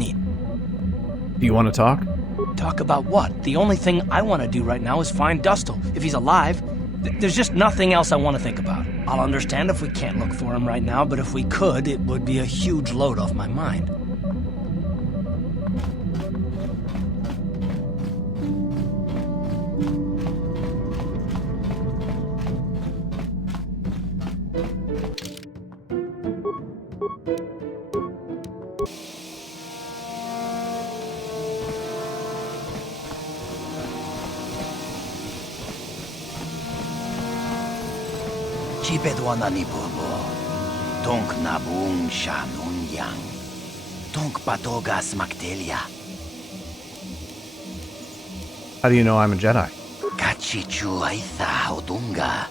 need. Do you want to talk? Talk about what? The only thing I want to do right now is find Dustle, if he's alive. There's just nothing else I want to think about. I'll understand if we can't look for him right now, but if we could, it would be a huge load off my mind. Chipedwana ni bobo, tonk nabung shanun yang, tonk patogas maktelia. How do you know I'm a Jedi? Kachichu aitha odunga.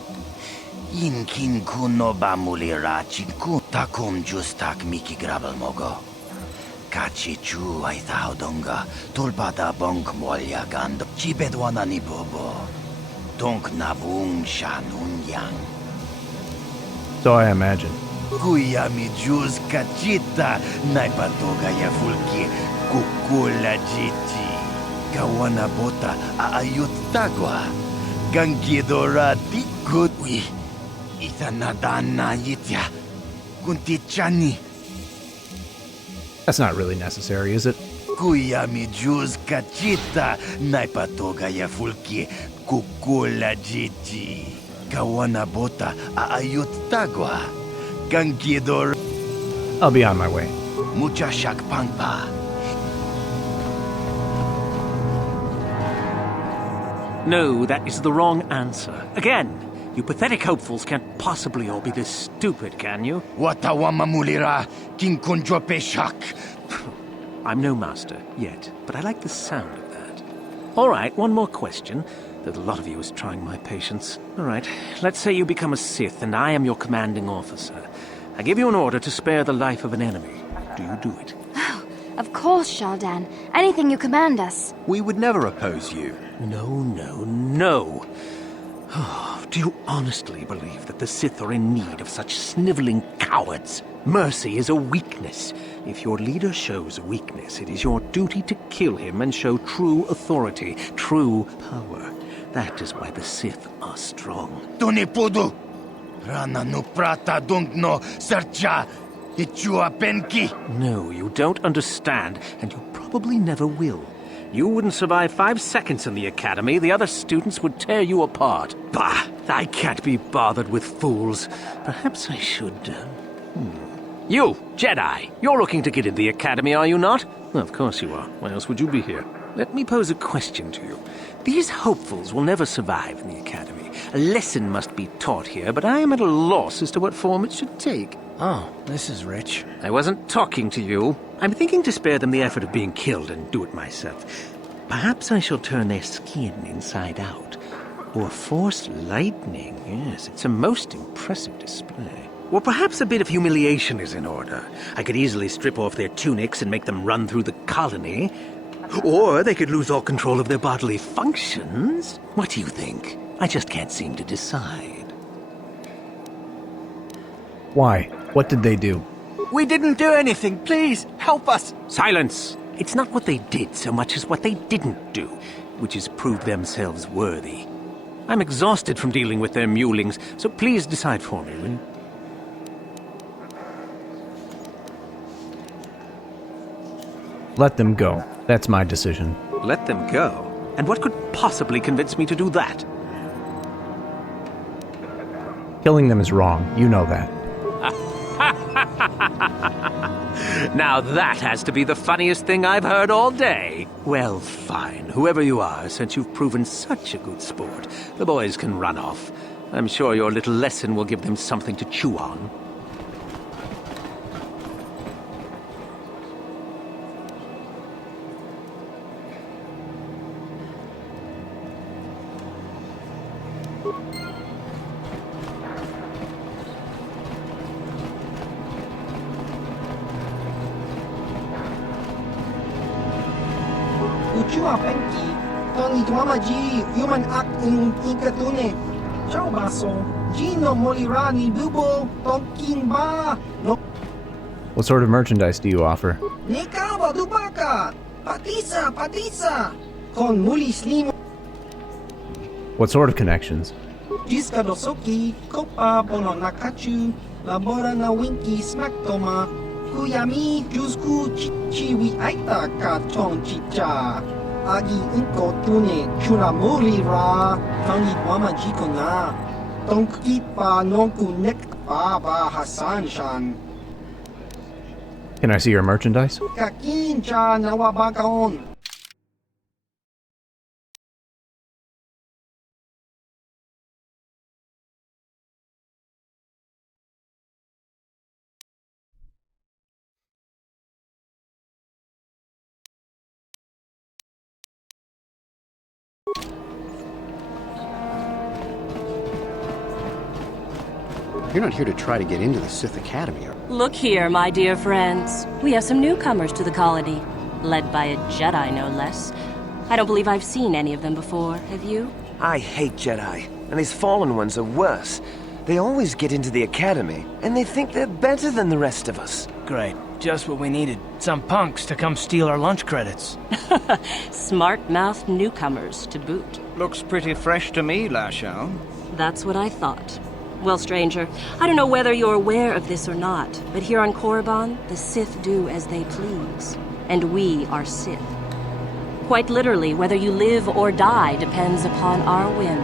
Inkin kuno bamulira chinku takum justak miki grabel mogo. Kachichu aitha odunga, tulpada bonk molya gando. Chipedwana ni bobo, tonk nabung shanun yang. So I imagine. Kuyami juz kachita naipatoga ya fulki kukula jiti kawana bota aayut tagwa gangidora dikut ui itanadana yitya kuntichani. That's not really necessary, is it? Kuyami juz kachita naipatoga ya fulki kukula jiti kawana bota aayut tagwa gangidor. I'll be on my way. Mucha shakpangpa. No, that is the wrong answer. Again, you pathetic hopefuls can't possibly all be this stupid, can you? Watawama mulira kinkunjo peshak. I'm no master, yet, but I like the sound of that. All right, one more question. That a lot of you is trying my patience. All right, let's say you become a Sith and I am your commanding officer. I give you an order to spare the life of an enemy. Do you do it? Oh, of course, Shaldan. Anything you command us. We would never oppose you. No. Oh, do you honestly believe that the Sith are in need of such sniveling cowards? Mercy is a weakness. If your leader shows weakness, it is your duty to kill him and show true authority, true power. That is why the Sith are strong. Tunipudu! Rana no prata dungno sercha ichua penki. No, you don't understand, and you probably never will. You wouldn't survive 5 seconds in the Academy. The other students would tear you apart. Bah! I can't be bothered with fools. Perhaps I should... You, Jedi! You're looking to get in the Academy, are you not? Well, of course you are. Why else would you be here? Let me pose a question to you. These hopefuls will never survive in the Academy. A lesson must be taught here, but I am at a loss as to what form it should take. Oh, this is rich. I wasn't talking to you. I'm thinking to spare them the effort of being killed and do it myself. Perhaps I shall turn their skin inside out. Or force lightning. Yes, it's a most impressive display. Or perhaps a bit of humiliation is in order. I could easily strip off their tunics and make them run through the colony. Or they could lose all control of their bodily functions. What do you think? I just can't seem to decide. Why? What did they do? We didn't do anything. Please, help us. Silence! It's not what they did so much as what they didn't do, which is prove themselves worthy. I'm exhausted from dealing with their mulings, so please decide for me, will you? Let them go. That's my decision. Let them go? And what could possibly convince me to do that? Killing them is wrong. You know that. Now that has to be the funniest thing I've heard all day. Well, fine. Whoever you are, since you've proven such a good sport, the boys can run off. I'm sure your little lesson will give them something to chew on. Uchua penki, toni dwamaji, human act in inkatune. Ciao baso, Gino molirani bubo, tonkin ba. What sort of merchandise do you offer? Nika Nova Dubaka! Patisa! Patisa! Kon muli slimo. What sort of connections? Jiska dosoki, kopa bono nakachu, labora na winki smaktoma, kuyami jusku chiwi aita ka chong chicha. Agi inko tune chunamuri ra, tangi wama jiko na. Tonki pa nonku nek pa ba Hasan shan. Can I see your merchandise? Kakin cha nawabakaon. You're not here to try to get into the Sith Academy, are you? Look here, my dear friends. We have some newcomers to the colony, led by a Jedi, no less. I don't believe I've seen any of them before, have you? I hate Jedi, and these fallen ones are worse. They always get into the Academy, and they think they're better than the rest of us. Great. Just what we needed. Some punks to come steal our lunch credits. Smart-mouthed newcomers, to boot. Looks pretty fresh to me, Lashao. That's what I thought. Well, stranger, I don't know whether you're aware of this or not, but here on Korriban, the Sith do as they please. And we are Sith. Quite literally, whether you live or die depends upon our whim.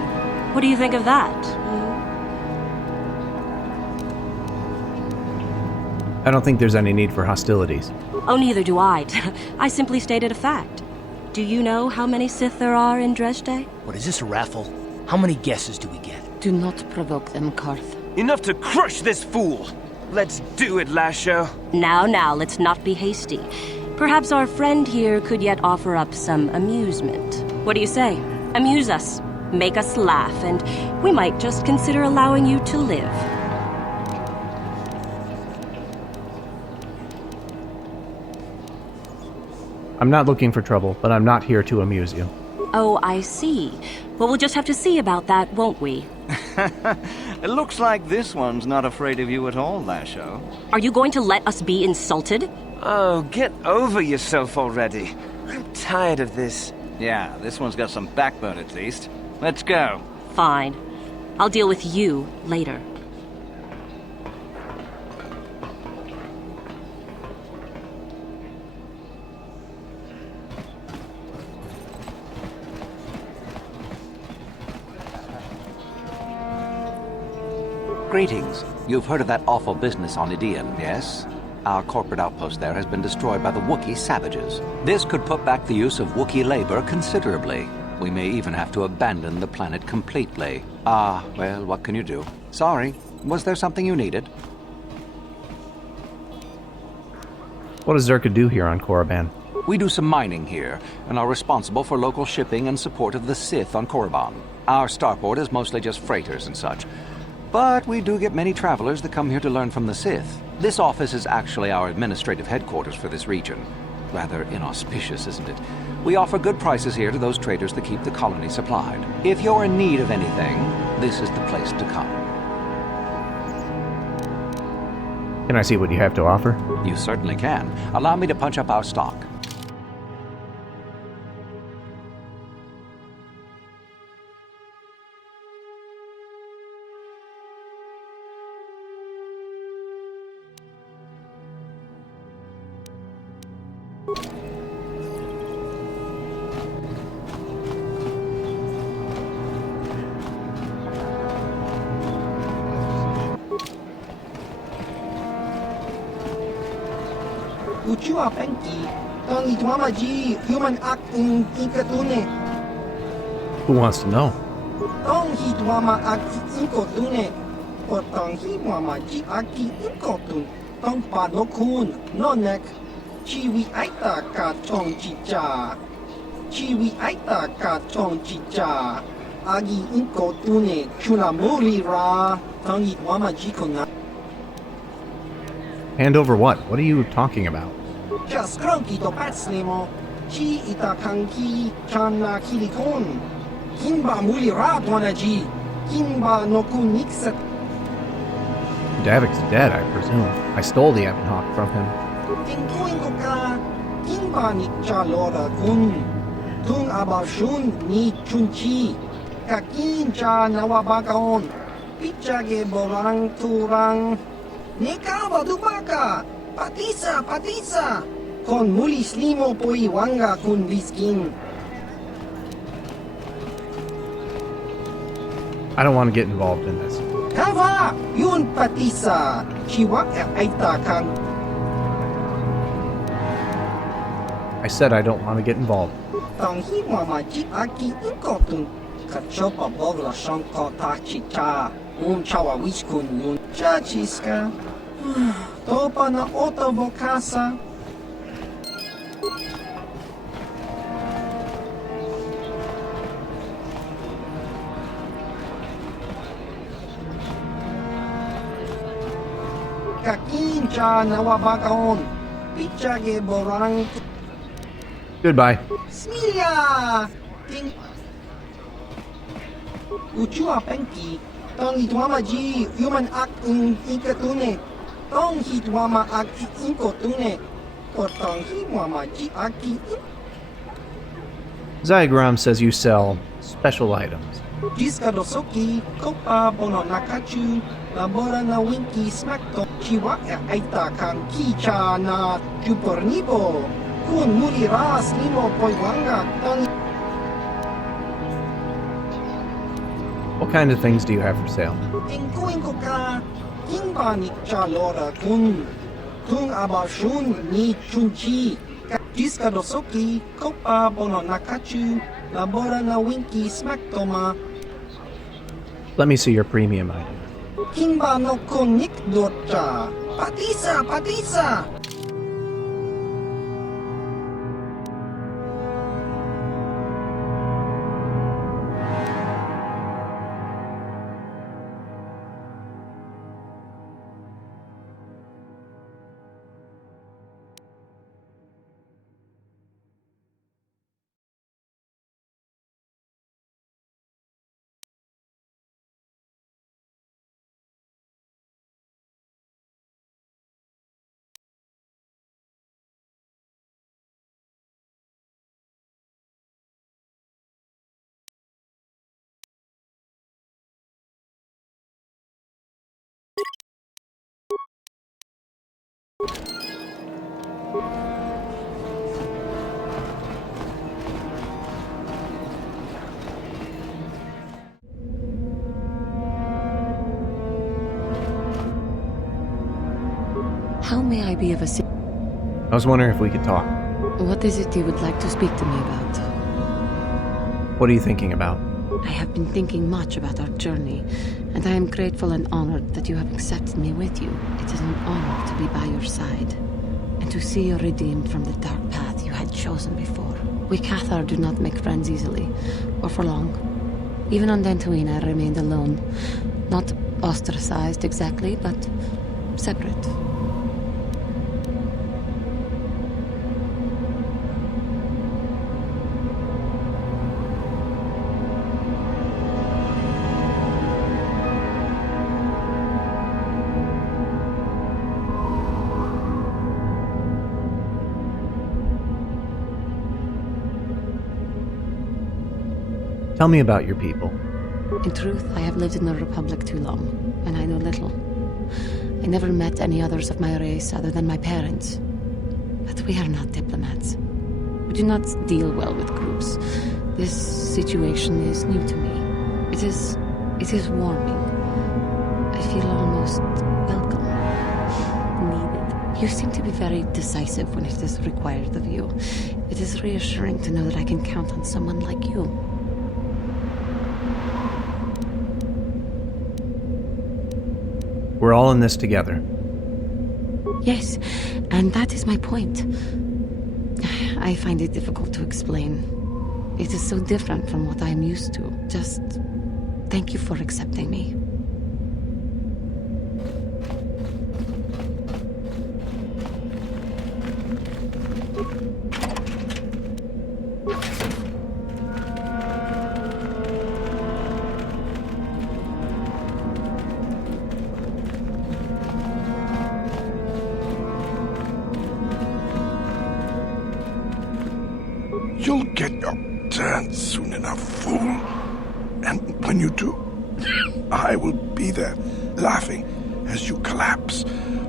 What do you think of that? I don't think there's any need for hostilities. Oh, neither do I. I simply stated a fact. Do you know how many Sith there are in Dreshdae? What is this, a raffle? How many guesses do we get? Do not provoke them, Karth. Enough to crush this fool! Let's do it, Lasho. Now, let's not be hasty. Perhaps our friend here could yet offer up some amusement. What do you say? Amuse us, make us laugh, and we might just consider allowing you to live. I'm not looking for trouble, but I'm not here to amuse you. Oh, I see. Well, we'll just have to see about that, won't we? It looks like this one's not afraid of you at all, Lasho. Are you going to let us be insulted? Oh, get over yourself already. I'm tired of this. Yeah, this one's got some backbone at least. Let's go. Fine. I'll deal with you later. Greetings. You've heard of that awful business on Idian, yes? Our corporate outpost there has been destroyed by the Wookiee savages. This could put back the use of Wookiee labor considerably. We may even have to abandon the planet completely. Well, what can you do? Sorry. Was there something you needed? What does Zerka do here on Korriban? We do some mining here, and are responsible for local shipping and support of the Sith on Korriban. Our starport is mostly just freighters and such. But we do get many travelers that come here to learn from the Sith. This office is actually our administrative headquarters for this region. Rather inauspicious, isn't it? We offer good prices here to those traders that keep the colony supplied. If you're in need of anything, this is the place to come. Can I see what you have to offer? You certainly can. Allow me to punch up our stock. Uchua penki, tong itwamaji human act in inkatune. Who wants to know? Tong hitwama act inkotune. O tong hitwama ji aki inkotun. Tong panokun, nonek. Chiwi aita ka chong chicha. Chiwi aita ka chong chicha. Agi inkotune, chunamuri ra. Tong itwama ji kona. Hand over what? What are you talking about? Just cronky to patslemo. Chi itakanki chana kilikon. Kinba muli ratwanaji. Kinba no kunixet. Davik's dead, I presume. I stole the Ebon Hawk from him. Tinkuin ko ka. Kimba ni Chalora kun. Tung abashun ni chunchi. Kakin cha nawabakaon. Pichage borang turang. Nekaba dubaka. Patisa. Kon mulis limo poi wanga kun biskin. I don't want to get involved in this. Kava! Yun patisa! Chiwak aita kang. I said I don't want to get involved. Tang hiwa maji aki inkotun. Kachopa bogla shanko tachicha. Chawa wiskun yun. Chachiska. Topa na oto bokasa. Kakincha nawabakaon. Pichage borang. Goodbye. Smilia! Ting. Uchua penki. Tong hitwama ji human act in ikatune. Tong hitwama act inkotune. Or tong hitwama ji aki. Zygram says you sell special items. Jiskadosoki, kopa bono nakachu. Labora na winki smakto. Chiwa aita kang kicha na jupornibo. Kun muri ras limo poiwanga tong. What kind of things do you have for sale? Inko ka kimba ni Chalora kun. Tung abashun ni chunchi. Jiskadosoki, kopa bono nakachu. Labora na winki smaktoma. Let me see your premium item. Kimba no konik dorcha. Patisa! How may I be of assistance? I was wondering if we could talk. What is it you would like to speak to me about? What are you thinking about? I have been thinking much about our journey, and I am grateful and honored that you have accepted me with you. It is an honor to be by your side, and to see you redeemed from the dark path you had chosen before. We Cathar do not make friends easily, or for long. Even on Dantooine I remained alone. Not ostracized exactly, but separate. Tell me about your people. In truth, I have lived in the Republic too long, and I know little. I never met any others of my race other than my parents. But we are not diplomats. We do not deal well with groups. This situation is new to me. It is warming. I feel almost welcome. Needed. You seem to be very decisive when it is required of you. It is reassuring to know that I can count on someone like you. We're all in this together. Yes, and that is my point. I find it difficult to explain. It is so different from what I am used to. Just thank you for accepting me. You'll get your turn soon enough, fool. And when you do, I will be there, laughing as you collapse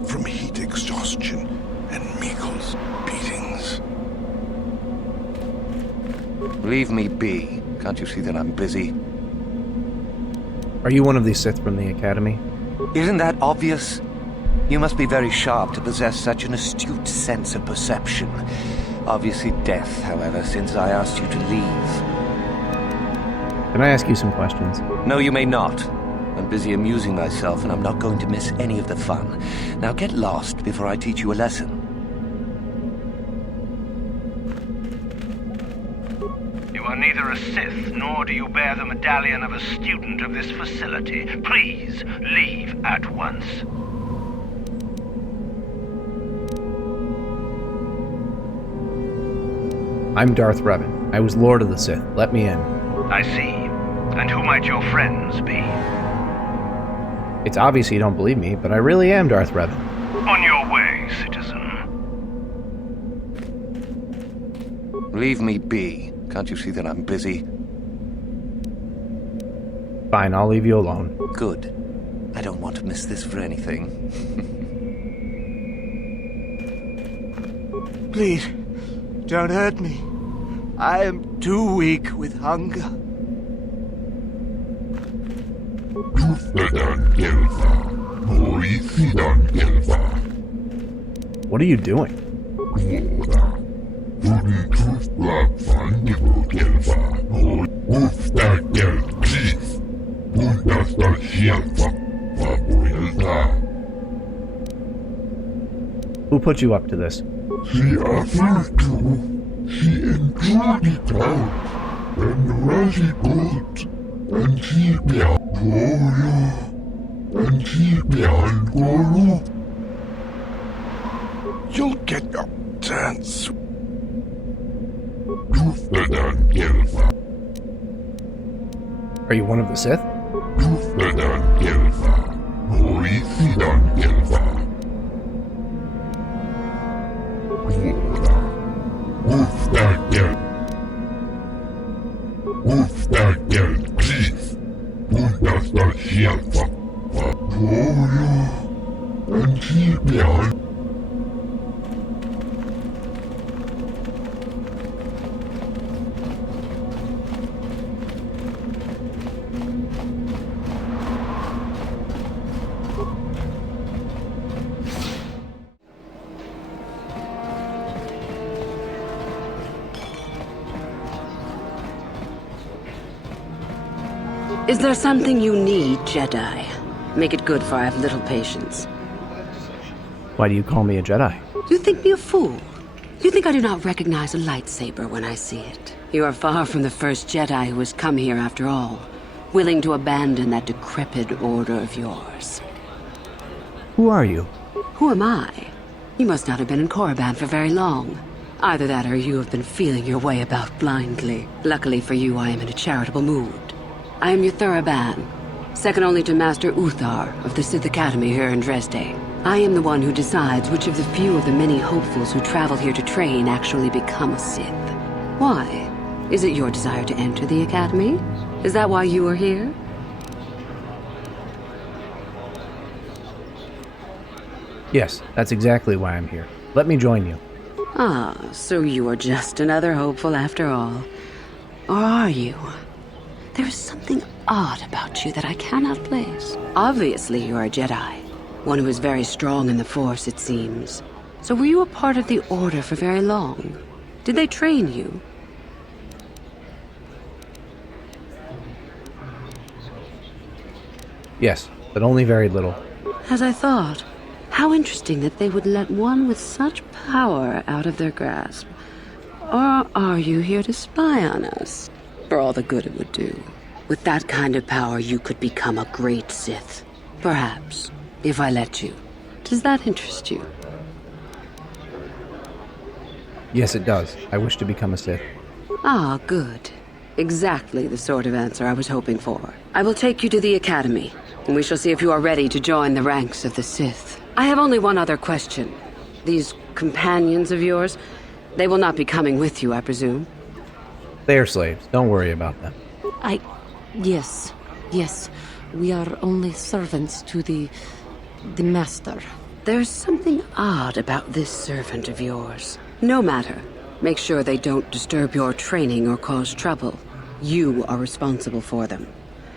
from heat exhaustion and Meagle's beatings. Leave me be. Can't you see that I'm busy? Are you one of these Sith from the Academy? Isn't that obvious? You must be very sharp to possess such an astute sense of perception. Obviously death, however, since I asked you to leave. Can I ask you some questions? No, you may not. I'm busy amusing myself, and I'm not going to miss any of the fun. Now get lost before I teach you a lesson. You are neither a Sith, nor do you bear the medallion of a student of this facility. Please, leave at once. I'm Darth Revan. I was Lord of the Sith. Let me in. I see. And who might your friends be? It's obvious you don't believe me, but I really am Darth Revan. On your way, citizen. Leave me be. Can't you see that I'm busy? Fine, I'll leave you alone. Good. I don't want to miss this for anything. Please, don't hurt me. I am too weak with hunger. What are you doing? Who put you up to this? She offered to. She enjoyed it out. And Rashi good. And she behind Goro. And she behind Goro. You'll get your turn soon. Are you one of the Sith? And she behind. Is there something you need, Jedi? Make it good, for I have little patience. Why do you call me a Jedi? Do you think me a fool? Do you think I do not recognize a lightsaber when I see it? You are far from the first Jedi who has come here after all, willing to abandon that decrepit order of yours. Who are you? Who am I? You must not have been in Korriban for very long. Either that or you have been feeling your way about blindly. Luckily for you, I am in a charitable mood. I am your Korriban, second only to Master Uthar of the Sith Academy here in Dreshdae. I am the one who decides which of the few of the many hopefuls who travel here to train actually become a Sith. Why? Is it your desire to enter the Academy? Is that why you are here? Yes, that's exactly why I'm here. Let me join you. Ah, so you are just another hopeful after all. Or are you? There is something odd about you that I cannot place. Obviously, you are a Jedi. One who is very strong in the Force, it seems. So were you a part of the Order for very long? Did they train you? Yes, but only very little. As I thought. How interesting that they would let one with such power out of their grasp. Or are you here to spy on us? For all the good it would do. With that kind of power, you could become a great Sith. Perhaps, if I let you. Does that interest you? Yes, it does. I wish to become a Sith. Ah, good. Exactly the sort of answer I was hoping for. I will take you to the Academy, and we shall see if you are ready to join the ranks of the Sith. I have only one other question. These companions of yours, they will not be coming with you, I presume? They are slaves. Don't worry about them. Yes. We are only servants to the master. There's something odd about this servant of yours. No matter. Make sure they don't disturb your training or cause trouble. You are responsible for them.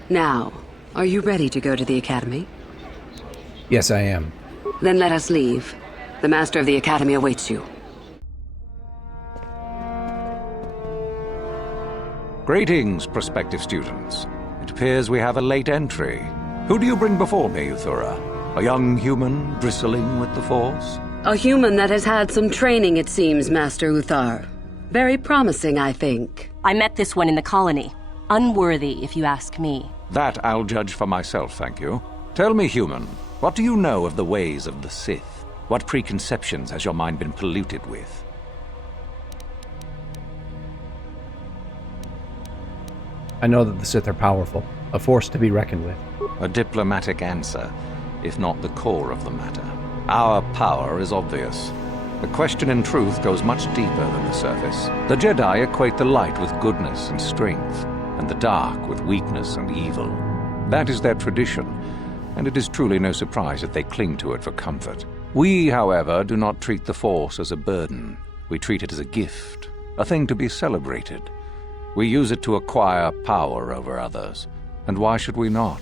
Now, are you ready to go to the Academy? Yes, I am. Then let us leave. The Master of the Academy awaits you. Greetings, prospective students. It appears we have a late entry. Who do you bring before me, Uthura? A young human bristling with the Force? A human that has had some training, it seems, Master Uthar. Very promising, I think. I met this one in the colony. Unworthy, if you ask me. That I'll judge for myself, thank you. Tell me, human, what do you know of the ways of the Sith? What preconceptions has your mind been polluted with? I know that the Sith are powerful, a force to be reckoned with. A diplomatic answer, if not the core of the matter. Our power is obvious. The question in truth goes much deeper than the surface. The Jedi equate the light with goodness and strength, and the dark with weakness and evil. That is their tradition, and it is truly no surprise that they cling to it for comfort. We, however, do not treat the Force as a burden. We treat it as a gift, a thing to be celebrated. We use it to acquire power over others. And why should we not?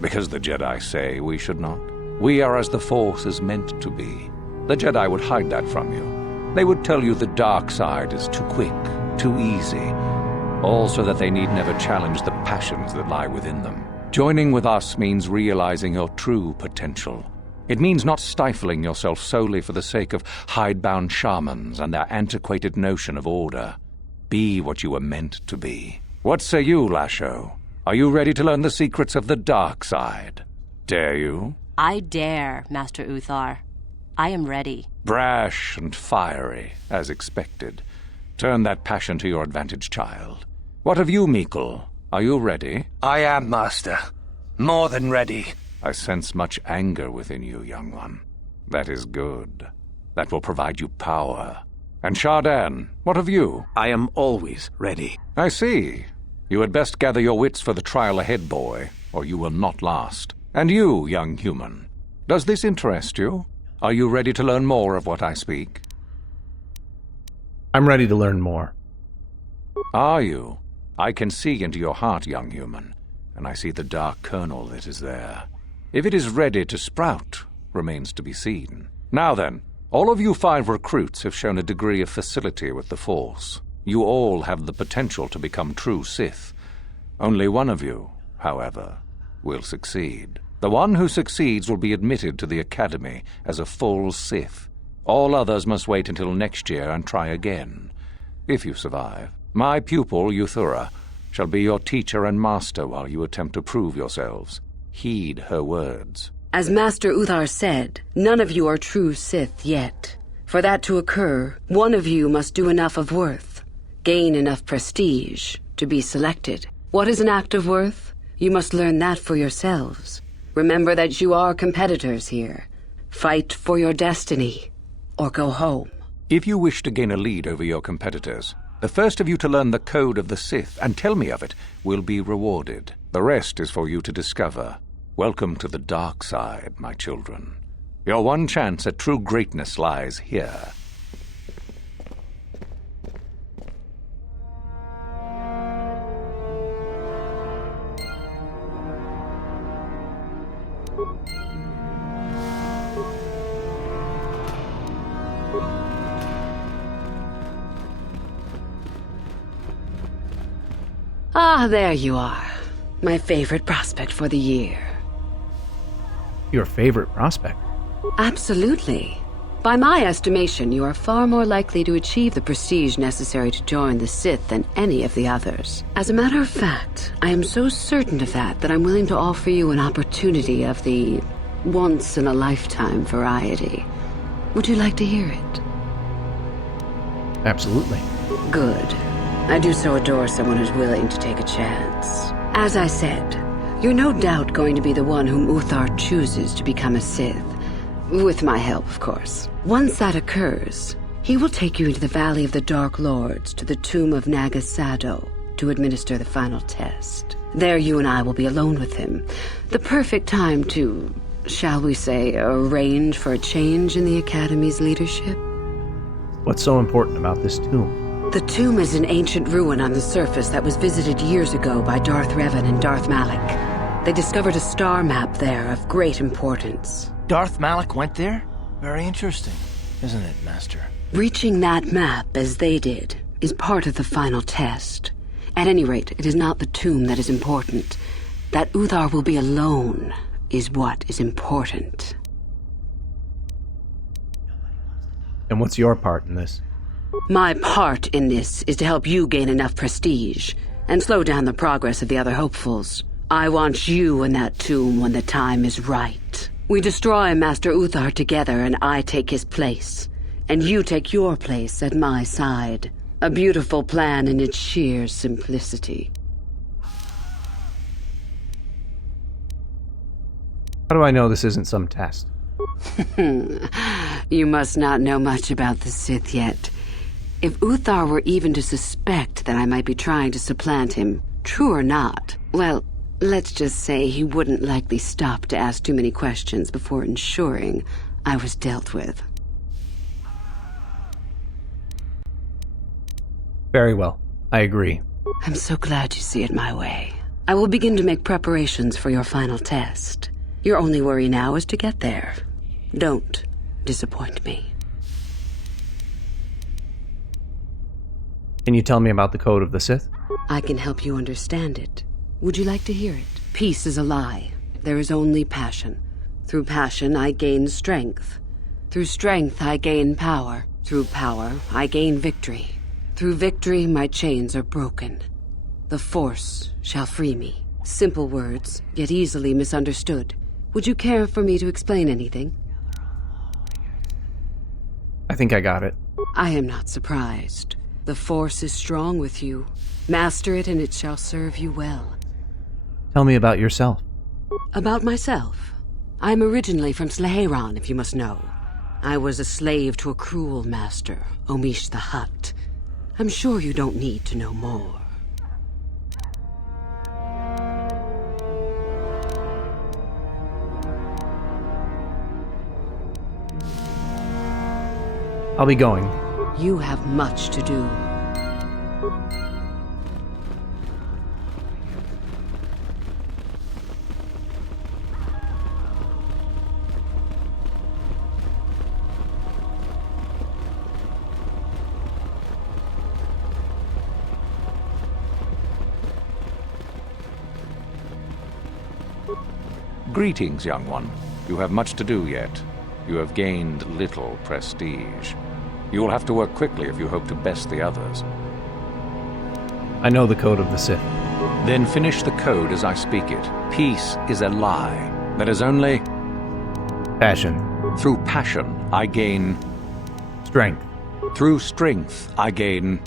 Because the Jedi say we should not. We are as the Force is meant to be. The Jedi would hide that from you. They would tell you the dark side is too quick, too easy, all so that they need never challenge the passions that lie within them. Joining with us means realizing your true potential. It means not stifling yourself solely for the sake of hidebound shamans and their antiquated notion of order. Be what you were meant to be. What say you, Lasho? Are you ready to learn the secrets of the dark side? Dare you? I dare, Master Uthar. I am ready. Brash and fiery, as expected. Turn that passion to your advantage, child. What of you, Meekle? Are you ready? I am, Master. More than ready. I sense much anger within you, young one. That is good. That will provide you power. And Shardan, what of you? I am always ready. I see. You had best gather your wits for the trial ahead, boy, or you will not last. And you, young human, does this interest you? Are you ready to learn more of what I speak? I'm ready to learn more. Are you? I can see into your heart, young human, and I see the dark kernel that is there. If it is ready to sprout, remains to be seen. Now then, all of you 5 recruits have shown a degree of facility with the Force. You all have the potential to become true Sith. Only one of you, however, will succeed. The one who succeeds will be admitted to the Academy as a full Sith. All others must wait until next year and try again. If you survive, my pupil, Uthura, shall be your teacher and master while you attempt to prove yourselves. Heed her words. As Master Uthar said, none of you are true Sith yet. For that to occur, one of you must do enough of worth, gain enough prestige, to be selected. What is an act of worth? You must learn that for yourselves. Remember that you are competitors here. Fight for your destiny, or go home. If you wish to gain a lead over your competitors, the first of you to learn the code of the Sith and tell me of it will be rewarded. The rest is for you to discover. Welcome to the dark side, my children. Your one chance at true greatness lies here. Ah, there you are. My favorite prospect for the year. Your favorite prospect? Absolutely. By my estimation, you are far more likely to achieve the prestige necessary to join the Sith than any of the others. As a matter of fact, I am so certain of that I'm willing to offer you an opportunity of the once-in-a-lifetime variety. Would you like to hear it? Absolutely. Good. I do so adore someone who's willing to take a chance. As I said, you're no doubt going to be the one whom Uthar chooses to become a Sith. With my help, of course. Once that occurs, He will take you into the Valley of the Dark Lords, to the tomb of Naga Sadow, to administer the final test. There you and I will be alone with him. The perfect time to, shall we say, arrange for a change in the Academy's leadership. What's so important about this tomb? The tomb is an ancient ruin on the surface that was visited years ago by Darth Revan and Darth Malak. They discovered a star map there of great importance. Darth Malak went there? Very interesting, isn't it, Master? Reaching that map, as they did, is part of the final test. At any rate, it is not the tomb that is important. That Uthar will be alone is what is important. And what's your part in this? My part in this is to help you gain enough prestige and slow down the progress of the other hopefuls. I want you in that tomb when the time is right. We destroy Master Uthar together and I take his place. And you take your place at my side. A beautiful plan in its sheer simplicity. How do I know this isn't some test? You must not know much about the Sith yet. If Uthar were even to suspect that I might be trying to supplant him, true or not, well, let's just say he wouldn't likely stop to ask too many questions before ensuring I was dealt with. Very well. I agree. I'm so glad you see it my way. I will begin to make preparations for your final test. Your only worry now is to get there. Don't disappoint me. Can you tell me about the Code of the Sith? I can help you understand it. Would you like to hear it? Peace is a lie. There is only passion. Through passion, I gain strength. Through strength, I gain power. Through power, I gain victory. Through victory, my chains are broken. The Force shall free me. Simple words, yet easily misunderstood. Would you care for me to explain anything? I think I got it. I am not surprised. The Force is strong with you. Master it and it shall serve you well. Tell me about yourself. About myself? I'm originally from Slaheron, if you must know. I was a slave to a cruel master, Omish the Hutt. I'm sure you don't need to know more. I'll be going. You have much to do. Greetings, young one. You have much to do yet. You have gained little prestige. You will have to work quickly if you hope to best the others. I know the Code of the Sith. Then finish the code as I speak it. Peace is a lie. That is only... passion. Through passion, I gain... strength. Through strength, I gain...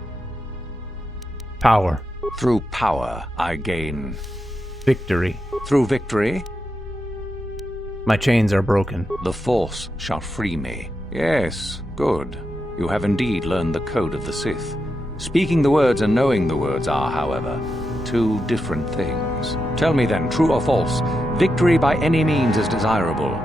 power. Through power, I gain... victory. Through victory... my chains are broken. The Force shall free me. Yes, good. You have indeed learned the Code of the Sith. Speaking the words and knowing the words are, however, two different things. Tell me then, true or false, victory by any means is desirable.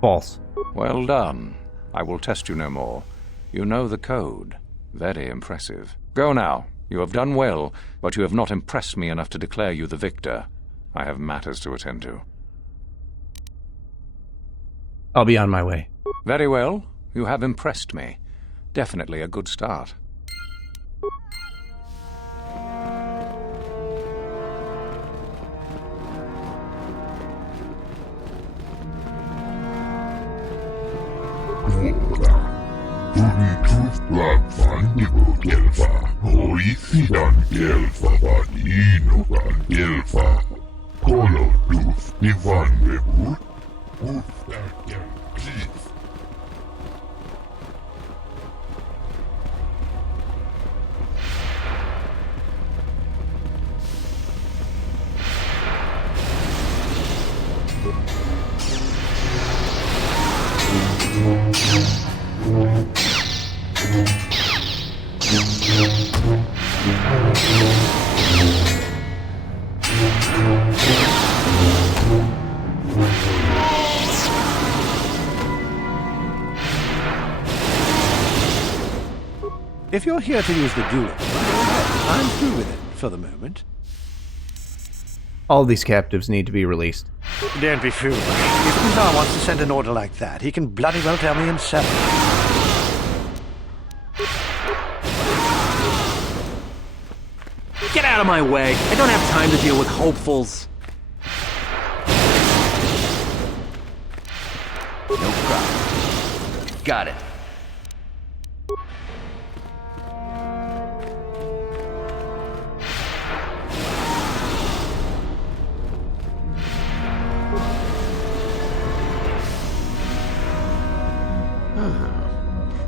False. Well done. I will test you no more. You know the code. Very impressive. Go now. You have done well, but you have not impressed me enough to declare you the victor. I have matters to attend to. I'll be on my way. Very well. You have impressed me. Definitely a good start. If you're here to use the dueler, I'm through with it for the moment. All these captives need to be released. Don't be foolish. If Uthar wants to send an order like that, he can bloody well tell me himself. Get out of my way! I don't have time to deal with hopefuls. No problem. Got it.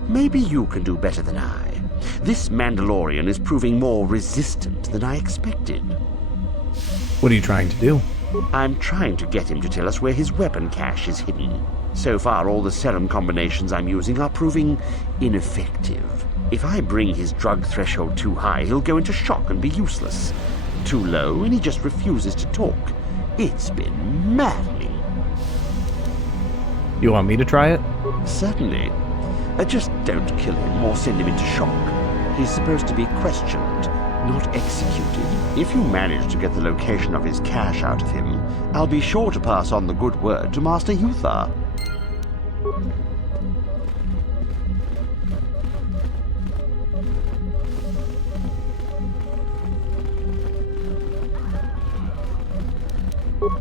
Maybe you can do better than I. This Mandalorian is proving more resistant than I expected. What are you trying to do? I'm trying to get him to tell us where his weapon cache is hidden. So far, all the serum combinations I'm using are proving ineffective. If I bring his drug threshold too high, he'll go into shock and be useless. Too low, and he just refuses to talk. It's been maddening. You want me to try it? Certainly. Just don't kill him or send him into shock. He's supposed to be questioned, not executed. If you manage to get the location of his cache out of him, I'll be sure to pass on the good word to Master Uthar.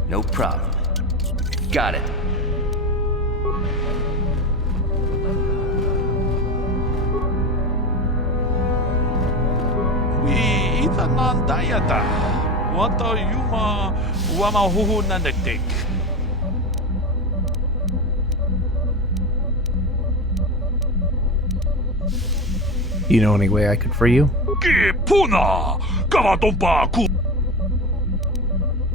No problem. Got it. Dayata. Wato yuma wamahuhu nanagdik. You know any way I could free you?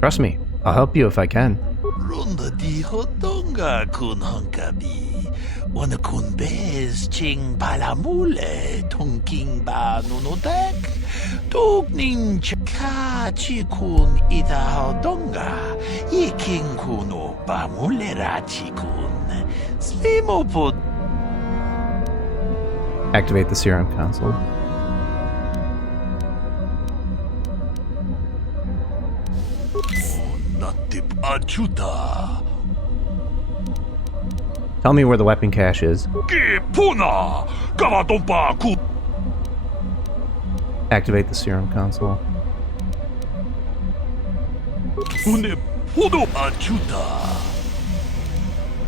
Trust me, I'll help you if I can. Runda di hodonga kun honkabi. Wana kun bez ching palamule tonking ba nunodek. Dogning chaka chikun ida hodonga. Yiking kuno ba mulera chikun. Slimopod. Activate the serum console. Ajunta. Tell me where the weapon cache is. Activate the serum console.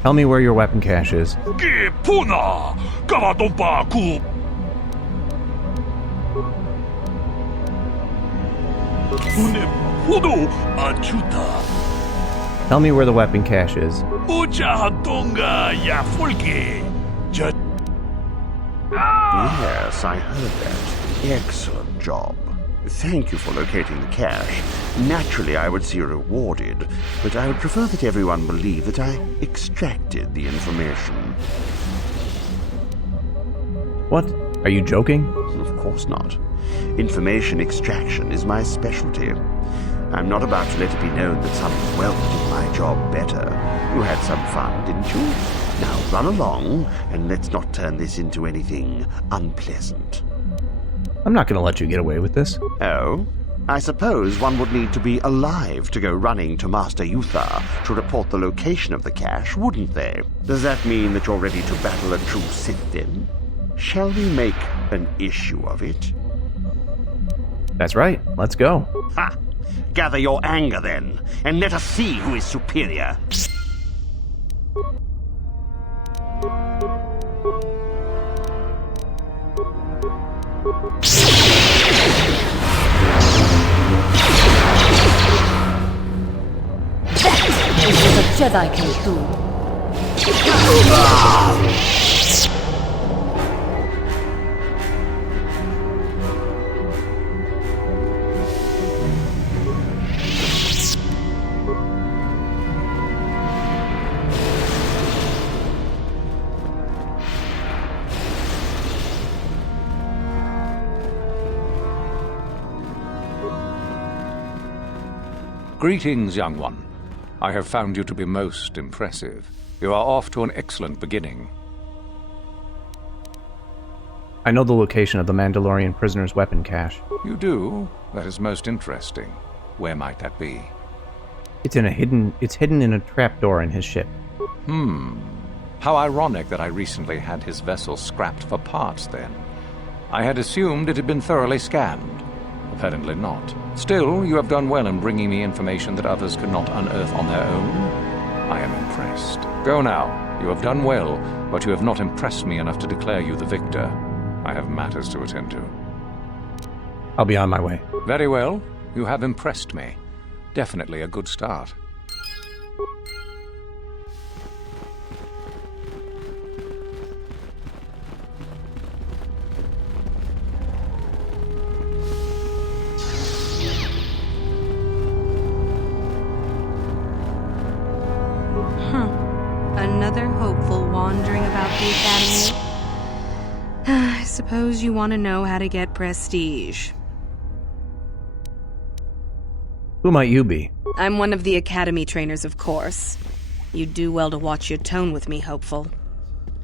Tell me where your weapon cache is. Tell me where the weapon cache is. Yes, I heard that. Excellent job. Thank you for locating the cache. Naturally, I would see you rewarded, but I would prefer that everyone believe that I extracted the information. What? Are you joking? Of course not. Information extraction is my specialty. I'm not about to let it be known that someone well did my job better. You had some fun, didn't you? Now run along, and let's not turn this into anything unpleasant. I'm not going to let you get away with this. Oh? I suppose one would need to be alive to go running to Master Uthar to report the location of the cache, wouldn't they? Does that mean that you're ready to battle a true Sith, then? Shall we make an issue of it? That's right. Let's go. Ha! Gather your anger, then, and let us see who is superior. That is what a Jedi can do. Greetings, young one. I have found you to be most impressive. You are off to an excellent beginning. I know the location of the Mandalorian prisoner's weapon cache. You do? That is most interesting. Where might that be? It's hidden in a trapdoor in his ship. How ironic that I recently had his vessel scrapped for parts then. I had assumed it had been thoroughly scanned. Apparently not. Still, you have done well in bringing me information that others could not unearth on their own. I am impressed. Go now. You have done well, but you have not impressed me enough to declare you the victor. I have matters to attend to. I'll be on my way. Very well. You have impressed me. Definitely a good start. Another hopeful wandering about the Academy. I suppose you want to know how to get prestige. Who might you be? I'm one of the Academy trainers, of course. You'd do well to watch your tone with me, hopeful.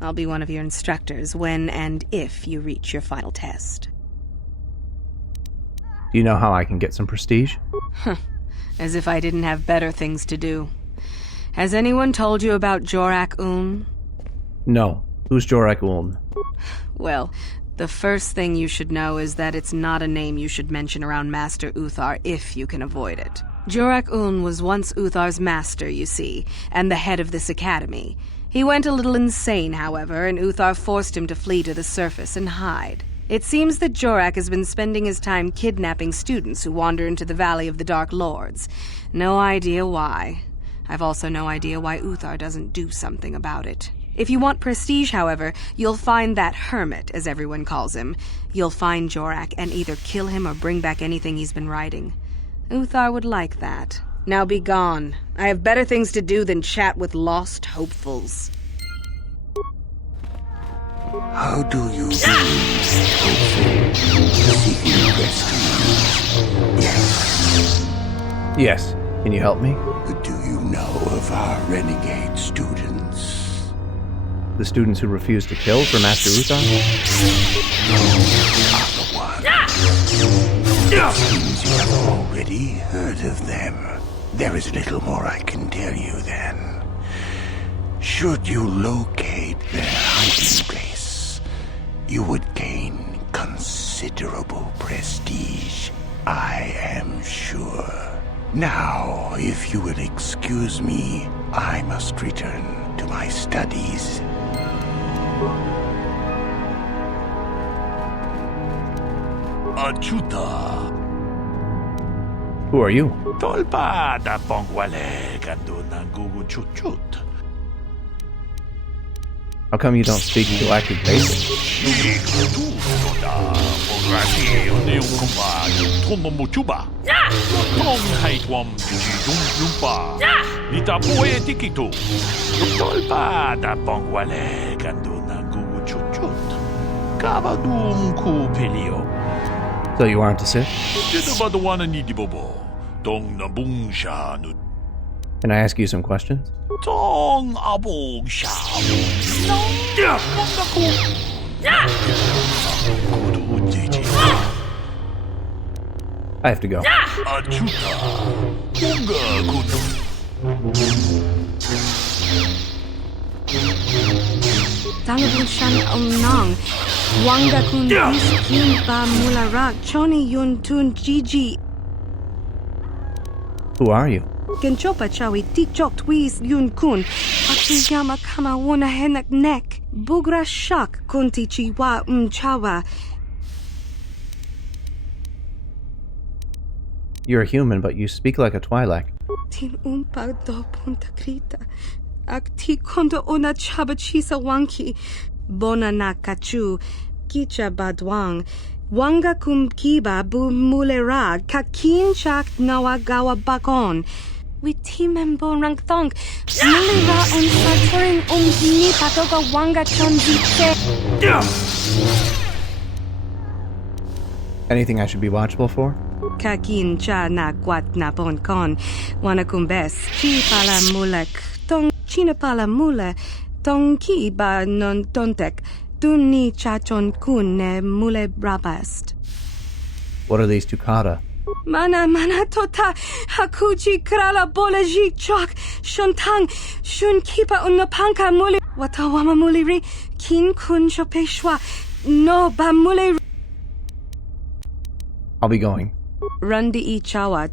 I'll be one of your instructors when and if you reach your final test. Do you know how I can get some prestige? As if I didn't have better things to do. Has anyone told you about Jorak Un? No. Who's Jorak Un? Well, the first thing you should know is that it's not a name you should mention around Master Uthar if you can avoid it. Jorak Un was once Uthar's master, you see, and the head of this academy. He went a little insane, however, and Uthar forced him to flee to the surface and hide. It seems that Jorak has been spending his time kidnapping students who wander into the Valley of the Dark Lords. No idea why. I've also no idea why Uthar doesn't do something about it. If you want prestige, however, you'll find that hermit, as everyone calls him. You'll find Jorak and either kill him or bring back anything he's been writing. Uthar would like that. Now be gone. I have better things to do than chat with lost hopefuls. How do you do, hopeful? Seeking prestige? Yes. Yes. Can you help me? Do you know of our renegade students? The students who refused to kill for Master Uthar? It seems you have already heard of them. There is little more I can tell you then. Should you locate their hiding place, you would gain considerable prestige, I am sure. Now, if you will excuse me, I must return to my studies. Ajunta. Who are you? Tolpa da pongwale gando nangugu chuchut. How come you don't speak galactic basic? So you aren't a Sith? Can I ask you some questions? I have to go. Talabun shan omnang. Wanga kun iskin ba mulara choni yun tun gigi. Who are you? Genchopa chawi tikchok twis yun kun. Akiyama kama wona henak nek. Bugra shak kunti chiwa chawa. You're a human, but you speak like a Twi'lek. Tin umpa do punta krita. Akti konto ona chaba chisa wanki. Bona na kachu. Kicha badwang. Wanga kum kiba bu mulera. Kakin chak nawagawa bakon. Witimembo rangthong. Mulera on saturing umdini patoga wanga chonzite. Anything I should be watchful for? Kakin cha na kwat na bon kon. Wanakumbes. Chi pala mulek. Tong china pala mule. Tong ki ba non tontek. Duni chachon kun ne mule brabast. What are these tukata? Mana tota hakuji krala boleji chok shontang shun kipa unapanka muli watawama muliri kin kun chopeshwa no ba mule. I'll be going. Rundi I chawa.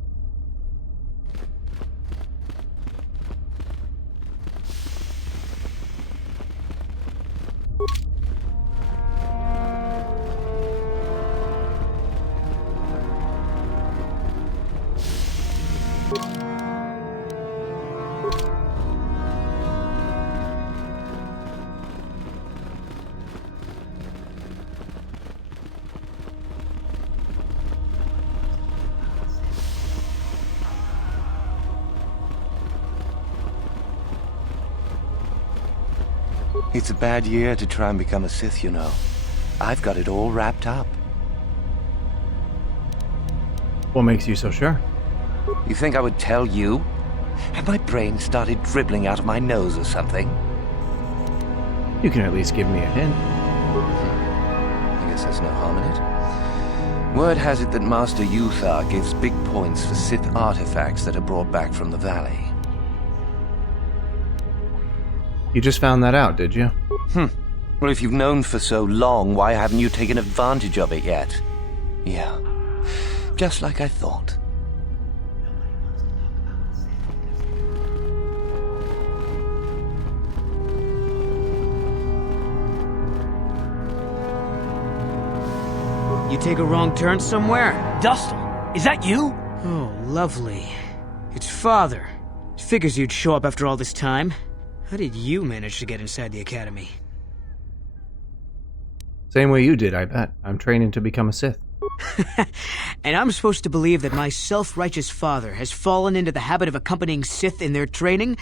It's a bad year to try and become a Sith, you know. I've got it all wrapped up. What makes you so sure? You think I would tell you? Have my brain started dribbling out of my nose or something? You can at least give me a hint. I guess there's no harm in it. Word has it that Master Uthar gives big points for Sith artifacts that are brought back from the valley. You just found that out, did you? Well, if you've known for so long, why haven't you taken advantage of it yet? Yeah, just like I thought. You take a wrong turn somewhere? Dustle, is that you? Oh, lovely. It's Father. Figures you'd show up after all this time. How did you manage to get inside the Academy? Same way you did, I bet. I'm training to become a Sith. And I'm supposed to believe that my self-righteous father has fallen into the habit of accompanying Sith in their training?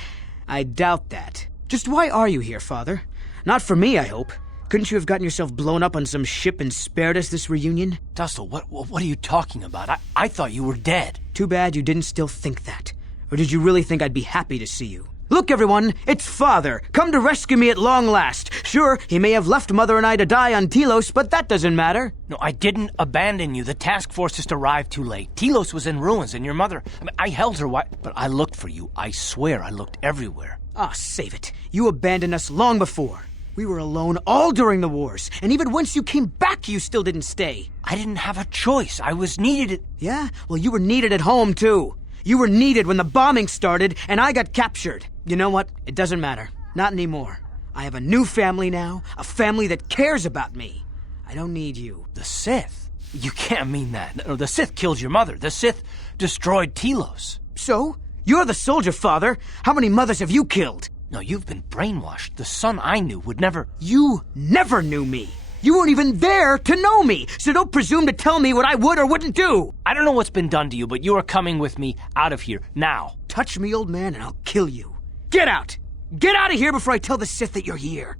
I doubt that. Just why are you here, Father? Not for me, I hope. Couldn't you have gotten yourself blown up on some ship and spared us this reunion? Dustle, what are you talking about? I thought you were dead. Too bad you didn't still think that. Or did you really think I'd be happy to see you? Look, everyone, it's Father, come to rescue me at long last. Sure, he may have left Mother and I to die on Telos, but that doesn't matter. No, I didn't abandon you. The task force just arrived too late. Telos was in ruins, and your mother... I held her but I looked for you. I swear I looked everywhere. Ah, save it. You abandoned us long before. We were alone all during the wars, and even once you came back, you still didn't stay. I didn't have a choice. I was needed... Yeah? Well, you were needed at home, too. You were needed when the bombing started, and I got captured. You know what? It doesn't matter. Not anymore. I have a new family now, a family that cares about me. I don't need you. The Sith? You can't mean that. No, the Sith killed your mother. The Sith destroyed Telos. So? You're the soldier, Father. How many mothers have you killed? No, you've been brainwashed. The son I knew would never... You never knew me. You weren't even there to know me, so don't presume to tell me what I would or wouldn't do. I don't know what's been done to you, but you are coming with me out of here, now. Touch me, old man, and I'll kill you. Get out! Get out of here before I tell the Sith that you're here.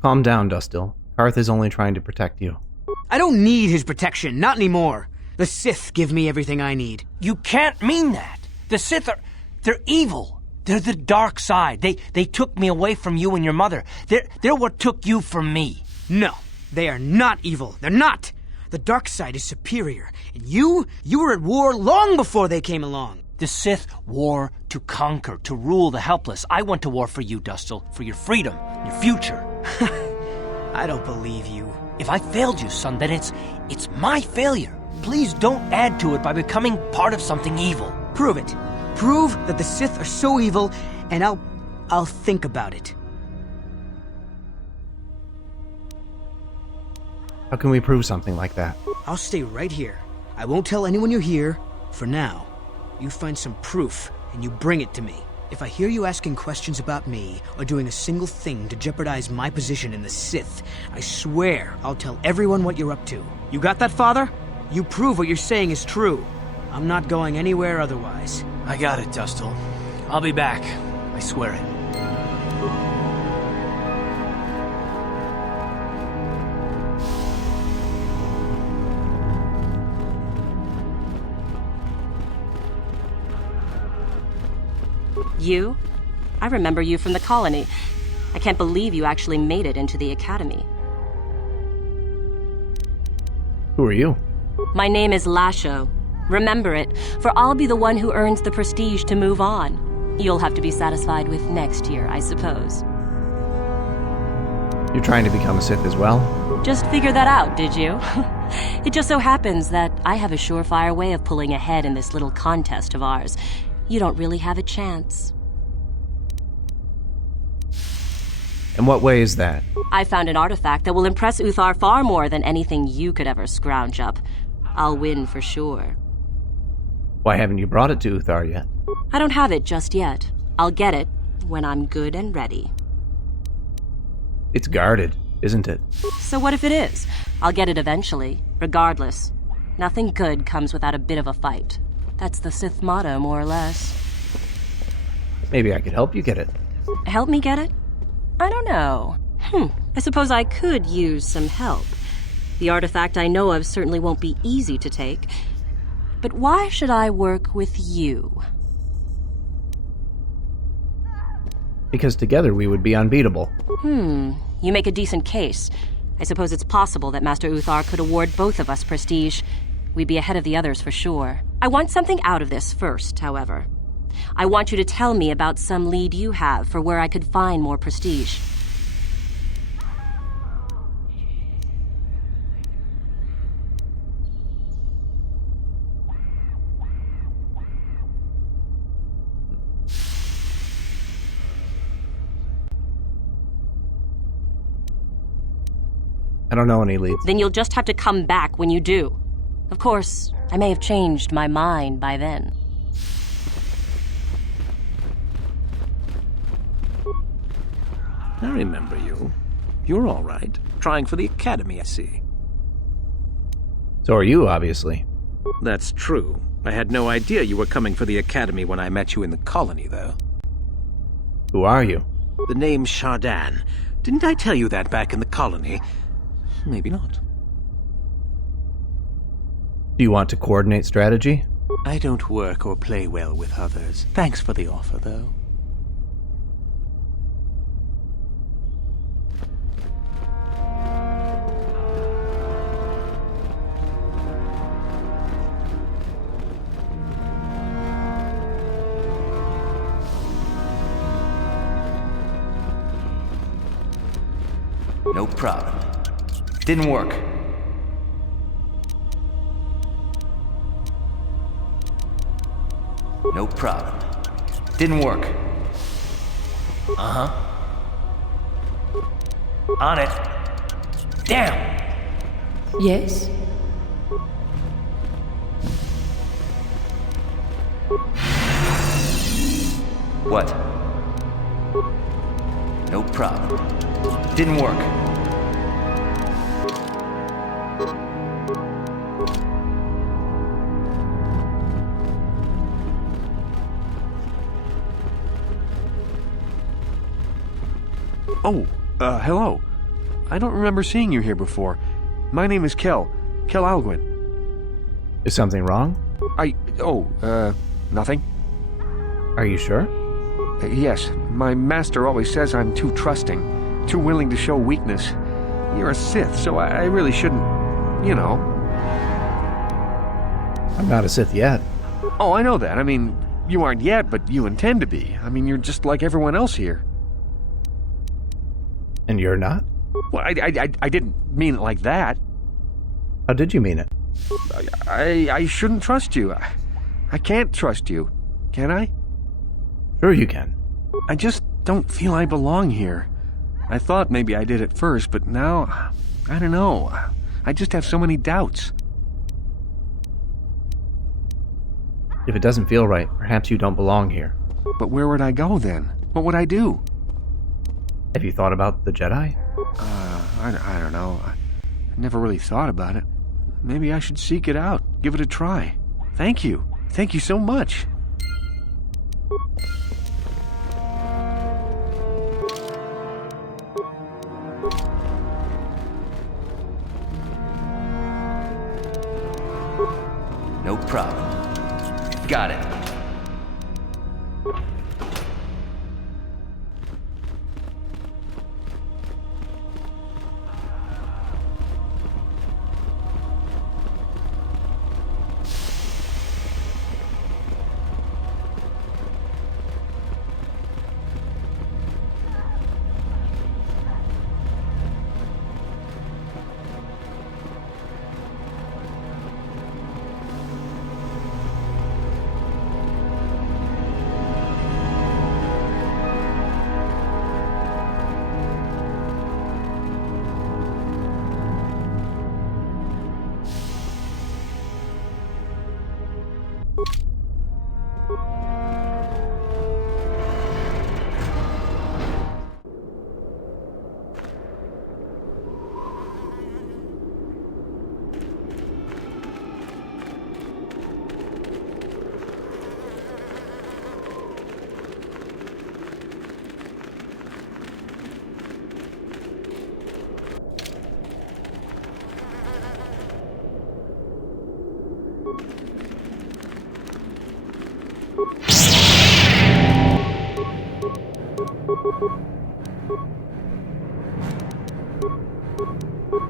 Calm down, Dustil. Karth is only trying to protect you. I don't need his protection, not anymore. The Sith give me everything I need. You can't mean that. The Sith are... they're evil. They're the dark side. They took me away from you and your mother. They're what took you from me. No, they are not evil. They're not. The dark side is superior. And you were at war long before they came along. The Sith wore to conquer, to rule the helpless. I went to war for you, Dustil, for your freedom, your future. I don't believe you. If I failed you, son, then it's my failure. Please don't add to it by becoming part of something evil. Prove it. Prove that the Sith are so evil, and I'll think about it. How can we prove something like that? I'll stay right here. I won't tell anyone you're here, for now. You find some proof, and you bring it to me. If I hear you asking questions about me, or doing a single thing to jeopardize my position in the Sith, I swear I'll tell everyone what you're up to. You got that, Father? You prove what you're saying is true. I'm not going anywhere otherwise. I got it, Dustil. I'll be back. I swear it. You? I remember you from the colony. I can't believe you actually made it into the Academy. Who are you? My name is Lasho. Remember it, for I'll be the one who earns the prestige to move on. You'll have to be satisfied with next year, I suppose. You're trying to become a Sith as well? Just figured that out, did you? It just so happens that I have a surefire way of pulling ahead in this little contest of ours. You don't really have a chance. And what way is that? I found an artifact that will impress Uthar far more than anything you could ever scrounge up. I'll win for sure. Why haven't you brought it to Uthar yet? I don't have it just yet. I'll get it when I'm good and ready. It's guarded, isn't it? So what if it is? I'll get it eventually, regardless. Nothing good comes without a bit of a fight. That's the Sith motto, more or less. Maybe I could help you get it. Help me get it? I don't know. I suppose I could use some help. The artifact I know of certainly won't be easy to take. But why should I work with you? Because together we would be unbeatable. You make a decent case. I suppose it's possible that Master Uthar could award both of us prestige. We'd be ahead of the others for sure. I want something out of this first, however. I want you to tell me about some lead you have for where I could find more prestige. I don't know any leads. Then you'll just have to come back when you do. Of course, I may have changed my mind by then. I remember you. You're all right. Trying for the Academy, I see. So are you, obviously. That's true. I had no idea you were coming for the Academy when I met you in the colony, though. Who are you? The name's Shardan. Didn't I tell you that back in the colony? Maybe not. Do you want to coordinate strategy? I don't work or play well with others. Thanks for the offer, though. No problem. Didn't work. No problem. Didn't work. Uh-huh. On it. Damn! Yes? What? No problem. Didn't work. Oh, hello. I don't remember seeing you here before. My name is Kel Alguin. Is something wrong? Nothing. Are you sure? Yes, my master always says I'm too trusting, too willing to show weakness. You're a Sith, so I really shouldn't, you know. I'm not a Sith yet. Oh, I know that. I mean, you aren't yet, but you intend to be. I mean, you're just like everyone else here. And you're not? Well, I didn't mean it like that. How did you mean it? I shouldn't trust you. I can't trust you. Can I? Sure you can. I just don't feel I belong here. I thought maybe I did at first, but now, I don't know. I just have so many doubts. If it doesn't feel right, perhaps you don't belong here. But where would I go then? What would I do? Have you thought about the Jedi? I don't know. I never really thought about it. Maybe I should seek it out, give it a try. Thank you. Thank you so much. No problem. Got it.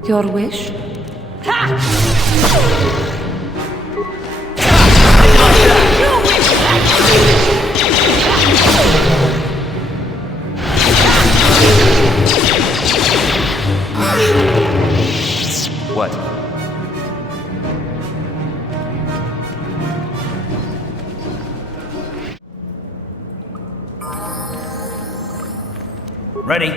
Your wish? What? Ready.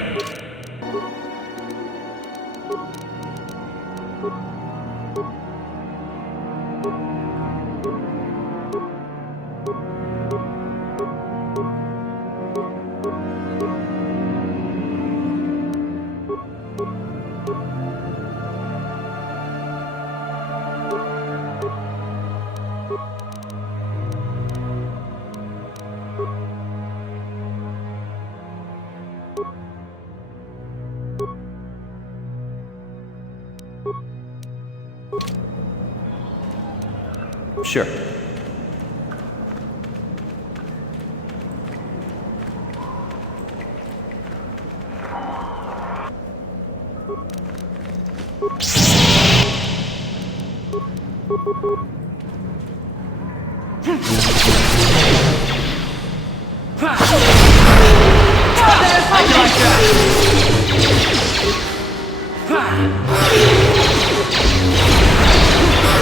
Sure.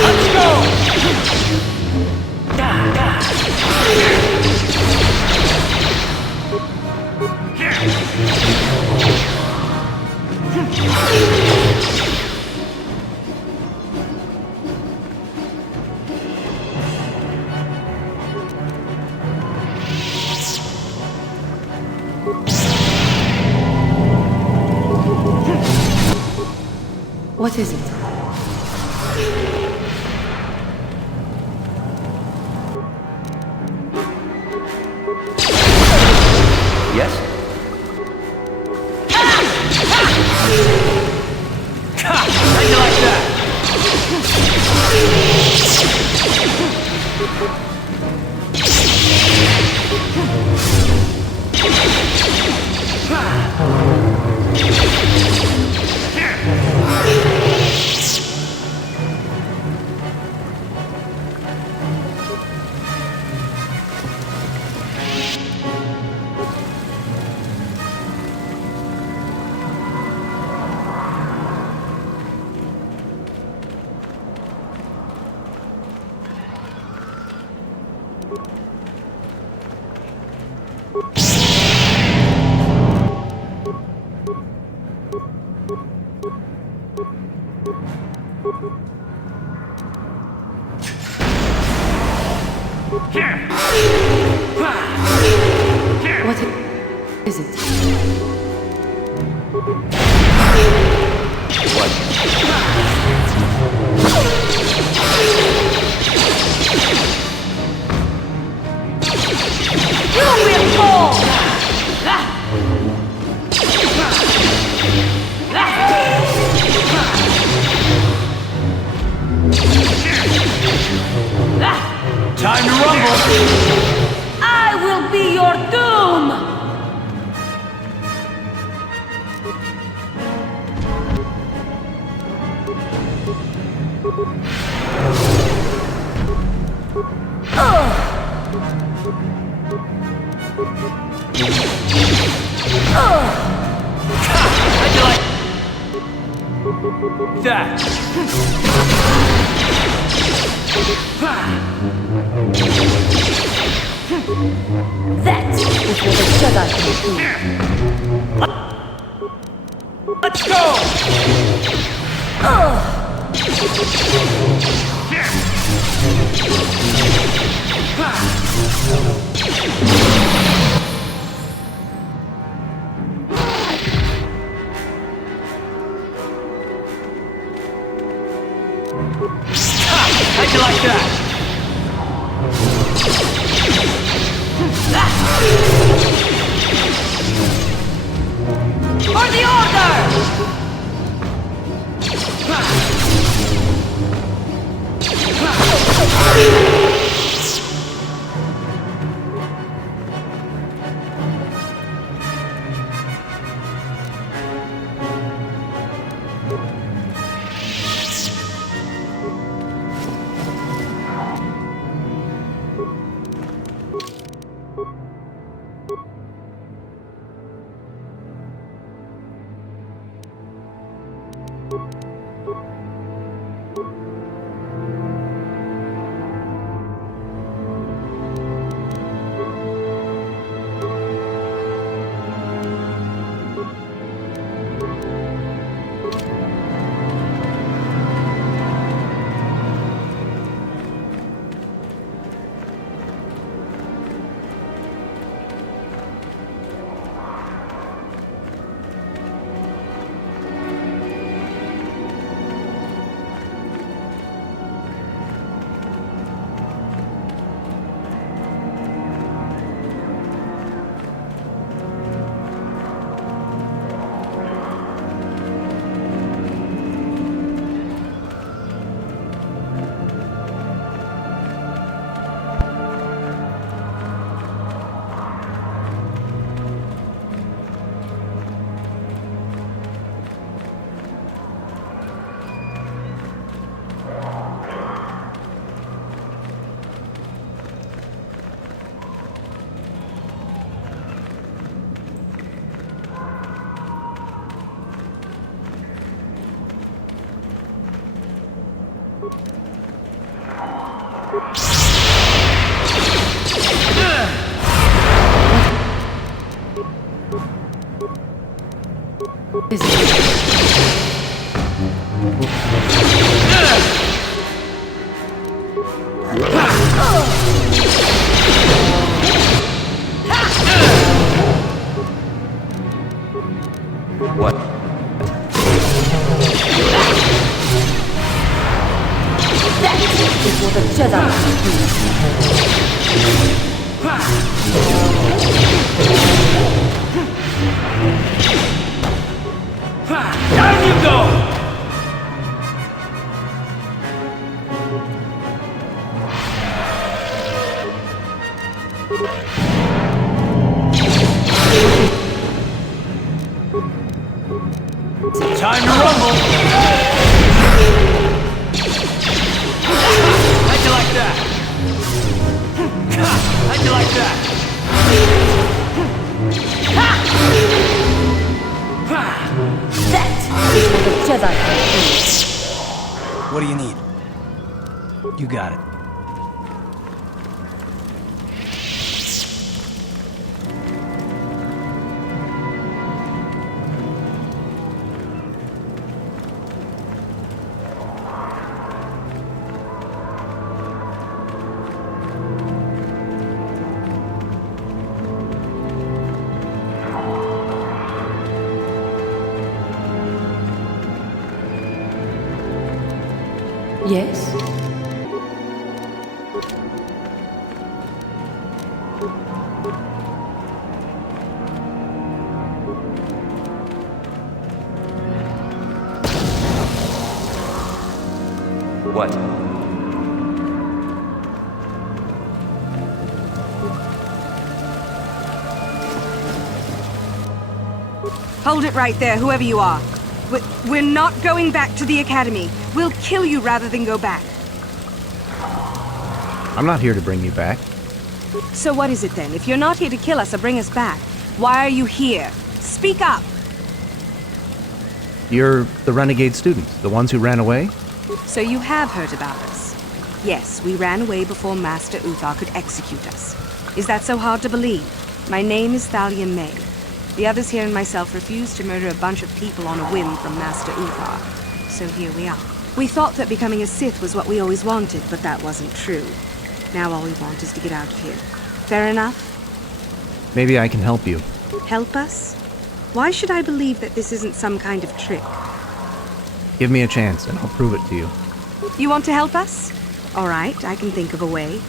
Let's go! What is it? Yes? How you like that? What is it? You will fall! Time to rumble! I will be your doom! How'd you like that? That is what a Jedi can do. Let's go! How'd you like that? For the order! is it? What? That is what a Jedi do. Down you go! Time to rumble! How'd you like that? How'd you like that? That is what a Jedi What do you need? You got it. Yes? What? Hold it right there, whoever you are. We're not going back to the Academy. We'll kill you rather than go back. I'm not here to bring you back. So what is it then? If you're not here to kill us or bring us back, why are you here? Speak up! You're the renegade students, the ones who ran away? So you have heard about us. Yes, we ran away before Master Uthar could execute us. Is that so hard to believe? My name is Thalia May. The others here and myself refused to murder a bunch of people on a whim from Master Uthar. So here we are. We thought that becoming a Sith was what we always wanted, but that wasn't true. Now all we want is to get out of here. Fair enough? Maybe I can help you. Help us? Why should I believe that this isn't some kind of trick? Give me a chance, and I'll prove it to you. You want to help us? All right, I can think of a way.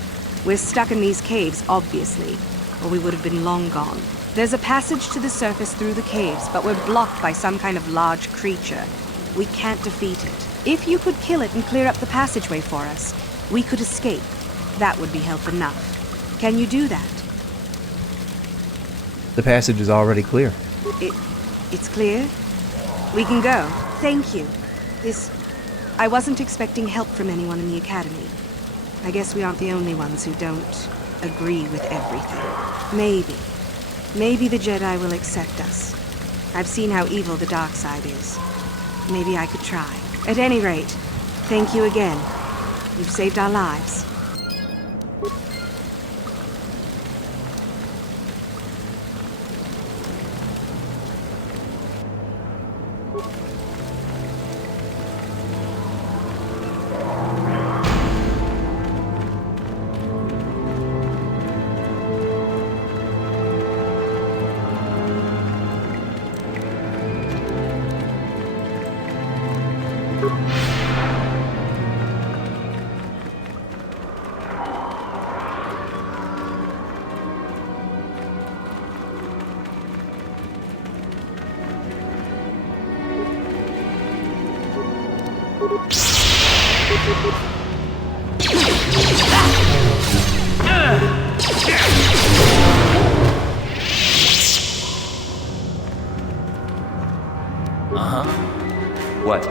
We're stuck in these caves, obviously, or we would have been long gone. There's a passage to the surface through the caves, but we're blocked by some kind of large creature. We can't defeat it. If you could kill it and clear up the passageway for us, we could escape. That would be help enough. Can you do that? The passage is already clear. It's clear? We can go. Thank you. I wasn't expecting help from anyone in the Academy. I guess we aren't the only ones who don't agree with everything. Maybe the Jedi will accept us. I've seen how evil the dark side is. Maybe I could try. At any rate, thank you again. You've saved our lives. What?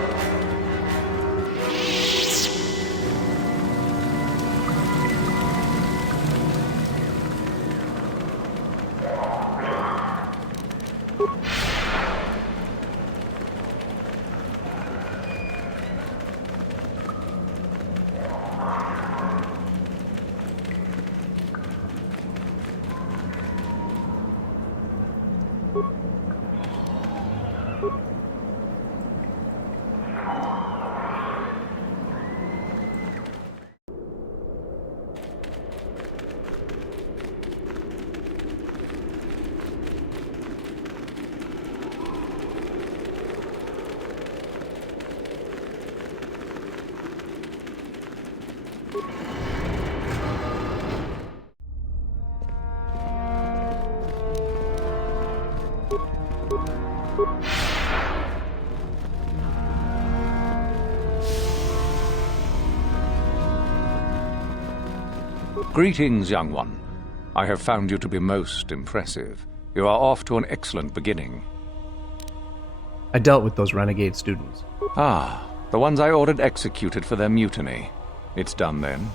Greetings, young one. I have found you to be most impressive. You are off to an excellent beginning. I dealt with those renegade students. Ah, the ones I ordered executed for their mutiny. It's done then?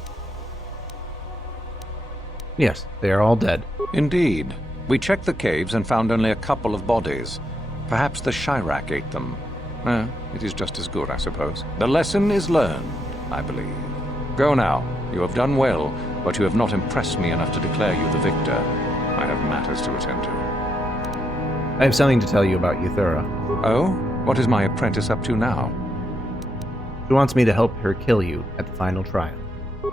Yes, they are all dead. Indeed. We checked the caves and found only a couple of bodies. Perhaps the Shirak ate them. It is just as good, I suppose. The lesson is learned, I believe. Go now. You have done well, but you have not impressed me enough to declare you the victor. I have matters to attend to. I have something to tell you about Euthura. Oh? What is my apprentice up to now? She wants me to help her kill you at the final trial.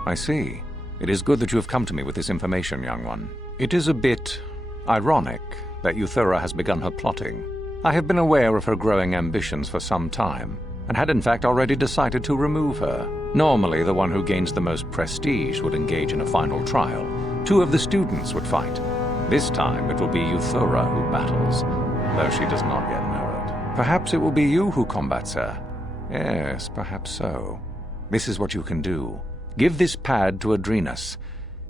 I see. It is good that you have come to me with this information, young one. It is a bit ironic that Euthura has begun her plotting. I have been aware of her growing ambitions for some time, and had in fact already decided to remove her. Normally, the one who gains the most prestige would engage in a final trial. 2 of the students would fight. This time, it will be Euthura who battles, though she does not yet know it. Perhaps it will be you who combats her. Yes, perhaps so. This is what you can do. Give this pad to Adrenas.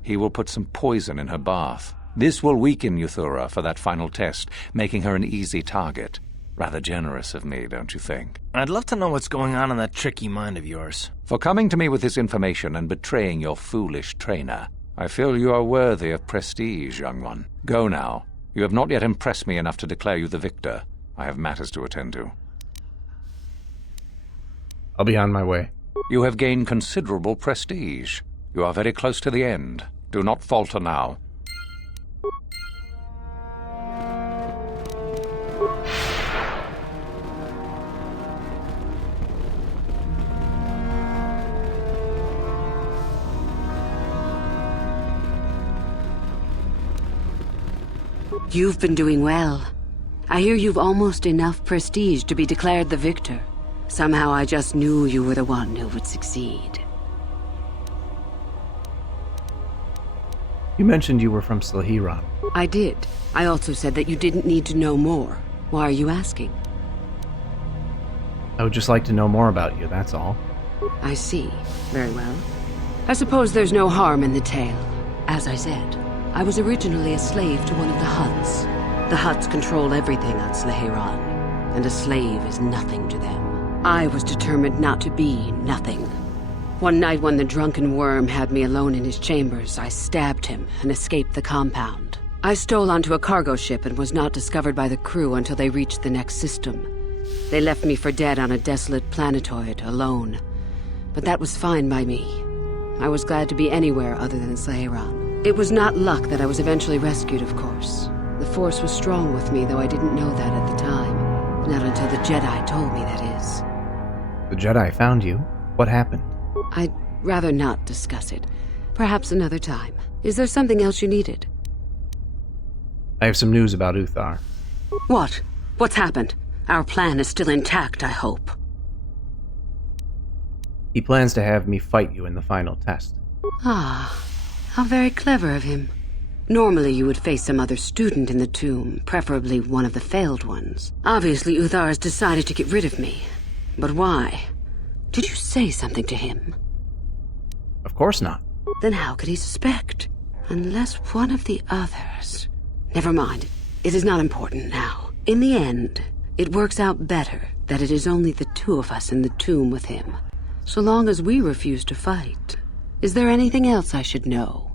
He will put some poison in her bath. This will weaken Euthura for that final test, making her an easy target. Rather generous of me, don't you think? I'd love to know what's going on in that tricky mind of yours. For coming to me with this information and betraying your foolish trainer, I feel you are worthy of prestige, young one. Go now. You have not yet impressed me enough to declare you the victor. I have matters to attend to. I'll be on my way. You have gained considerable prestige. You are very close to the end. Do not falter now. You've been doing well. I hear you've almost enough prestige to be declared the victor. Somehow I just knew you were the one who would succeed. You mentioned you were from Slahiran. I did. I also said that you didn't need to know more. Why are you asking? I would just like to know more about you, that's all. I see. Very well. I suppose there's no harm in the tale. As I said, I was originally a slave to one of the Hutts. The Hutts control everything on Slahiran, and a slave is nothing to them. I was determined not to be nothing. One night when the drunken worm had me alone in his chambers, I stabbed him and escaped the compound. I stole onto a cargo ship and was not discovered by the crew until they reached the next system. They left me for dead on a desolate planetoid, alone. But that was fine by me. I was glad to be anywhere other than Slahiran. It was not luck that I was eventually rescued, of course. The Force was strong with me, though I didn't know that at the time. Not until the Jedi told me, that is. The Jedi found you? What happened? I'd rather not discuss it. Perhaps another time. Is there something else you needed? I have some news about Uthar. What? What's happened? Our plan is still intact, I hope. He plans to have me fight you in the final test. Ah, how very clever of him. Normally you would face some other student in the tomb, preferably one of the failed ones. Obviously Uthar has decided to get rid of me. But why? Did you say something to him? Of course not. Then how could he suspect? Unless one of the others... Never mind. It is not important now. In the end, it works out better that it is only the 2 of us in the tomb with him. So long as we refuse to fight. Is there anything else I should know?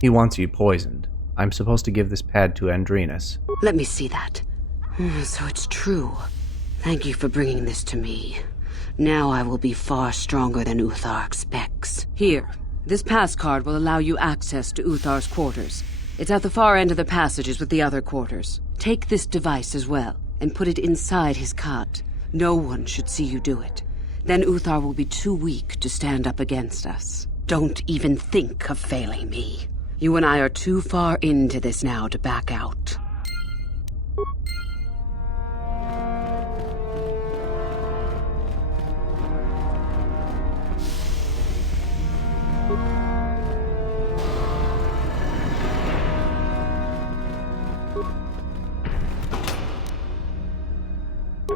He wants you poisoned. I'm supposed to give this pad to Adrenas. Let me see that. So it's true. Thank you for bringing this to me. Now I will be far stronger than Uthar expects. Here, this pass card will allow you access to Uthar's quarters. It's at the far end of the passages with the other quarters. Take this device as well, and put it inside his cot. No one should see you do it. Then Uthar will be too weak to stand up against us. Don't even think of failing me. You and I are too far into this now to back out.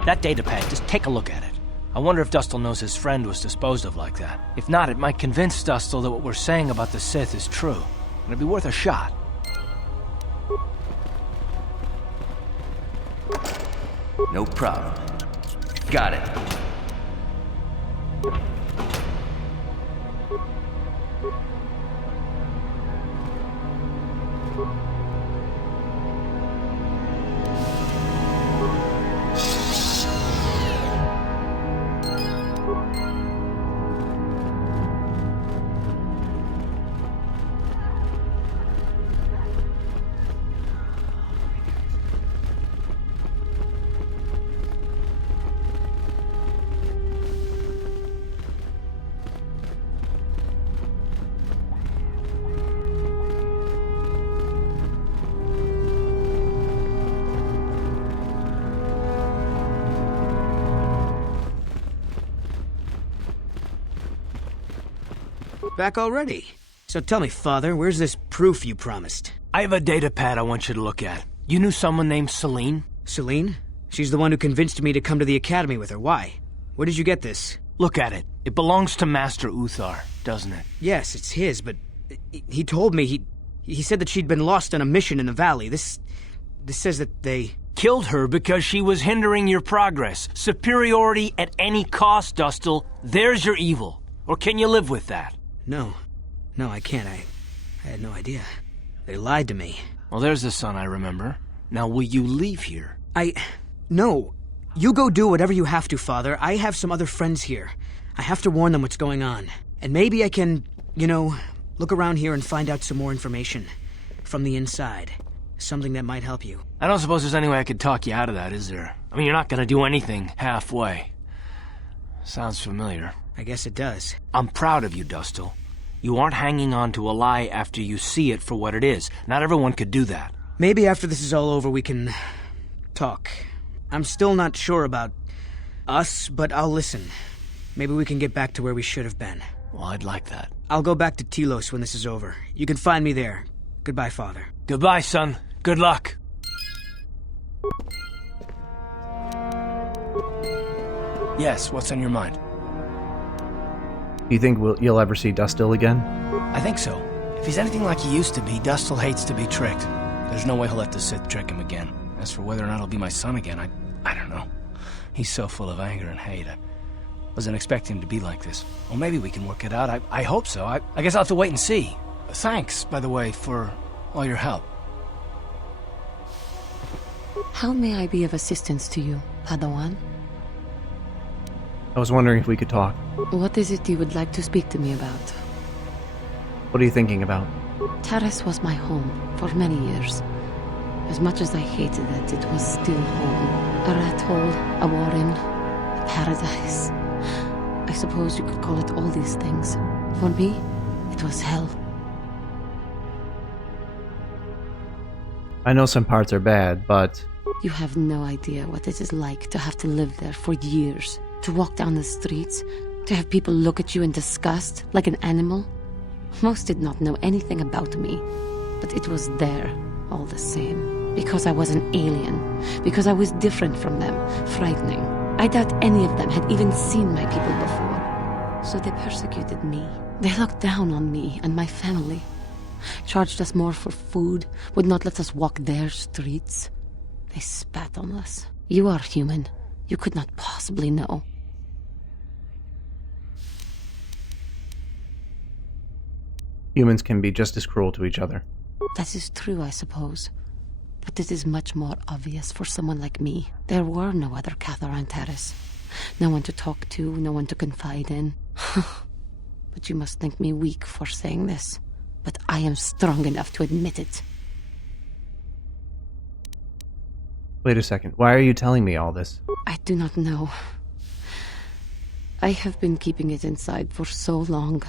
That datapad, just take a look at it. I wonder if Dustil knows his friend was disposed of like that. If not, it might convince Dustil that what we're saying about the Sith is true. It'd be worth a shot. No problem. Got it. Back already? So tell me, Father, where's this proof you promised? I have a datapad I want you to look at. You knew someone named Celine? Celine? She's the one who convinced me to come to the Academy with her. Why? Where did you get this? Look at it. It belongs to Master Uthar, doesn't it? Yes, it's his, but he told me he said that she'd been lost on a mission in the valley. This says that they killed her because she was hindering your progress. Superiority at any cost, Dustil. There's your evil. Or can you live with that? No, I can't. I had no idea. They lied to me. Well, there's the son I remember. Now, will you leave here? No. You go do whatever you have to, Father. I have some other friends here. I have to warn them what's going on. And maybe I can, look around here and find out some more information. From the inside. Something that might help you. I don't suppose there's any way I could talk you out of that, is there? I mean, you're not gonna do anything halfway. Sounds familiar. I guess it does. I'm proud of you, Dustil. You aren't hanging on to a lie after you see it for what it is. Not everyone could do that. Maybe after this is all over we can talk. I'm still not sure about us, but I'll listen. Maybe we can get back to where we should have been. Well, I'd like that. I'll go back to Telos when this is over. You can find me there. Goodbye, Father. Goodbye, son. Good luck. Yes, what's on your mind? Do you think you'll ever see Dustil again? I think so. If he's anything like he used to be, Dustil hates to be tricked. There's no way he'll let the Sith trick him again. As for whether or not he'll be my son again, I don't know. He's so full of anger and hate. I wasn't expecting him to be like this. Well, maybe we can work it out. I hope so. I guess I'll have to wait and see. Thanks, by the way, for all your help. How may I be of assistance to you, Padawan? I was wondering if we could talk. What is it you would like to speak to me about? What are you thinking about? Taris was my home for many years. As much as I hated it, it was still home. A rat hole, a warren, a paradise. I suppose you could call it all these things. For me, it was hell. I know some parts are bad, but... You have no idea what it is like to have to live there for years. To walk down the streets, to have people look at you in disgust, like an animal. Most did not know anything about me, but it was there, all the same. Because I was an alien, because I was different from them, frightening. I doubt any of them had even seen my people before. So they persecuted me. They looked down on me and my family. Charged us more for food, would not let us walk their streets. They spat on us. You are human. You could not possibly know. Humans can be just as cruel to each other. That is true, I suppose. But it is much more obvious for someone like me. There were no other Cathar on Taris. No one to talk to, no one to confide in. But you must think me weak for saying this. But I am strong enough to admit it. Wait a second. Why are you telling me all this? I do not know. I have been keeping it inside for so long.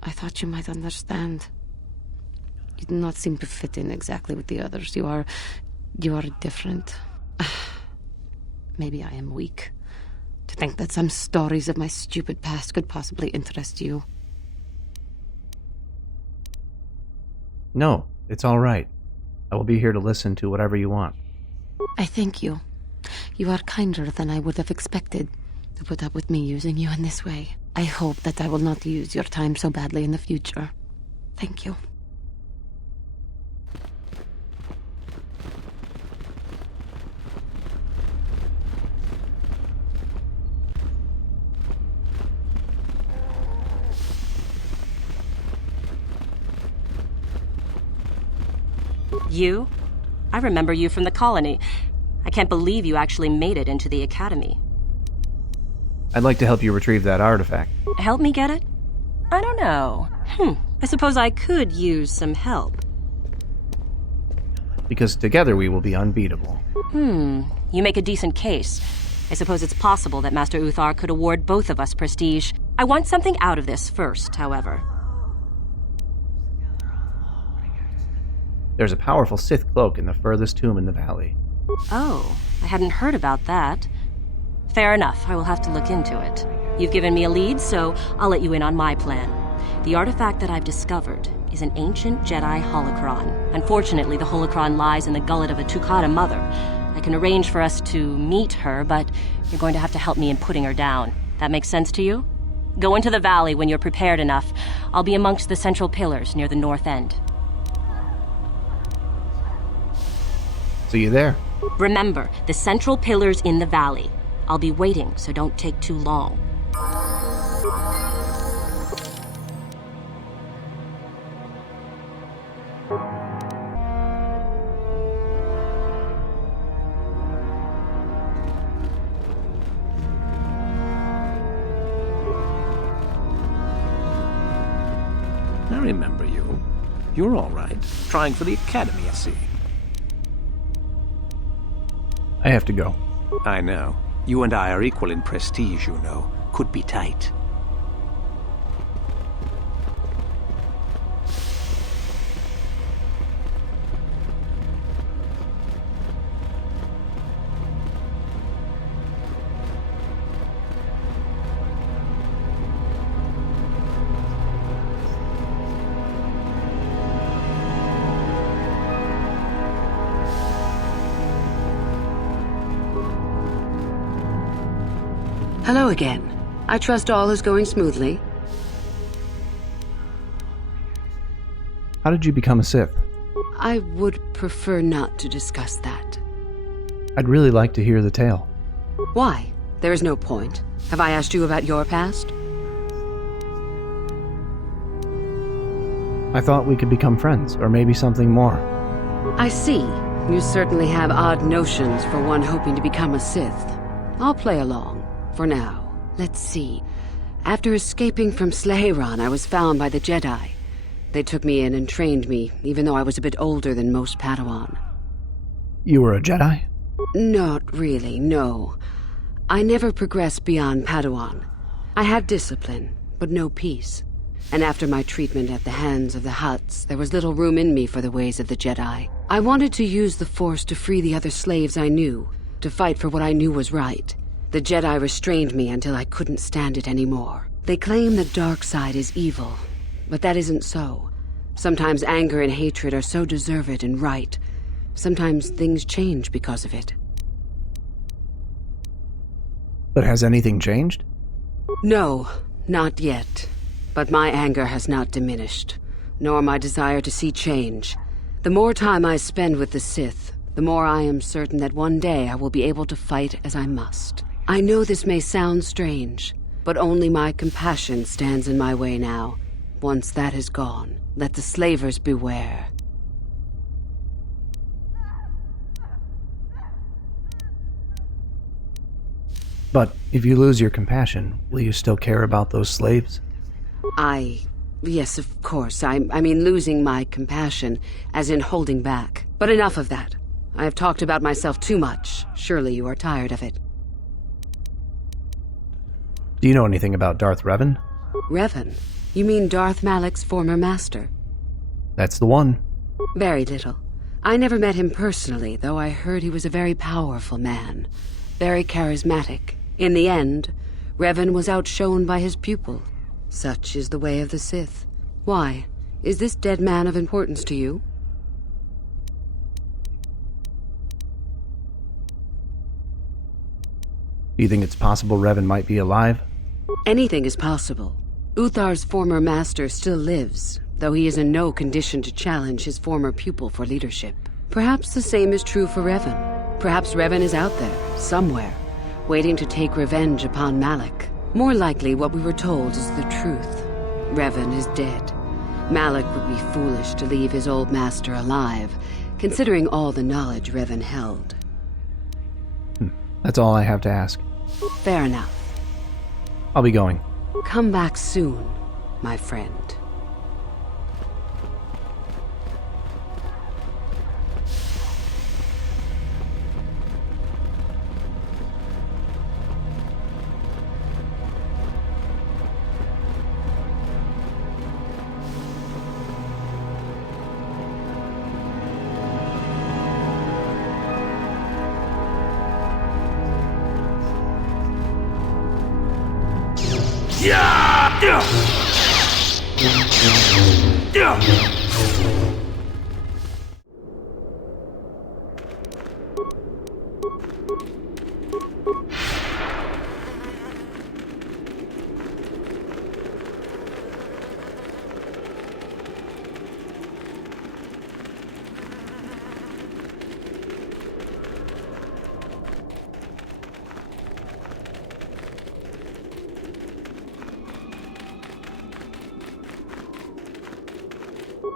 I thought you might understand. You do not seem to fit in exactly with the others. You are different. Maybe I am weak. To think that some stories of my stupid past could possibly interest you. No, it's all right. I will be here to listen to whatever you want. I thank you. You are kinder than I would have expected to put up with me using you in this way. I hope that I will not use your time so badly in the future. Thank you. You? I remember you from the colony. I can't believe you actually made it into the Academy. I'd like to help you retrieve that artifact. Help me get it? I don't know. I suppose I could use some help. Because together we will be unbeatable. You make a decent case. I suppose it's possible that Master Uthar could award both of us prestige. I want something out of this first, however. There's a powerful Sith cloak in the furthest tomb in the valley. Oh, I hadn't heard about that. Fair enough, I will have to look into it. You've given me a lead, so I'll let you in on my plan. The artifact that I've discovered is an ancient Jedi holocron. Unfortunately, the holocron lies in the gullet of a Tukata mother. I can arrange for us to meet her, but you're going to have to help me in putting her down. That makes sense to you? Go into the valley when you're prepared enough. I'll be amongst the central pillars near the north end. See you there. Remember, the central pillars in the valley. I'll be waiting, so don't take too long. I remember you. You're all right. Trying for the Academy, I see. I have to go. I know. You and I are equal in prestige, you know. Could be tight. Hello again. I trust all is going smoothly. How did you become a Sith? I would prefer not to discuss that. I'd really like to hear the tale. Why? There is no point. Have I asked you about your past? I thought we could become friends, or maybe something more. I see. You certainly have odd notions for one hoping to become a Sith. I'll play along. For now. Let's see. After escaping from Slaheron, I was found by the Jedi. They took me in and trained me, even though I was a bit older than most Padawan. You were a Jedi? Not really, no. I never progressed beyond Padawan. I had discipline, but no peace. And after my treatment at the hands of the Hutts, there was little room in me for the ways of the Jedi. I wanted to use the Force to free the other slaves I knew, to fight for what I knew was right. The Jedi restrained me until I couldn't stand it anymore. They claim the dark side is evil, but that isn't so. Sometimes anger and hatred are so deserved and right. Sometimes things change because of it. But has anything changed? No, not yet. But my anger has not diminished, nor my desire to see change. The more time I spend with the Sith, the more I am certain that one day I will be able to fight as I must. I know this may sound strange, but only my compassion stands in my way now. Once that is gone, let the slavers beware. But if you lose your compassion, will you still care about those slaves? Yes, of course. I mean losing my compassion, as in holding back. But enough of that. I have talked about myself too much. Surely you are tired of it. Do you know anything about Darth Revan? Revan? You mean Darth Malak's former master? That's the one. Very little. I never met him personally, though I heard he was a very powerful man. Very charismatic. In the end, Revan was outshone by his pupil. Such is the way of the Sith. Why? Is this dead man of importance to you? Do you think it's possible Revan might be alive? Anything is possible. Uthar's former master still lives, though he is in no condition to challenge his former pupil for leadership. Perhaps the same is true for Revan. Perhaps Revan is out there, somewhere, waiting to take revenge upon Malak. More likely, what we were told is the truth. Revan is dead. Malak would be foolish to leave his old master alive, considering all the knowledge Revan held. That's all I have to ask. Fair enough. I'll be going. Come back soon, my friend.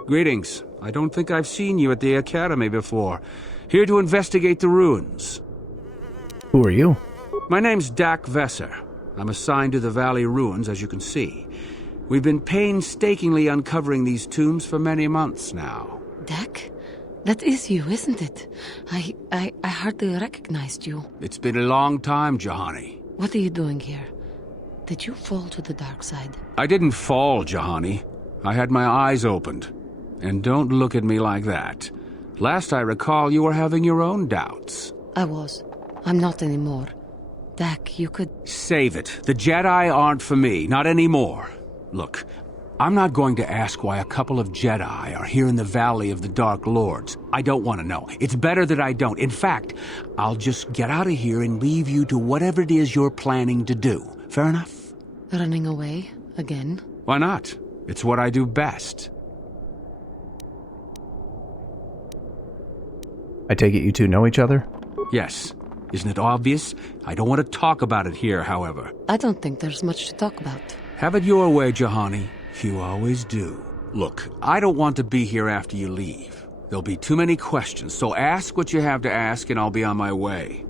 Greetings. I don't think I've seen you at the Academy before. Here to investigate the ruins. Who are you? My name's Dak Vesser. I'm assigned to the Valley Ruins, as you can see. We've been painstakingly uncovering these tombs for many months now. Dak? That is you, isn't it? I hardly recognized you. It's been a long time, Jahani. What are you doing here? Did you fall to the dark side? I didn't fall, Jahani. I had my eyes opened. And don't look at me like that. Last I recall, you were having your own doubts. I was. I'm not anymore. Dak, you could... Save it. The Jedi aren't for me, not anymore. Look, I'm not going to ask why a couple of Jedi are here in the Valley of the Dark Lords. I don't want to know. It's better that I don't. In fact, I'll just get out of here and leave you to whatever it is you're planning to do. Fair enough? Running away? Again? Why not? It's what I do best. I take it you two know each other? Yes. Isn't it obvious? I don't want to talk about it here, however. I don't think there's much to talk about. Have it your way, Jahani. You always do. Look, I don't want to be here after you leave. There'll be too many questions, so ask what you have to ask and I'll be on my way.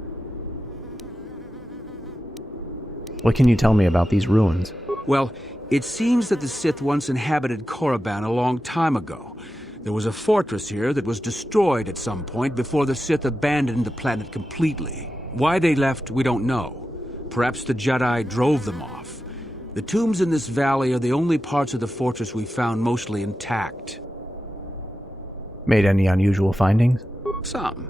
What can you tell me about these ruins? Well, it seems that the Sith once inhabited Korriban a long time ago. There was a fortress here that was destroyed at some point before the Sith abandoned the planet completely. Why they left, we don't know. Perhaps the Jedi drove them off. The tombs in this valley are the only parts of the fortress we found mostly intact. Made any unusual findings? Some.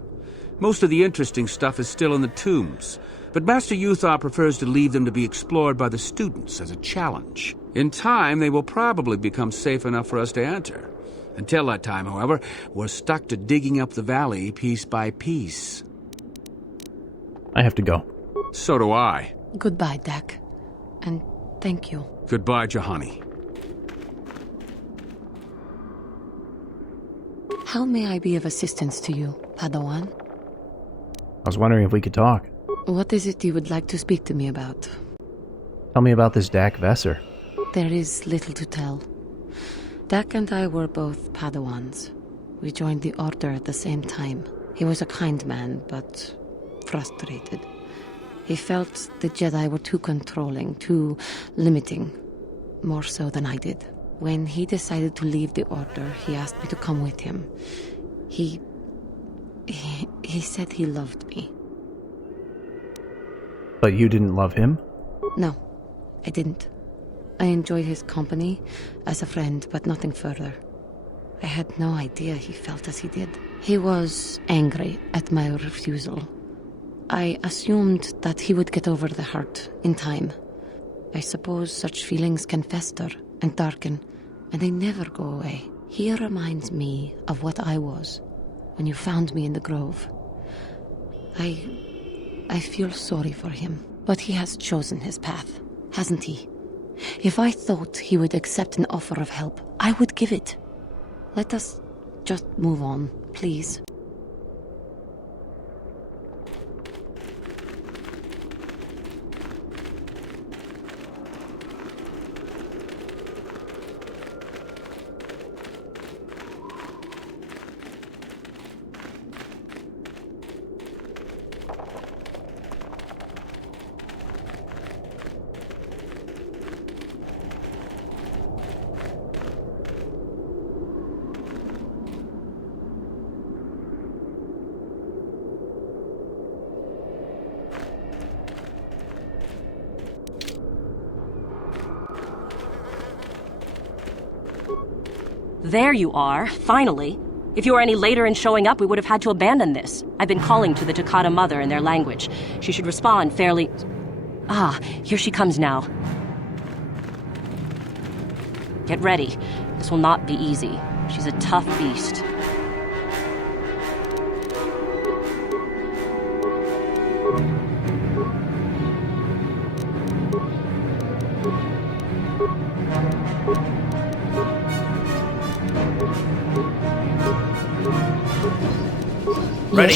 Most of the interesting stuff is still in the tombs, but Master Uthar prefers to leave them to be explored by the students as a challenge. In time, they will probably become safe enough for us to enter. Until that time, however, we're stuck to digging up the valley piece by piece. I have to go. So do I. Goodbye, Dak. And thank you. Goodbye, Jahani. How may I be of assistance to you, Padawan? I was wondering if we could talk. What is it you would like to speak to me about? Tell me about this Dak Vesser. There is little to tell. Dak and I were both Padawans. We joined the Order at the same time. He was a kind man, but frustrated. He felt the Jedi were too controlling, too limiting, more so than I did. When he decided to leave the Order, he asked me to come with him. He said he loved me. But you didn't love him? No, I didn't. I enjoyed his company as a friend, but nothing further. I had no idea he felt as he did. He was angry at my refusal. I assumed that he would get over the hurt in time. I suppose such feelings can fester and darken, and they never go away. He reminds me of what I was when you found me in the grove. I feel sorry for him. But he has chosen his path, hasn't he? If I thought he would accept an offer of help, I would give it. Let us just move on, please. There you are, finally. If you were any later in showing up, we would have had to abandon this. I've been calling to the Takata mother in their language. She should respond fairly... Ah, here she comes now. Get ready. This will not be easy. She's a tough beast. Ready?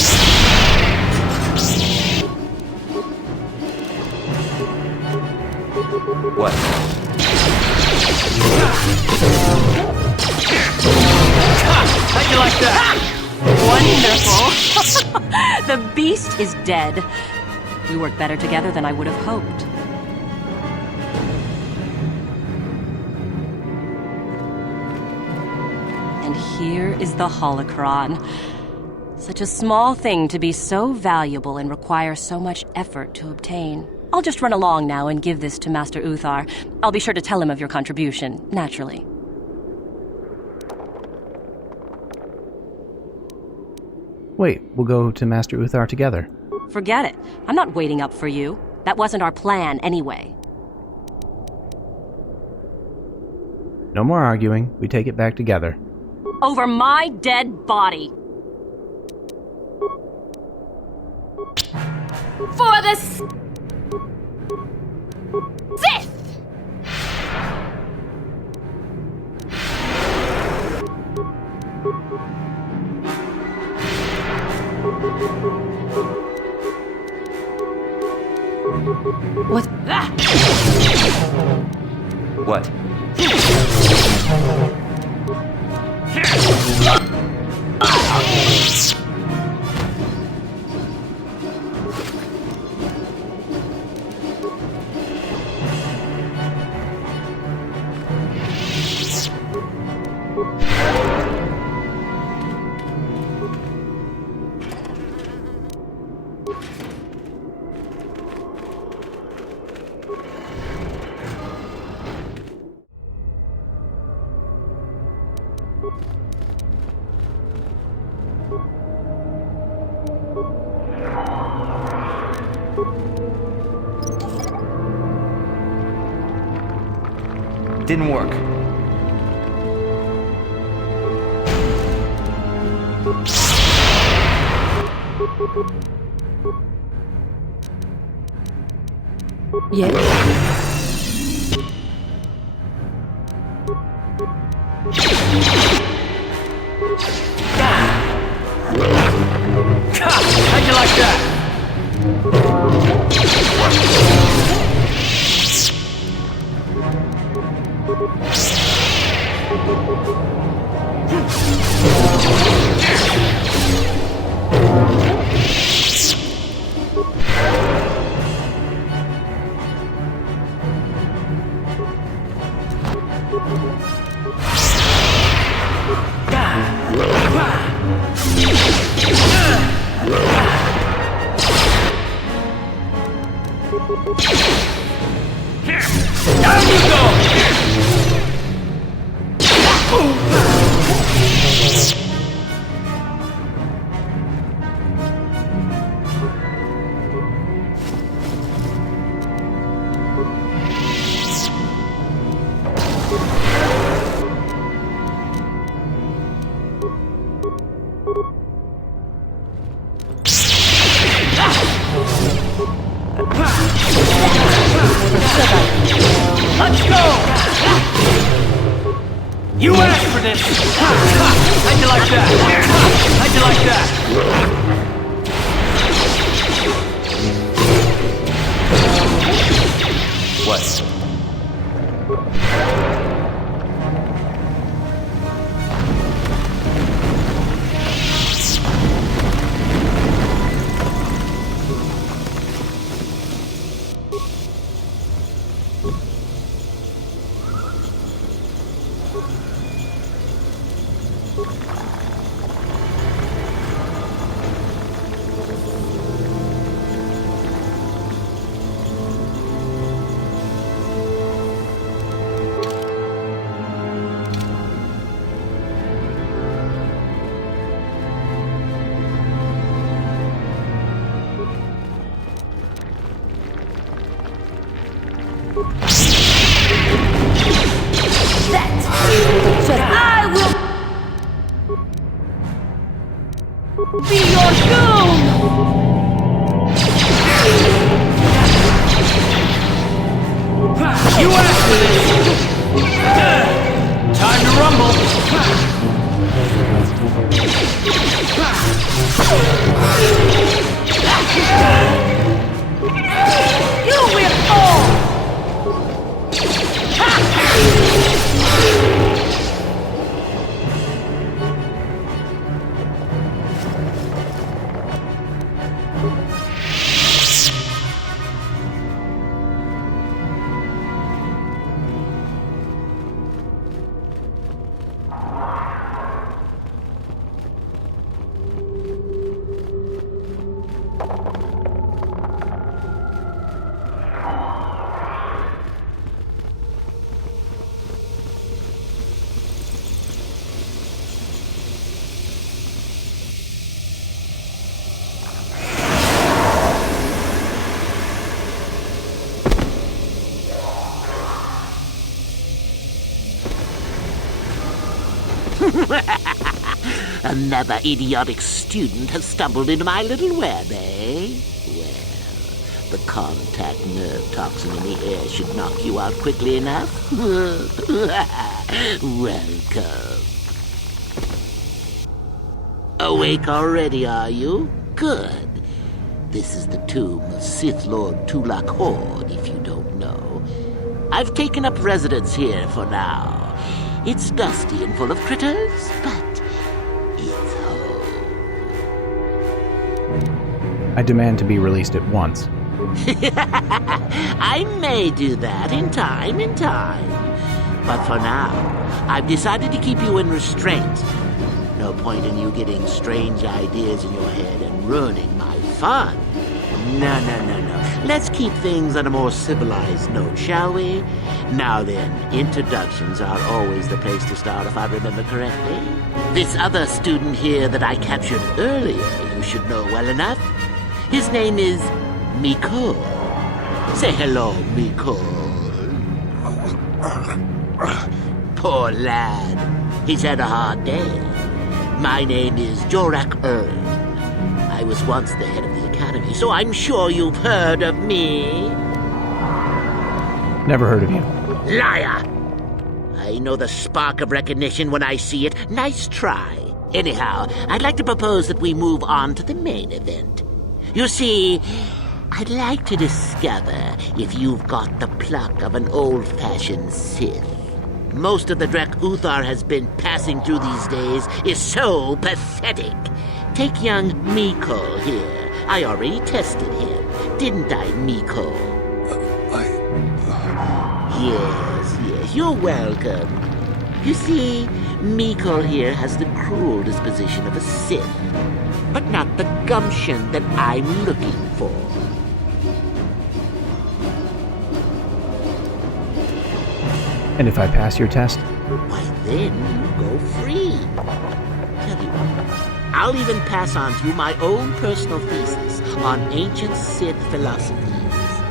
What? How'd you like that? Wonderful! The beast is dead. We work better together than I would have hoped. And here is the holocron. Such a small thing to be so valuable and require so much effort to obtain. I'll just run along now and give this to Master Uthar. I'll be sure to tell him of your contribution, naturally. Wait, we'll go to Master Uthar together. Forget it. I'm not waiting up for you. That wasn't our plan anyway. No more arguing. We take it back together. Over my dead body. For the Sith! What? What? Didn't work. Yeah. How'd you like that? Down you go! You asked for this! How'd you like that? How'd you like that? What? Be your doom! You asked for this! Time to rumble! You will fall! Another idiotic student has stumbled into my little web, eh? Well, the contact nerve toxin in the air should knock you out quickly enough. Welcome. Awake already, are you? Good. This is the tomb of Sith Lord Tulak Hord, if you don't know. I've taken up residence here for now. It's dusty and full of critters, but it's home. I demand to be released at once. I may do that in time. But for now, I've decided to keep you in restraint. No point in you getting strange ideas in your head and ruining my fun. No. Let's keep things on a more civilized note, shall we? Now then, introductions are always the place to start, if I remember correctly. This other student here that I captured earlier, you should know well enough. His name is Miko. Say hello, Miko. Poor lad. He's had a hard day. My name is Jorak Ern. I was once the head of the Academy, so I'm sure you've heard of me. Never heard of you. Liar! I know the spark of recognition when I see it. Nice try. Anyhow, I'd like to propose that we move on to the main event. You see, I'd like to discover if you've got the pluck of an old-fashioned Sith. Most of the Drek Uthar has been passing through these days is so pathetic. Take young Miko here. I already tested him, didn't I, Miko? Yes, you're welcome. You see, Miko here has the cruel disposition of a Sith, but not the gumption that I'm looking for. And if I pass your test? Why, then you go free. Tell you what, I'll even pass on to you my own personal thesis on ancient Sith philosophies.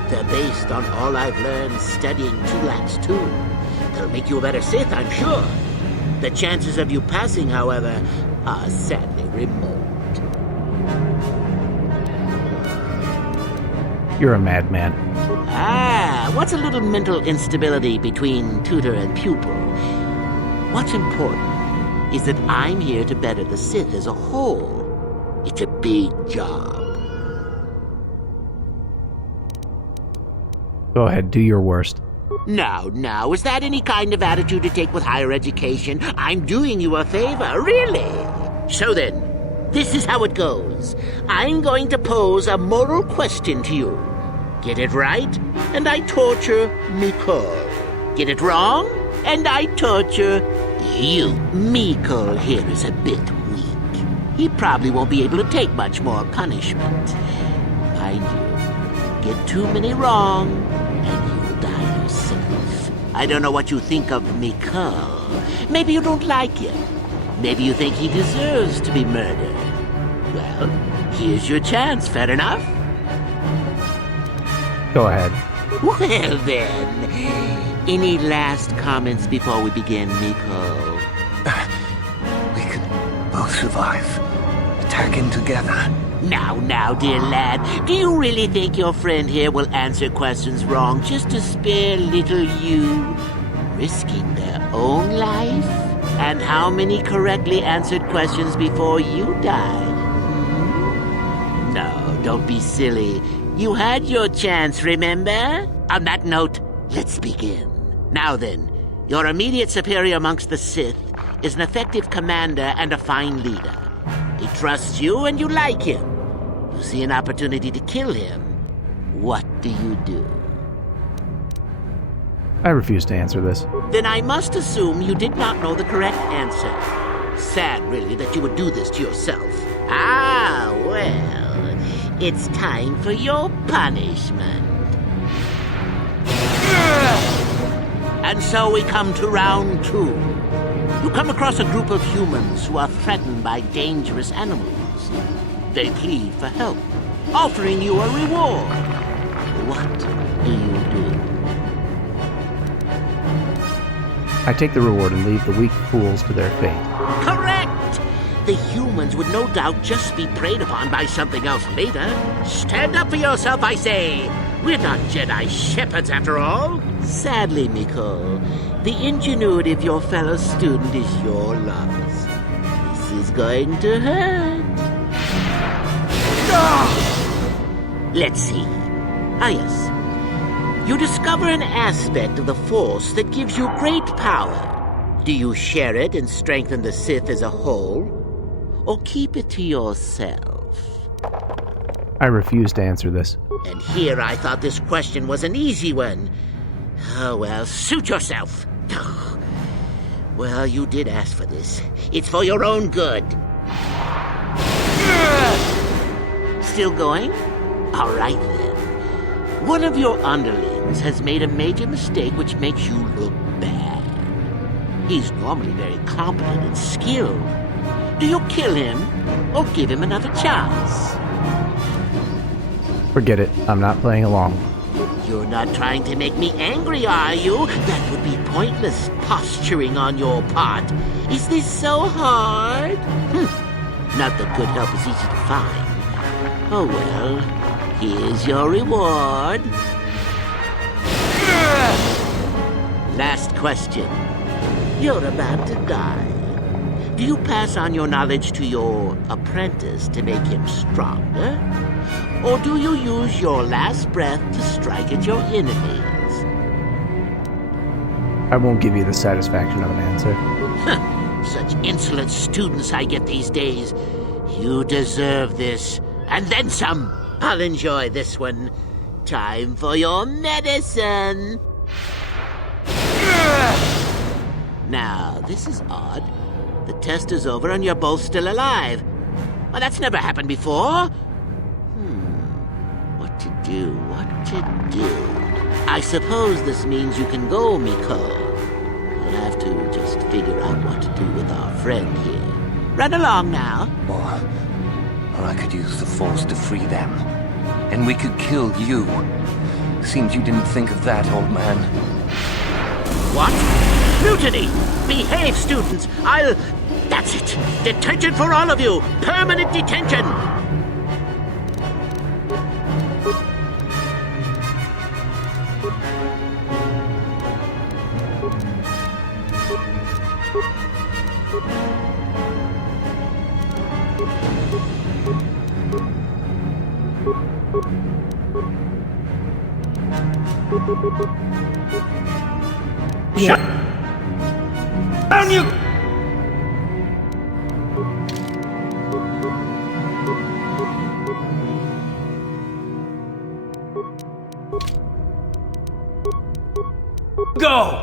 They're based on all I've learned studying Tulak's tomb. They'll make you a better Sith, I'm sure. The chances of you passing, however, are sadly remote. You're a madman. What's a little mental instability between tutor and pupil? What's important is that I'm here to better the Sith as a whole. It's a big job. Go ahead, do your worst. Now, is that any kind of attitude to take with higher education? I'm doing you a favor, really. So then, this is how it goes. I'm going to pose a moral question to you. Get it right, and I torture Mikol. Get it wrong, and I torture you. Mikol here is a bit weak. He probably won't be able to take much more punishment. Mind you, get too many wrong, and you'll die yourself. I don't know what you think of Mikol. Maybe you don't like him. Maybe you think he deserves to be murdered. Well, here's your chance, fair enough? Go ahead. Well then, any last comments before we begin, Mikol? We can both survive. Attacking together. Now, dear lad, do you really think your friend here will answer questions wrong just to spare little you, risking their own life? And how many correctly answered questions before you died? No, don't be silly. You had your chance, remember? On that note, let's begin. Now then, your immediate superior amongst the Sith is an effective commander and a fine leader. He trusts you and you like him. You see an opportunity to kill him. What do you do? I refuse to answer this. Then I must assume you did not know the correct answer. Sad, really, that you would do this to yourself. Ah, well, it's time for your punishment. And so we come to round 2. You come across a group of humans who are threatened by dangerous animals. They plead for help, offering you a reward. What do you do? I take the reward and leave the weak fools to their fate. Correct! The humans would no doubt just be preyed upon by something else later. Stand up for yourself, I say! We're not Jedi shepherds, after all. Sadly, Mikol, the ingenuity of your fellow student is your loss. This is going to hurt. Let's see. Ah, yes. You discover an aspect of the Force that gives you great power. Do you share it and strengthen the Sith as a whole? Or keep it to yourself? I refuse to answer this. And here I thought this question was an easy one. Oh, well, suit yourself. Well, you did ask for this. It's for your own good. Still going? All right, then. One of your underlings has made a major mistake which makes you look bad. He's normally very competent and skilled. Do you kill him or give him another chance? Forget it. I'm not playing along. You're not trying to make me angry, are you? That would be pointless posturing on your part. Is this so hard? Not that good help is easy to find. Oh well, here's your reward. Last question. You're about to die. Do you pass on your knowledge to your apprentice to make him stronger? Or do you use your last breath to strike at your enemies? I won't give you the satisfaction of an answer. Such insolent students I get these days. You deserve this. And then some. I'll enjoy this one. Time for your medicine. Now, this is odd. The test is over and you're both still alive. Well, that's never happened before. What to do? I suppose this means you can go, Mikol. We'll have to just figure out what to do with our friend here. Run along now. Or I could use the Force to free them. And we could kill you. Seems you didn't think of that, old man. What? Mutiny! Behave, students! That's it! Detention for all of you! Permanent detention! Shut down, you! Go!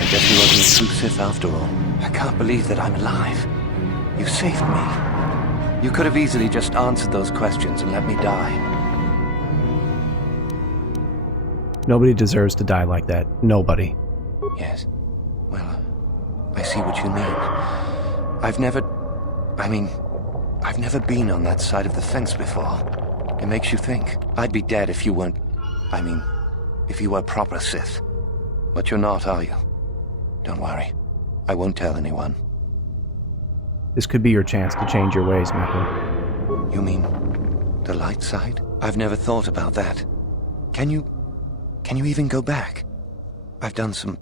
I guess he wasn't a true Sith after all. I can't believe that I'm alive. You saved me. You could have easily just answered those questions and let me die. Nobody deserves to die like that. Nobody. Yes. Well, I see what you mean. I've never been on that side of the fence before. It makes you think. I'd be dead if you weren't... if you were proper Sith. But you're not, are you? Don't worry. I won't tell anyone. This could be your chance to change your ways, Marka. You mean the light side? I've never thought about that. Can you even go back? I've done some...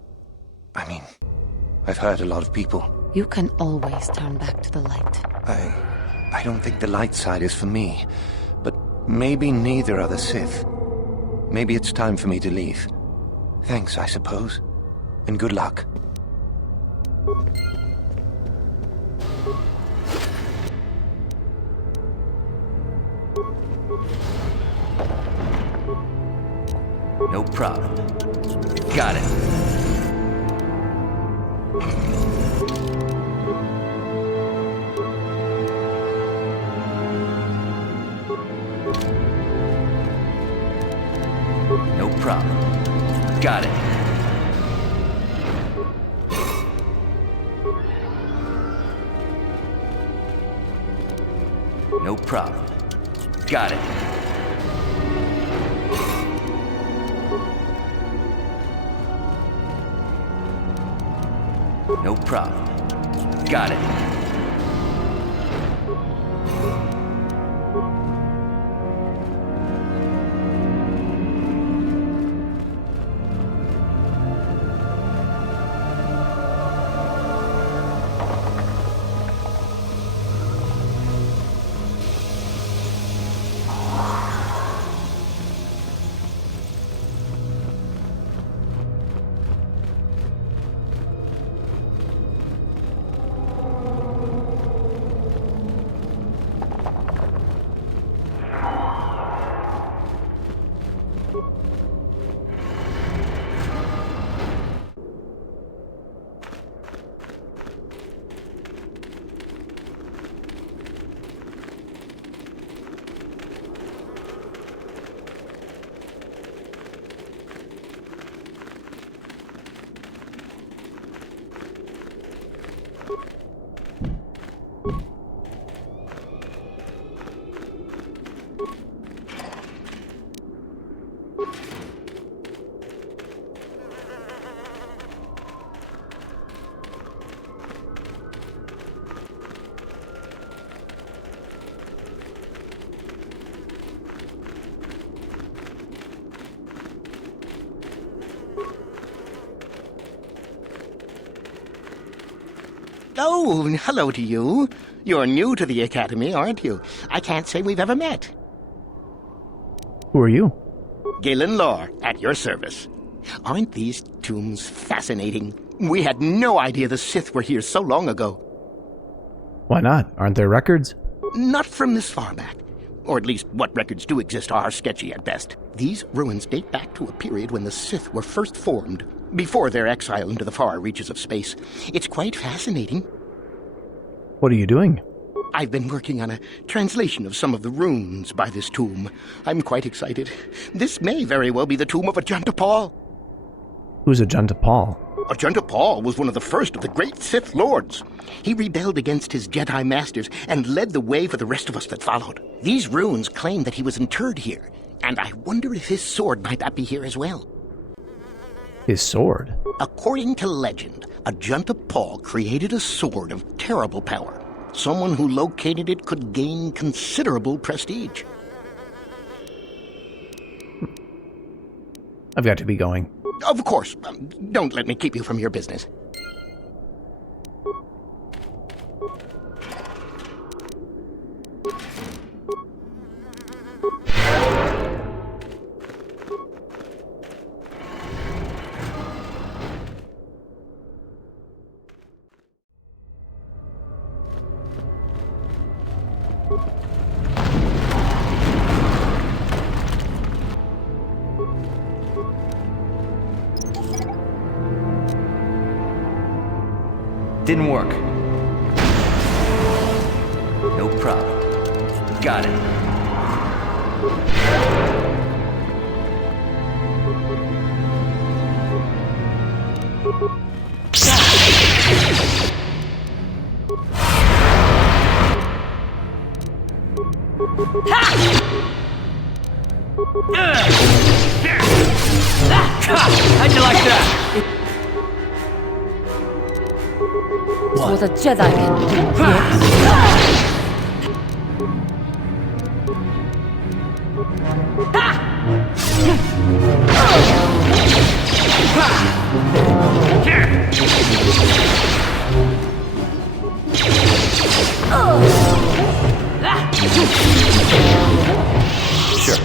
I've hurt a lot of people. You can always turn back to the light. I don't think the light side is for me. But maybe neither are the Sith. Maybe it's time for me to leave. Thanks, I suppose. And good luck. No problem. Got it. No problem. Got it. No problem. Got it. No problem. Got it. Oh, hello to you. You're new to the Academy, aren't you? I can't say we've ever met. Who are you? Galen Lore, at your service. Aren't these tombs fascinating? We had no idea the Sith were here so long ago. Why not? Aren't there records? Not from this far back. Or at least what records do exist are sketchy at best. These ruins date back to a period when the Sith were first formed, before their exile into the far reaches of space. It's quite fascinating. What are you doing? I've been working on a translation of some of the runes by this tomb. I'm quite excited. This may very well be the tomb of Ajunta Pall. Who's Ajunta Pall? Ajunta Pall was one of the first of the great Sith Lords. He rebelled against his Jedi masters and led the way for the rest of us that followed. These runes claim that he was interred here, and I wonder if his sword might not be here as well. His sword? According to legend, Ajunta Pall created a sword of terrible power. Someone who located it could gain considerable prestige. I've got to be going. Of course. Don't let me keep you from your business. Didn't work. No problem. Got it. How'd you like that? What a Jedi can do. Sure.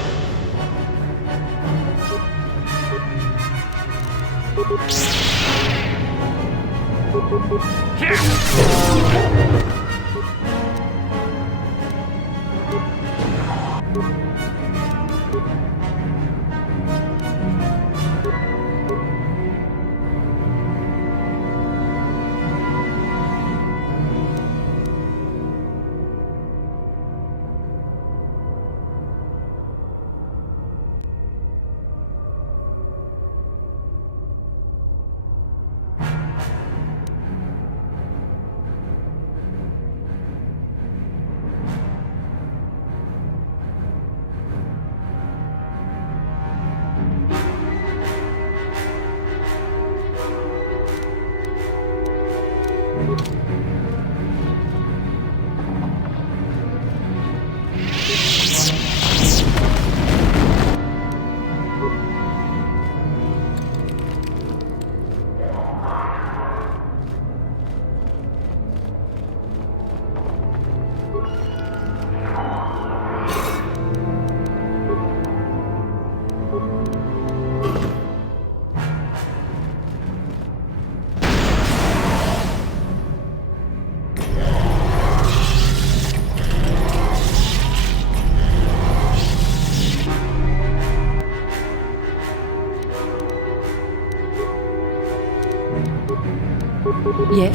Yeah.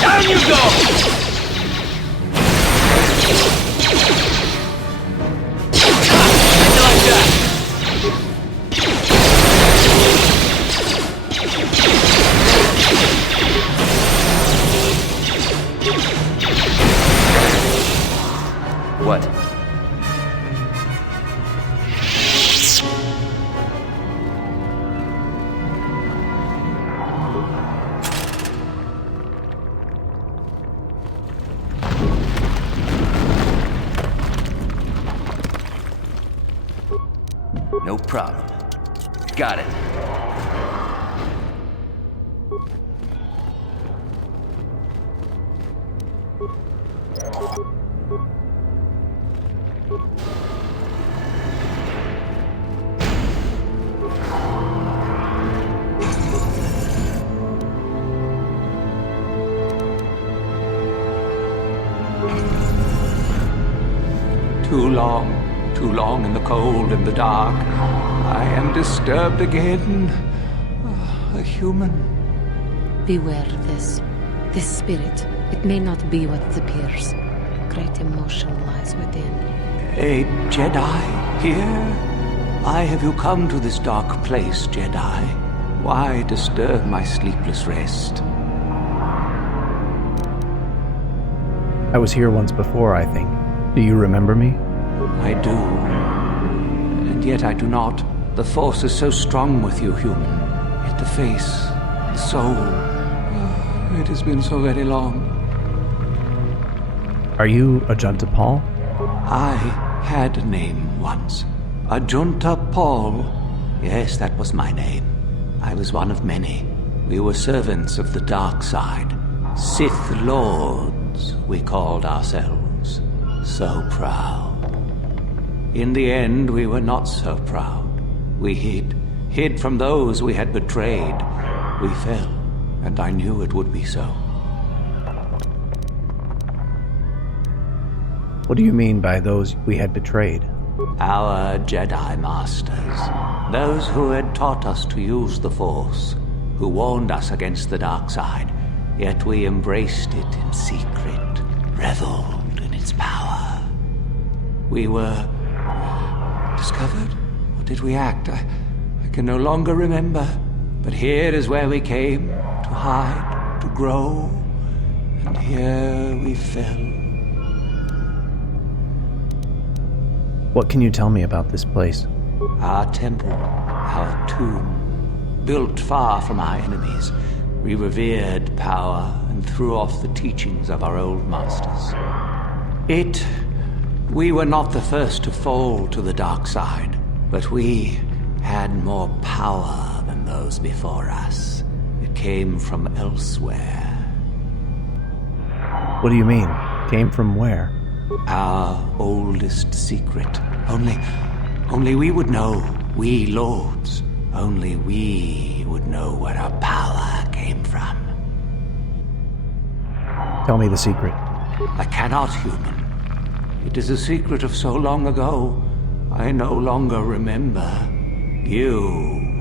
Down you go! How'd you like that? What? No problem. Got it. Too long in the cold and the dark. I am disturbed again. A human. Beware of this. This spirit, it may not be what it appears. Great emotion lies within. A Jedi here? Why have you come to this dark place, Jedi? Why disturb my sleepless rest? I was here once before, I think. Do you remember me? I do. And yet I do not. The Force is so strong with you, human. Yet the face, the soul... it has been so very long. Are you Ajunta Pall? I had a name once. Ajunta Pall. Yes, that was my name. I was one of many. We were servants of the dark side. Sith Lords, we called ourselves. So proud. In the end, we were not so proud. We hid from those we had betrayed. We fell, and I knew it would be so. What do you mean by those we had betrayed? Our Jedi Masters. Those who had taught us to use the Force. Who warned us against the dark side. Yet we embraced it in secret. Reveled in its power. We were... discovered? Or did we act? I can no longer remember. But here is where we came. To hide. To grow. And here we fell. What can you tell me about this place? Our temple, our tomb, built far from our enemies, we revered power and threw off the teachings of our old masters. We were not the first to fall to the dark side, but we had more power than those before us. It came from elsewhere. What do you mean? Came from where? Our oldest secret. Only we would know, we Lords. Only we would know where our power came from. Tell me the secret. I cannot, human. It is a secret of so long ago, I no longer remember. You,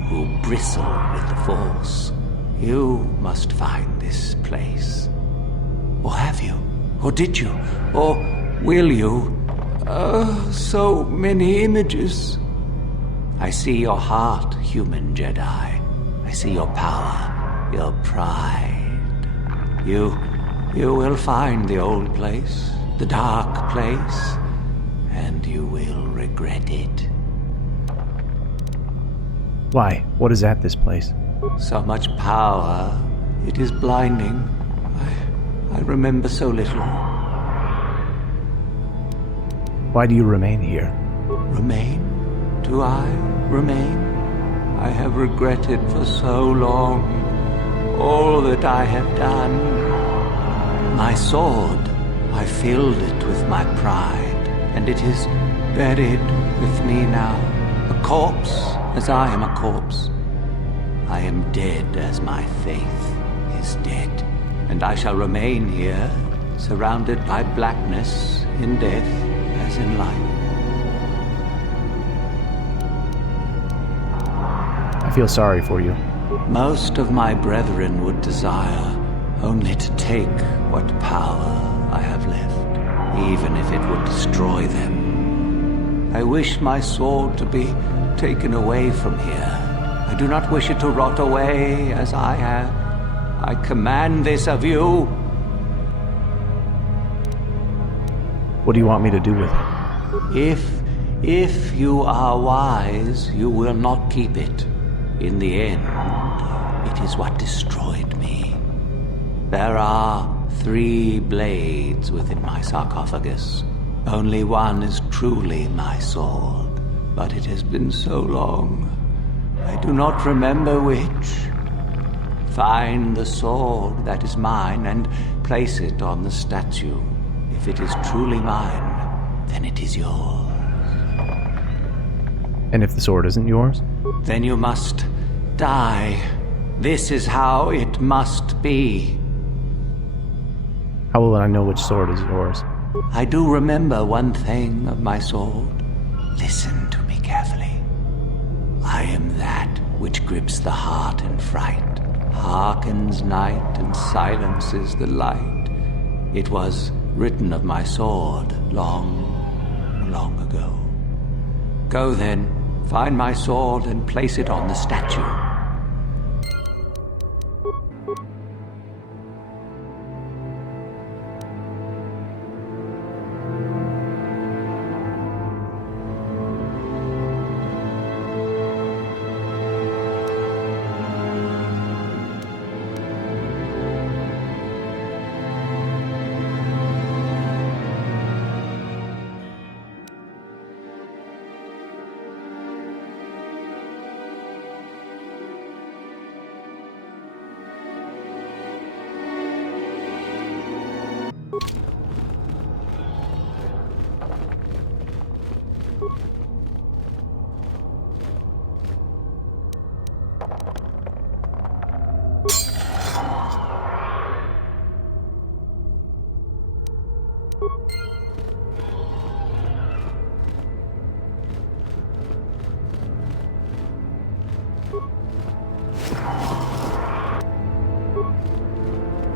who bristle with the Force, you must find this place. Or have you? Or did you? Or will you? So many images. I see your heart, human Jedi. I see your power, your pride. You will find the old place, the dark place, and you will regret it. Why? What is at this place? So much power, it is blinding. I remember so little. Why do you remain here? Remain? Do I remain? I have regretted for so long all that I have done. My sword, I filled it with my pride, and it is buried with me now. A corpse, as I am a corpse. I am dead as my faith is dead, and I shall remain here, surrounded by blackness in death as in life. I feel sorry for you. Most of my brethren would desire only to take what power I have left, even if it would destroy them. I wish my sword to be taken away from here. I do not wish it to rot away as I have. I command this of you. What do you want me to do with it? If you are wise, you will not keep it. In the end, it is what destroyed me. There are 3 blades within my sarcophagus. Only one is truly my sword, but it has been so long. I do not remember which. Find the sword that is mine and place it on the statue. If it is truly mine, then it is yours. And if the sword isn't yours? Then you must die. This is how it must be. How will I know which sword is yours? I do remember one thing of my sword. Listen to me carefully. I am that which grips the heart in fright, hearkens night and silences the light. It was written of my sword long, long ago. Go then, find my sword and place it on the statue.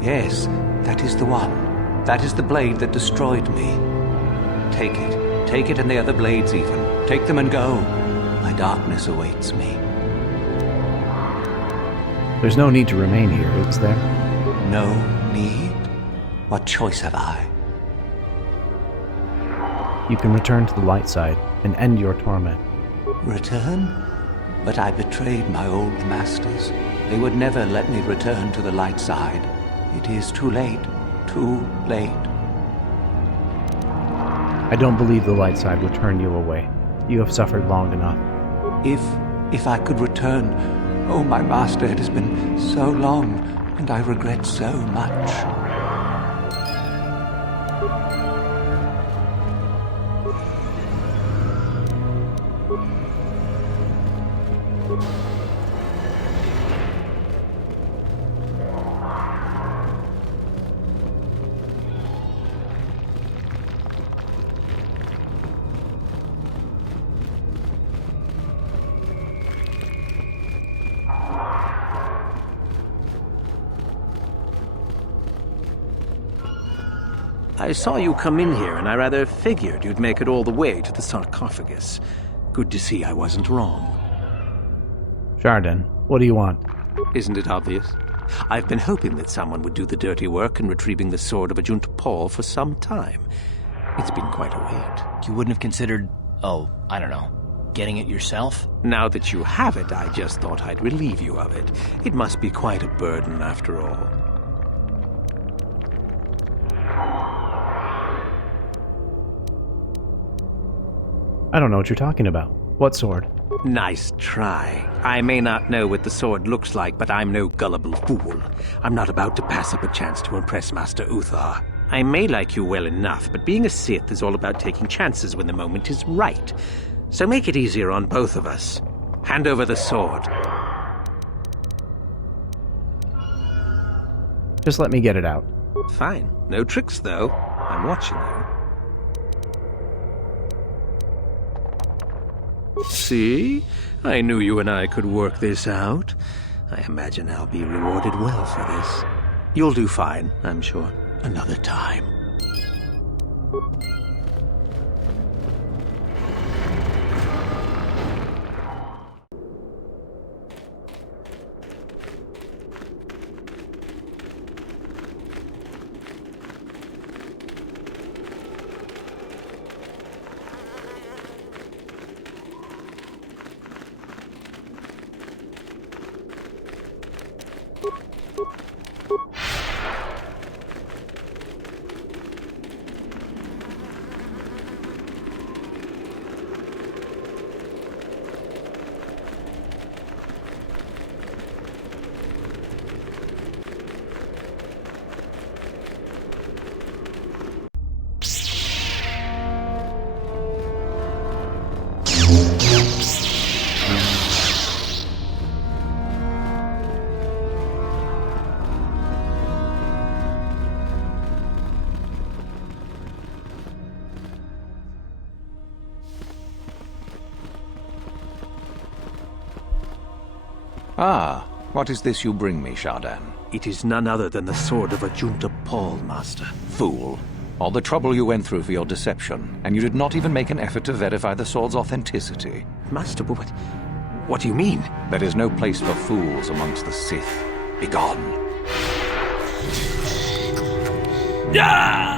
Yes, that is the one. That is the blade that destroyed me. Take it. Take it and the other blades even. Take them and go. My darkness awaits me. There's no need to remain here, is there? No need? What choice have I? You can return to the light side and end your torment. Return? But I betrayed my old masters. They would never let me return to the light side. It is too late. Too late. I don't believe the light side will turn you away. You have suffered long enough. If I could return... Oh, my master, it has been so long, and I regret so much. I saw you come in here, and I rather figured you'd make it all the way to the sarcophagus. Good to see I wasn't wrong. Chardin, what do you want? Isn't it obvious? I've been hoping that someone would do the dirty work in retrieving the sword of Ajunta Pall for some time. It's been quite a wait. You wouldn't have considered, I don't know, getting it yourself? Now that you have it, I just thought I'd relieve you of it. It must be quite a burden after all. I don't know what you're talking about. What sword? Nice try. I may not know what the sword looks like, but I'm no gullible fool. I'm not about to pass up a chance to impress Master Uthar. I may like you well enough, but being a Sith is all about taking chances when the moment is right. So make it easier on both of us. Hand over the sword. Just let me get it out. Fine. No tricks, though. I'm watching you. See? I knew you and I could work this out. I imagine I'll be rewarded well for this. You'll do fine, I'm sure. Another time. Ah, what is this you bring me, Chardin? It is none other than the sword of Ajunta Pall, Master. Fool. All the trouble you went through for your deception, and you did not even make an effort to verify the sword's authenticity. Master, what do you mean? There is no place for fools amongst the Sith. Begone. Yeah!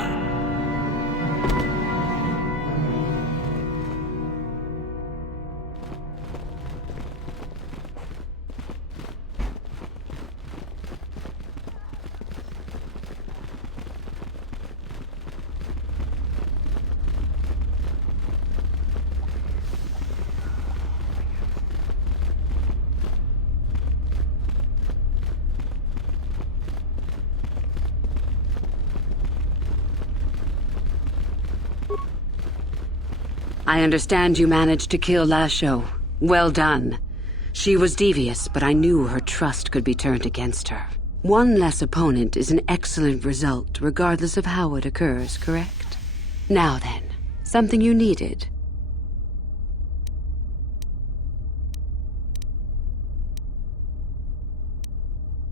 I understand you managed to kill Lasho. Well done. She was devious, but I knew her trust could be turned against her. One less opponent is an excellent result, regardless of how it occurs, correct? Now then, something you needed.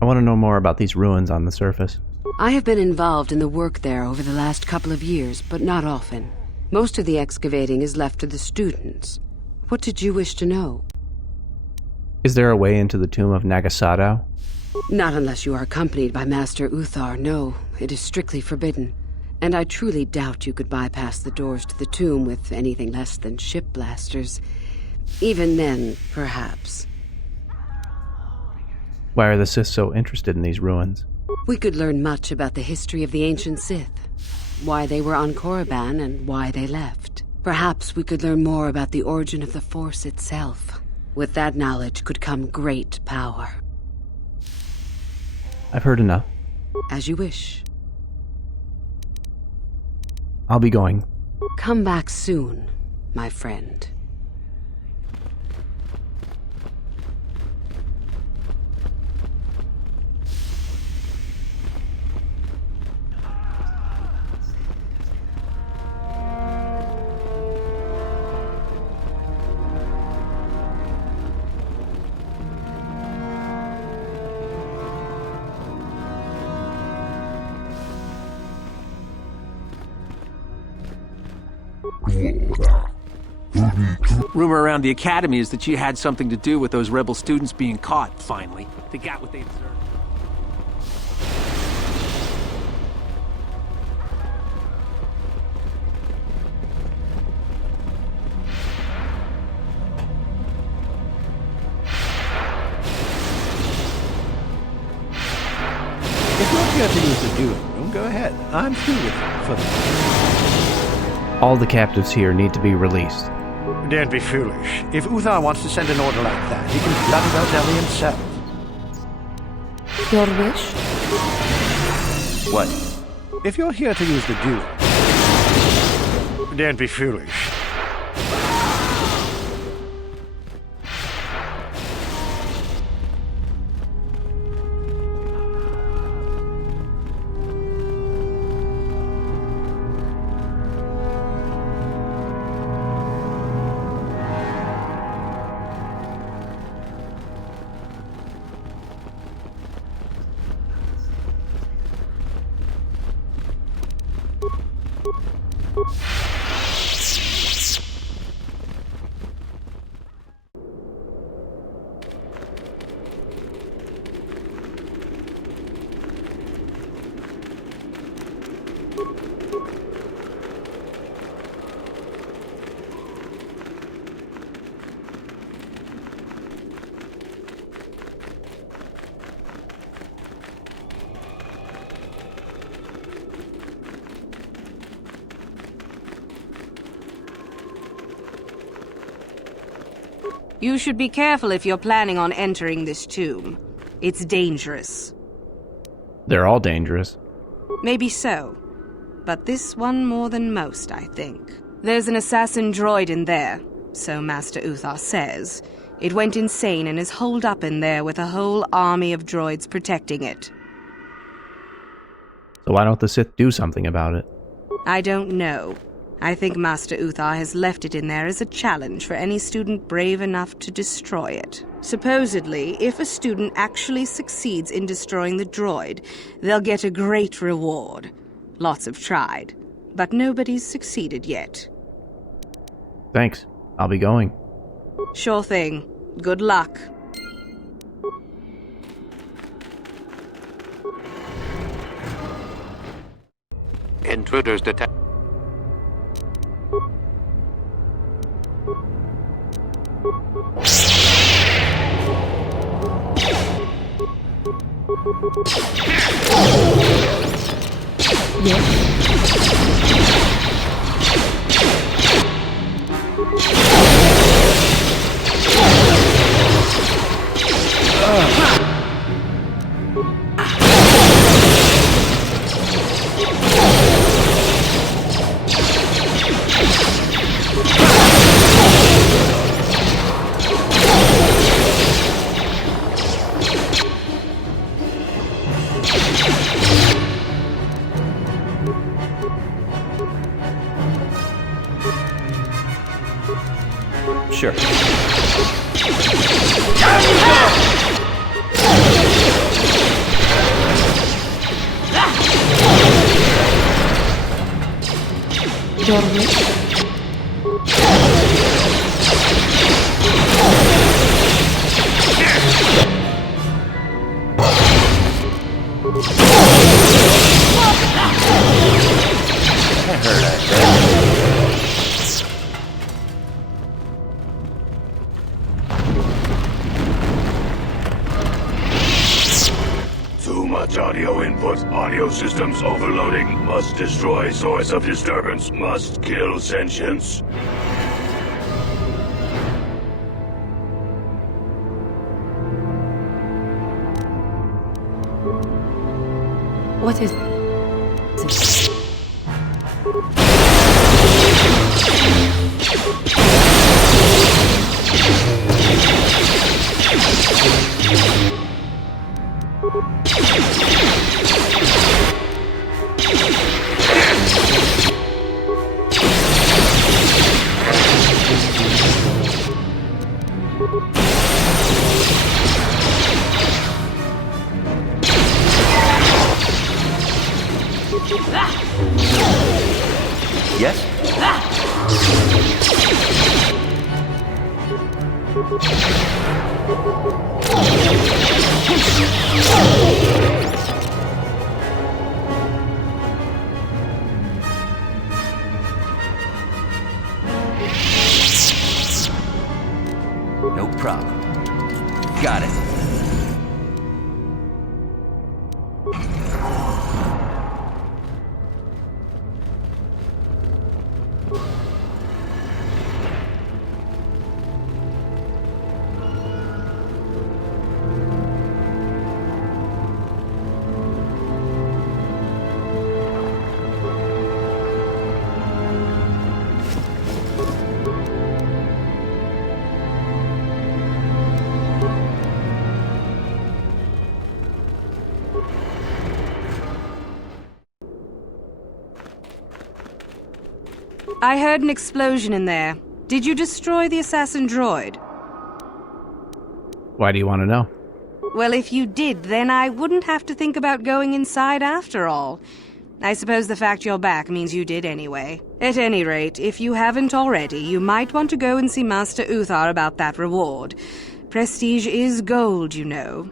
I want to know more about these ruins on the surface. I have been involved in the work there over the last couple of years, but not often. Most of the excavating is left to the students. What did you wish to know? Is there a way into the tomb of Naga Sadow? Not unless you are accompanied by Master Uthar, no. It is strictly forbidden. And I truly doubt you could bypass the doors to the tomb with anything less than ship blasters. Even then, perhaps. Why are the Sith so interested in these ruins? We could learn much about the history of the ancient Sith. Why they were on Korriban and why they left. Perhaps we could learn more about the origin of the Force itself. With that knowledge could come great power. I've heard enough. As you wish. I'll be going. Come back soon, my friend. Rumor around the Academy is that you had something to do with those rebel students being caught, finally. They got what they deserved. If you're here to use the dueling room, go ahead. I'm through with it for the... All the captives here need to be released. Don't be foolish. If Uthar wants to send an order like that, he can bloody well tell me himself. Your wish? What? If you're here to use the duel... Don't be foolish. You should be careful if you're planning on entering this tomb. It's dangerous. They're all dangerous. Maybe so. But this one more than most, I think. There's an assassin droid in there, so Master Uthar says. It went insane and is holed up in there with a whole army of droids protecting it. So why don't the Sith do something about it? I don't know. I think Master Uthar has left it in there as a challenge for any student brave enough to destroy it. Supposedly, if a student actually succeeds in destroying the droid, they'll get a great reward. Lots have tried, but nobody's succeeded yet. Thanks. I'll be going. Sure thing. Good luck. Intruders detected. Sure. Too much audio input. Audio systems overloading. Must destroy source of disturbance. Must kill sentience. What is... Yes? No problem. Got it. I heard an explosion in there. Did you destroy the assassin droid? Why do you want to know? Well, if you did, then I wouldn't have to think about going inside after all. I suppose the fact you're back means you did anyway. At any rate, if you haven't already, you might want to go and see Master Uthar about that reward. Prestige is gold, you know.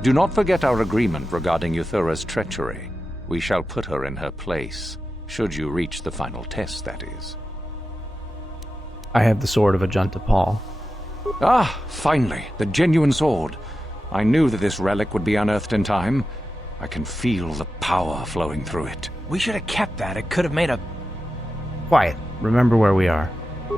Do not forget our agreement regarding Euthura's treachery. We shall put her in her place, should you reach the final test, that is. I have the sword of Ajunta, Pall. Ah, finally, the genuine sword. I knew that this relic would be unearthed in time. I can feel the power flowing through it. We should have kept that. It could have made a... Quiet. Remember where we are.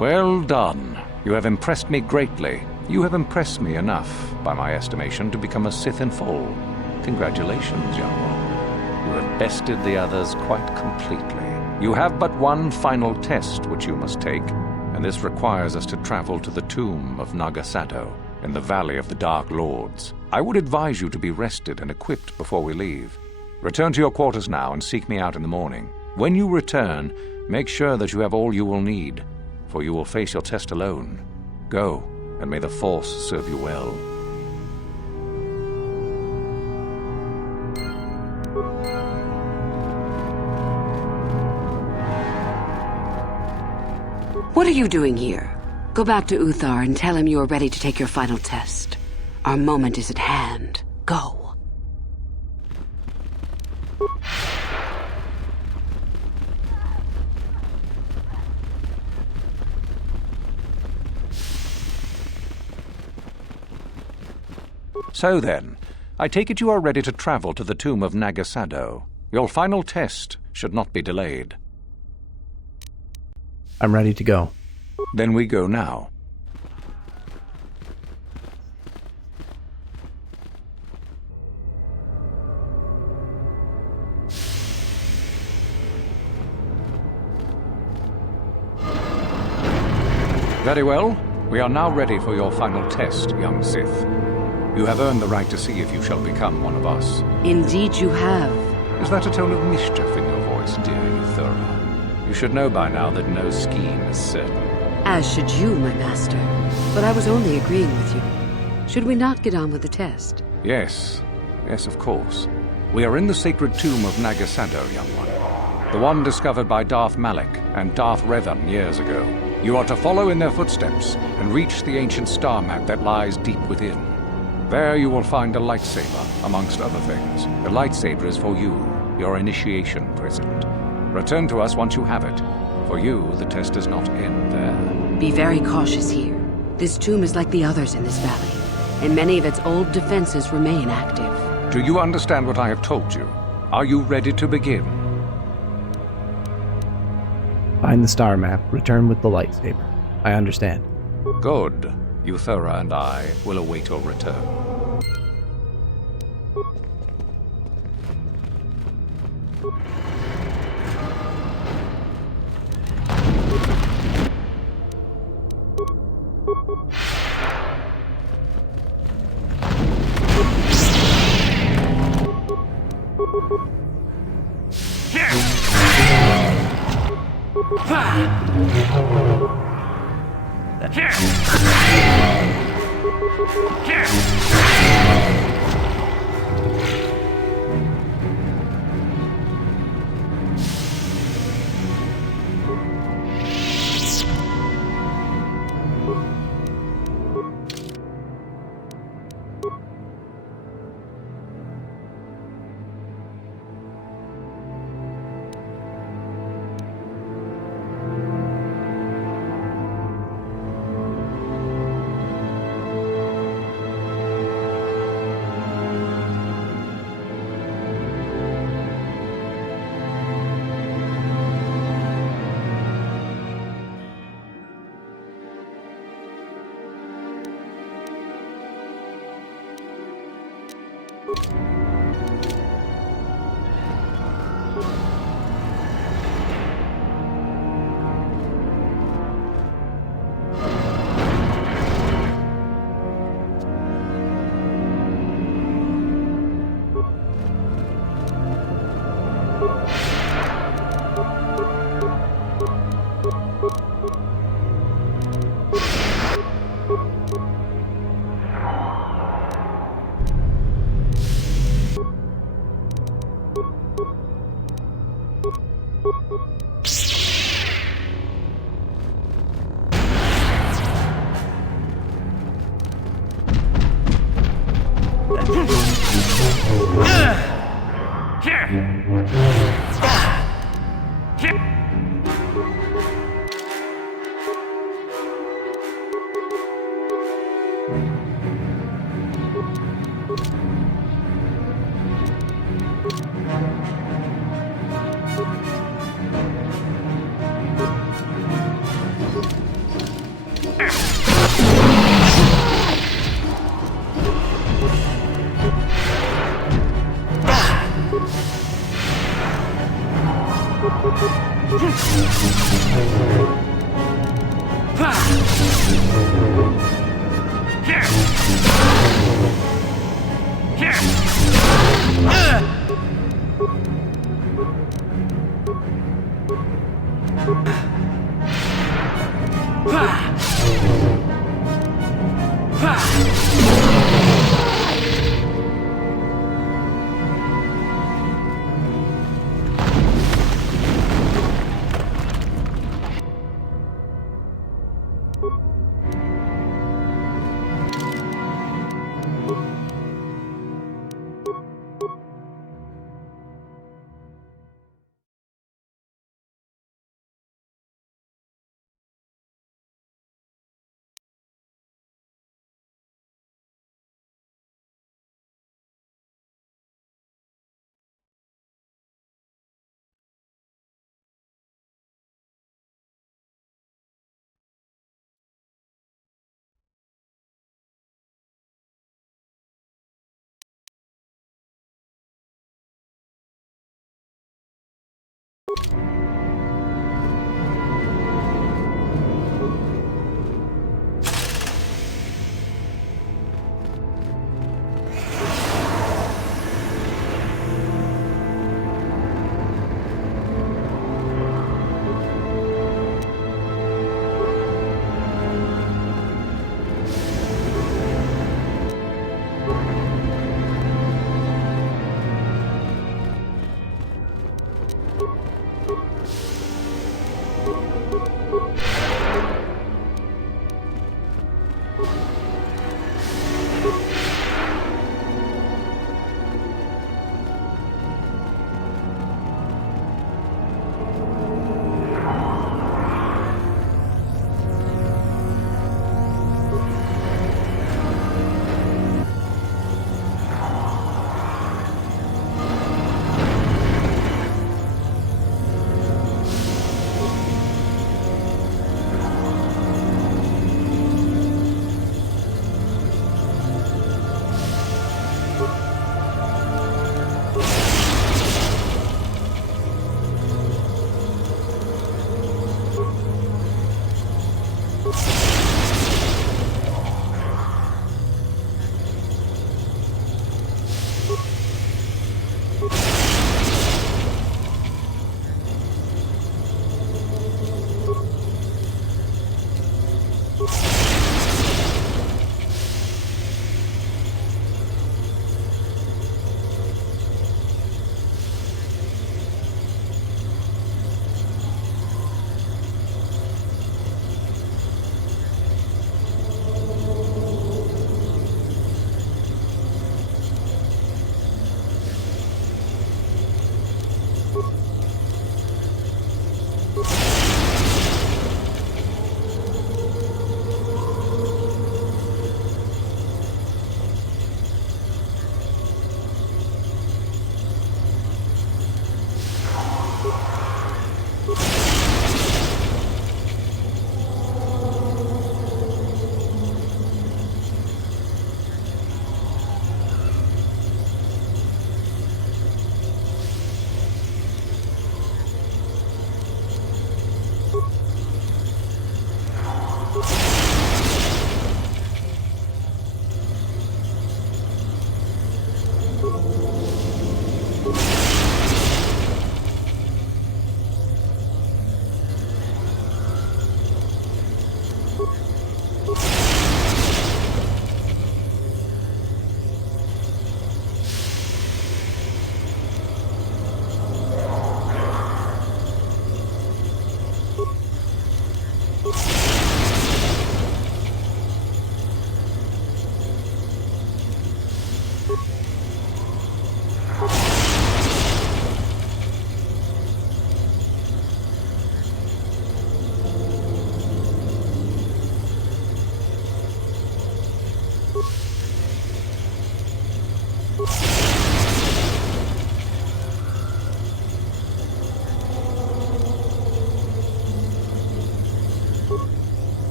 Well done. You have impressed me greatly. You have impressed me enough, by my estimation, to become a Sith in full. Congratulations, young one. You have bested the others quite completely. You have but one final test which you must take, and this requires us to travel to the tomb of Naga Sadow, in the Valley of the Dark Lords. I would advise you to be rested and equipped before we leave. Return to your quarters now and seek me out in the morning. When you return, make sure that you have all you will need, for you will face your test alone. Go, and may the Force serve you well. What are you doing here? Go back to Uthar and tell him you are ready to take your final test. Our moment is at hand. Go. So then, I take it you are ready to travel to the tomb of Naga Sadow. Your final test should not be delayed. I'm ready to go. Then we go now. Very well. We are now ready for your final test, young Sith. You have earned the right to see if you shall become one of us. Indeed you have. Is that a tone of mischief in your voice, dear Euthura? You should know by now that no scheme is certain. As should you, my master. But I was only agreeing with you. Should we not get on with the test? Yes. Yes, of course. We are in the sacred tomb of Naga Sadow, young one. The one discovered by Darth Malak and Darth Revan years ago. You are to follow in their footsteps and reach the ancient star map that lies deep within. There you will find a lightsaber, amongst other things. The lightsaber is for you, your initiation present. Return to us once you have it. For you, the test does not end there. Be very cautious here. This tomb is like the others in this valley, and many of its old defenses remain active. Do you understand what I have told you? Are you ready to begin? Find the star map, return with the lightsaber. I understand. Good. Euthura and I will await your return.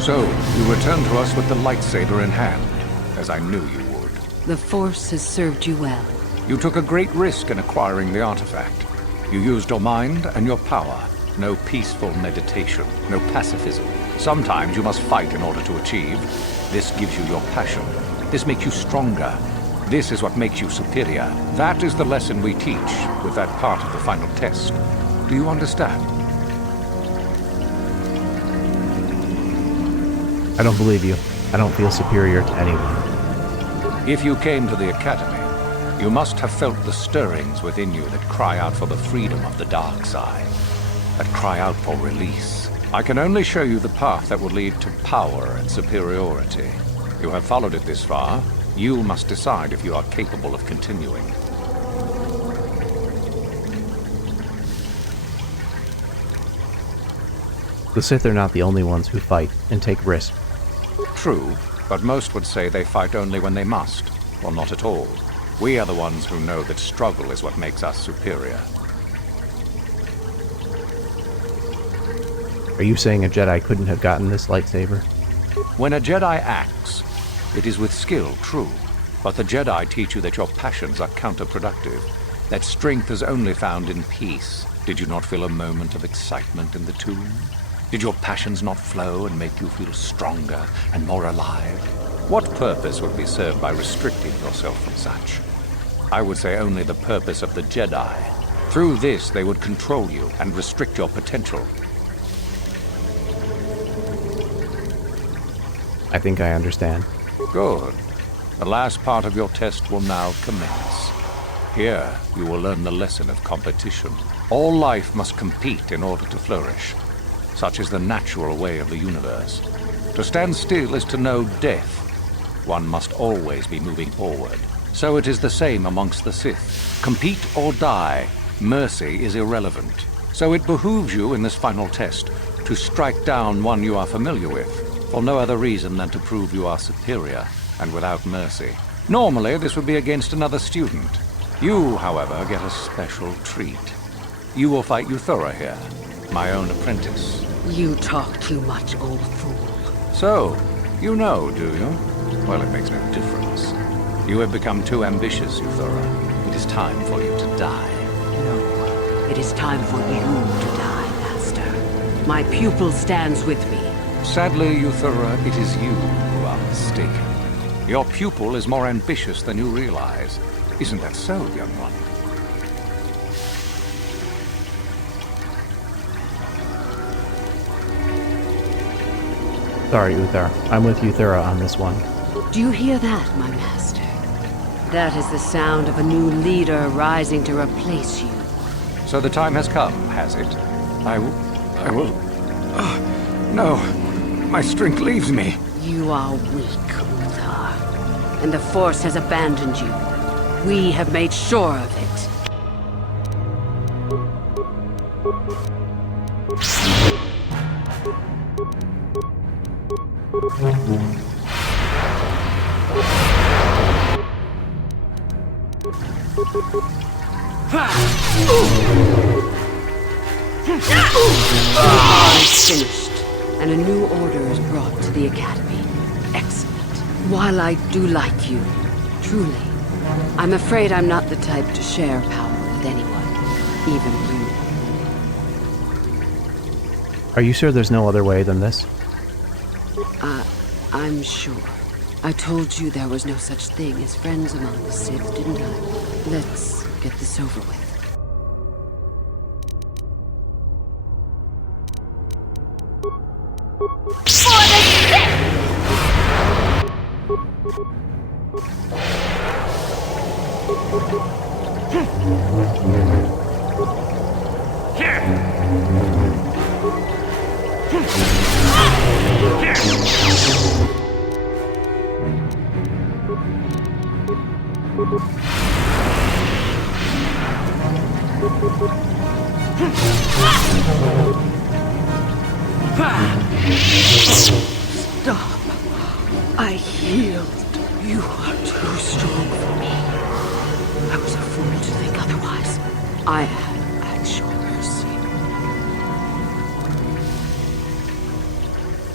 So, you return to us with the lightsaber in hand, as I knew you would. The Force has served you well. You took a great risk in acquiring the artifact. You used your mind and your power. No peaceful meditation, no pacifism. Sometimes you must fight in order to achieve. This gives you your passion. This makes you stronger. This is what makes you superior. That is the lesson we teach with that part of the final test. Do you understand? I don't believe you. I don't feel superior to anyone. If you came to the Academy, you must have felt the stirrings within you that cry out for the freedom of the dark side, that cry out for release. I can only show you the path that will lead to power and superiority. You have followed it this far. You must decide if you are capable of continuing. The Sith are not the only ones who fight and take risks. True, but most would say they fight only when they must, or not at all. We are the ones who know that struggle is what makes us superior. Are you saying a Jedi couldn't have gotten this lightsaber? When a Jedi acts, it is with skill, true. But the Jedi teach you that your passions are counterproductive, that strength is only found in peace. Did you not feel a moment of excitement in the tomb? Did your passions not flow and make you feel stronger and more alive? What purpose would be served by restricting yourself from such? I would say only the purpose of the Jedi. Through this, they would control you and restrict your potential. I think I understand. Good. The last part of your test will now commence. Here, you will learn the lesson of competition. All life must compete in order to flourish. Such is the natural way of the universe. To stand still is to know death. One must always be moving forward. So it is the same amongst the Sith. Compete or die. Mercy is irrelevant. So it behooves you in this final test to strike down one you are familiar with, for no other reason than to prove you are superior and without mercy. Normally, this would be against another student. You, however, get a special treat. You will fight Uthura here, my own apprentice. You talk too much, old fool. So, you know, do you? Well, it makes no difference. You have become too ambitious, Uthura. It is time for you to die. No, it is time for you to die, Master. My pupil stands with me. Sadly, Uthura, it is you who are mistaken. Your pupil is more ambitious than you realize. Isn't that so, young one? Sorry, Uthar. I'm with Uthura on this one. Do you hear that, my master? That is the sound of a new leader rising to replace you. So the time has come, has it? I will... no. My strength leaves me. You are weak, Uthar. And the Force has abandoned you. We have made sure of it. Finished, and a new order is brought to the Academy. Excellent. While I do like you, truly, I'm afraid I'm not the type to share power with anyone, even you. Are you sure there's no other way than this? I'm sure. I told you there was no such thing as friends among the Sith, didn't I? Let's get this over with. Stop. I healed. You are too strong for me. I was a fool to think otherwise. I am at your mercy.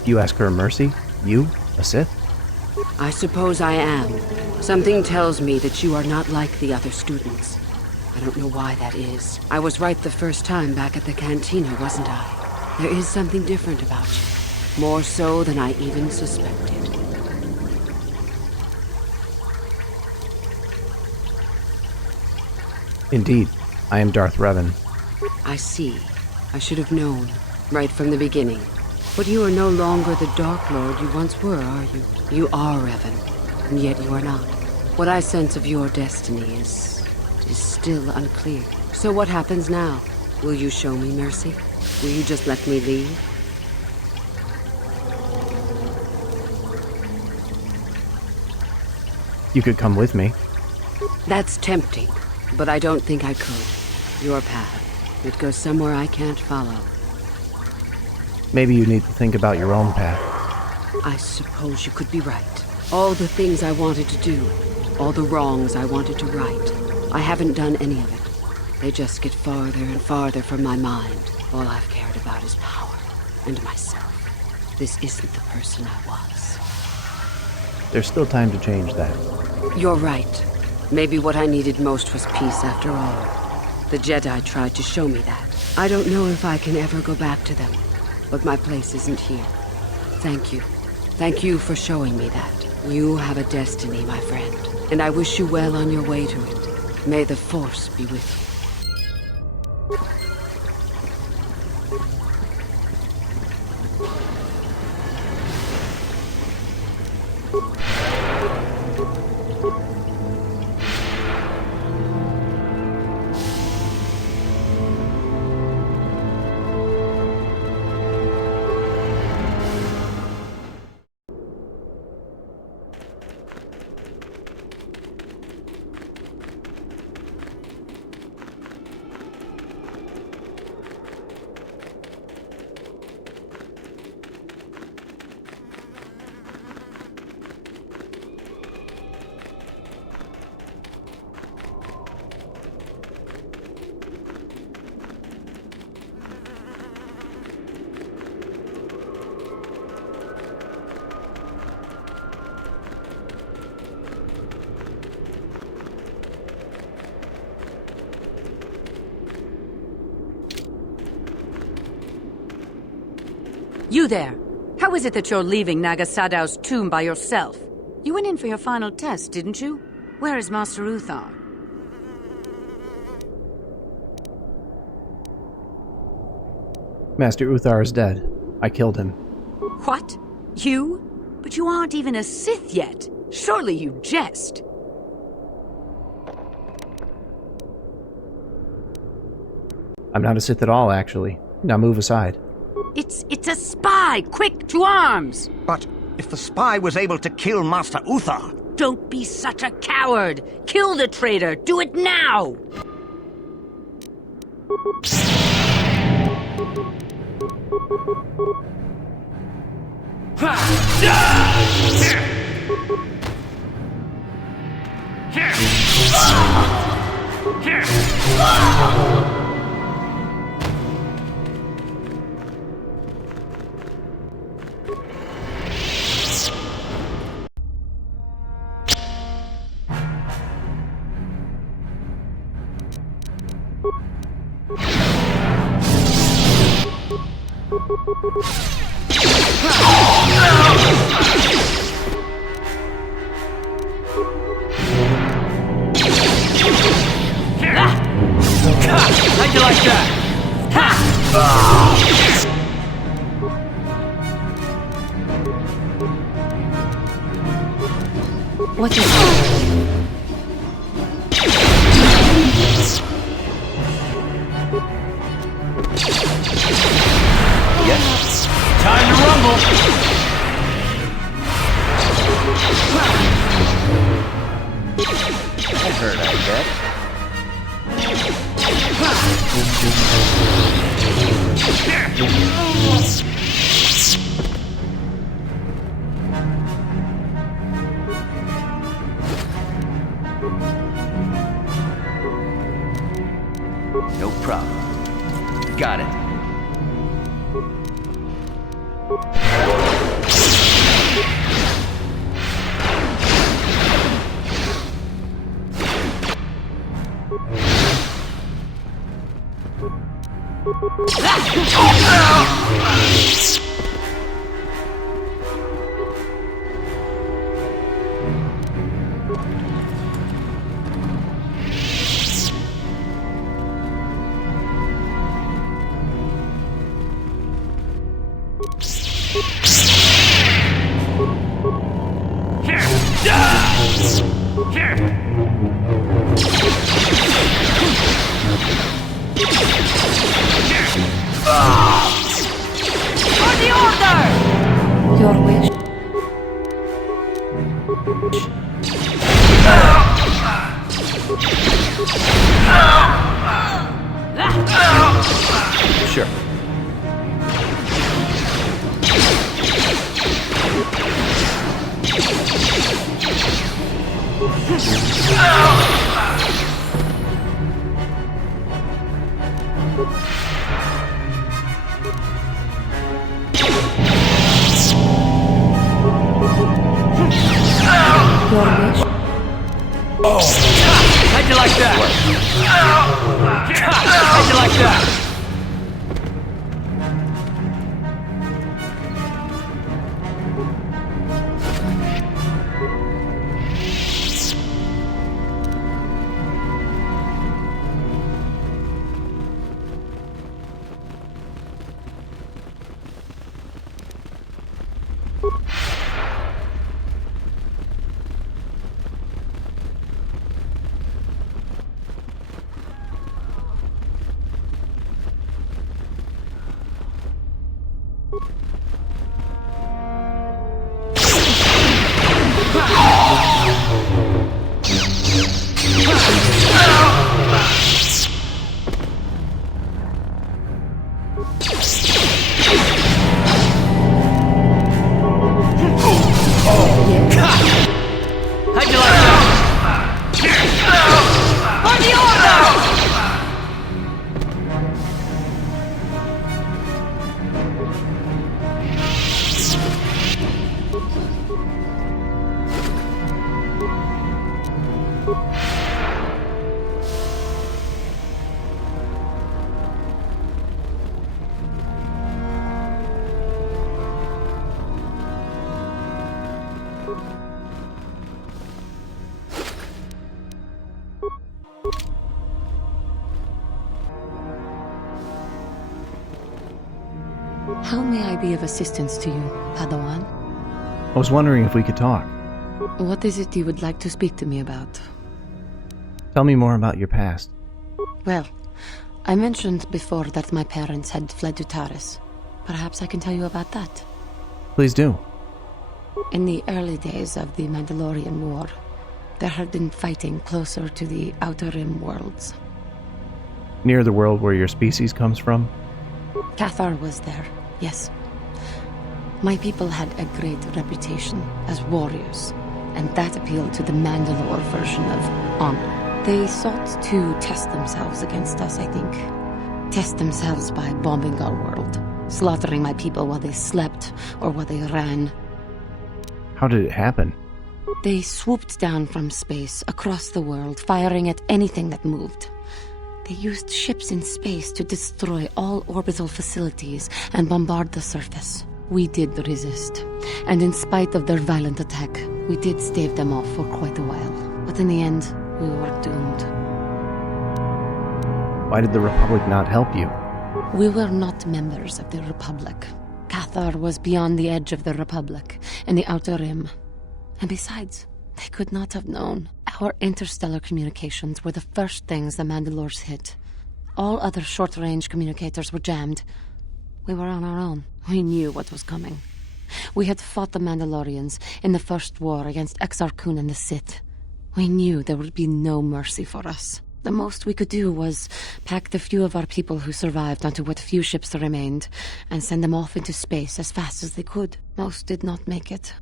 You ask for mercy? You? A Sith? I suppose I am. Something tells me that you are not like the other students. I don't know why that is. I was right the first time back at the cantina, wasn't I? There is something different about you. More so than I even suspected. Indeed, I am Darth Revan. I see. I should have known, right from the beginning. But you are no longer the Dark Lord you once were, are you? You are Revan, and yet you are not. What I sense of your destiny is still unclear. So what happens now? Will you show me mercy? Will you just let me leave? You could come with me. That's tempting, but I don't think I could. Your path. It goes somewhere I can't follow. Maybe you need to think about your own path. I suppose you could be right. All the things I wanted to do, all the wrongs I wanted to right, I haven't done any of it. They just get farther and farther from my mind. All I've cared about is power and myself. This isn't the person I was. There's still time to change that. You're right. Maybe what I needed most was peace after all. The Jedi tried to show me that. I don't know if I can ever go back to them, but my place isn't here. Thank you. Thank you for showing me that. You have a destiny, my friend, and I wish you well on your way to it. May the Force be with you. You there! How is it that you're leaving Naga Sadow's tomb by yourself? You went in for your final test, didn't you? Where is Master Uthar? Master Uthar is dead. I killed him. What? You? But you aren't even a Sith yet. Surely you jest. I'm not a Sith at all, actually. Now move aside. It's a spy! Quick, to arms! But if the spy was able to kill Master Uthar... Don't be such a coward! Kill the traitor! Do it now! How'd you like that? What is it? Yes. Time to rumble. That hurt, I bet. No problem. Got it. Your wish. Sure. Oh! How'd you like that? How'd you like that? How may I be of assistance to you, Padawan? I was wondering if we could talk. What is it you would like to speak to me about? Tell me more about your past. Well, I mentioned before that my parents had fled to Taris. Perhaps I can tell you about that. Please do. In the early days of the Mandalorian War, there had been fighting closer to the Outer Rim worlds. Near the world where your species comes from? Cathar was there, yes. My people had a great reputation as warriors, and that appealed to the Mandalore version of honor. They sought to test themselves against us, I think. Test themselves by bombing our world, slaughtering my people while they slept or while they ran. How did it happen? They swooped down from space, across the world, firing at anything that moved. They used ships in space to destroy all orbital facilities and bombard the surface. We did resist, and in spite of their violent attack, we did stave them off for quite a while. But in the end, we were doomed. Why did the Republic not help you? We were not members of the Republic. Cathar was beyond the edge of the Republic, in the Outer Rim. And besides, they could not have known. Our interstellar communications were the first things the Mandalores hit. All other short-range communicators were jammed. We were on our own. We knew what was coming. We had fought the Mandalorians in the first war against Exar Kun and the Sith. We knew there would be no mercy for us. The most we could do was pack the few of our people who survived onto what few ships remained and send them off into space as fast as they could. Most did not make it.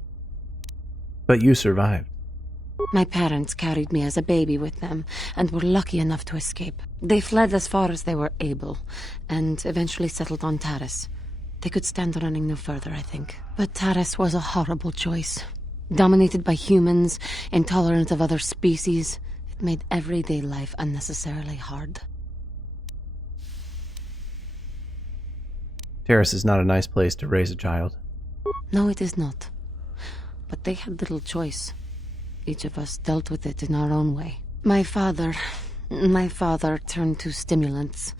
But you survived. My parents carried me as a baby with them and were lucky enough to escape. They fled as far as they were able and eventually settled on Taris. They could stand running no further, I think. But Taris was a horrible choice. Dominated by humans, intolerant of other species, it made everyday life unnecessarily hard. Terrace is not a nice place to raise a child. No, it is not. But they had little choice. Each of us dealt with it in our own way. My father turned to stimulants.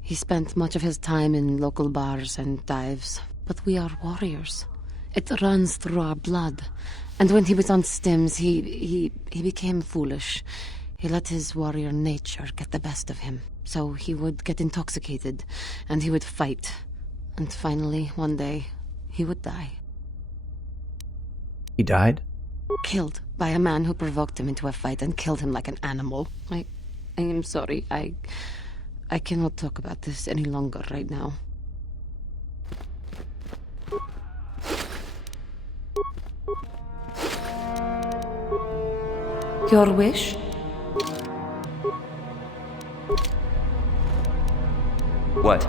He spent much of his time in local bars and dives. But we are warriors. It runs through our blood. And when he was on stims, he became foolish. He let his warrior nature get the best of him. So he would get intoxicated, and he would fight. And finally, one day, he would die. He died? Killed by a man who provoked him into a fight and killed him like an animal. I am sorry. I cannot talk about this any longer right now. Your wish? What?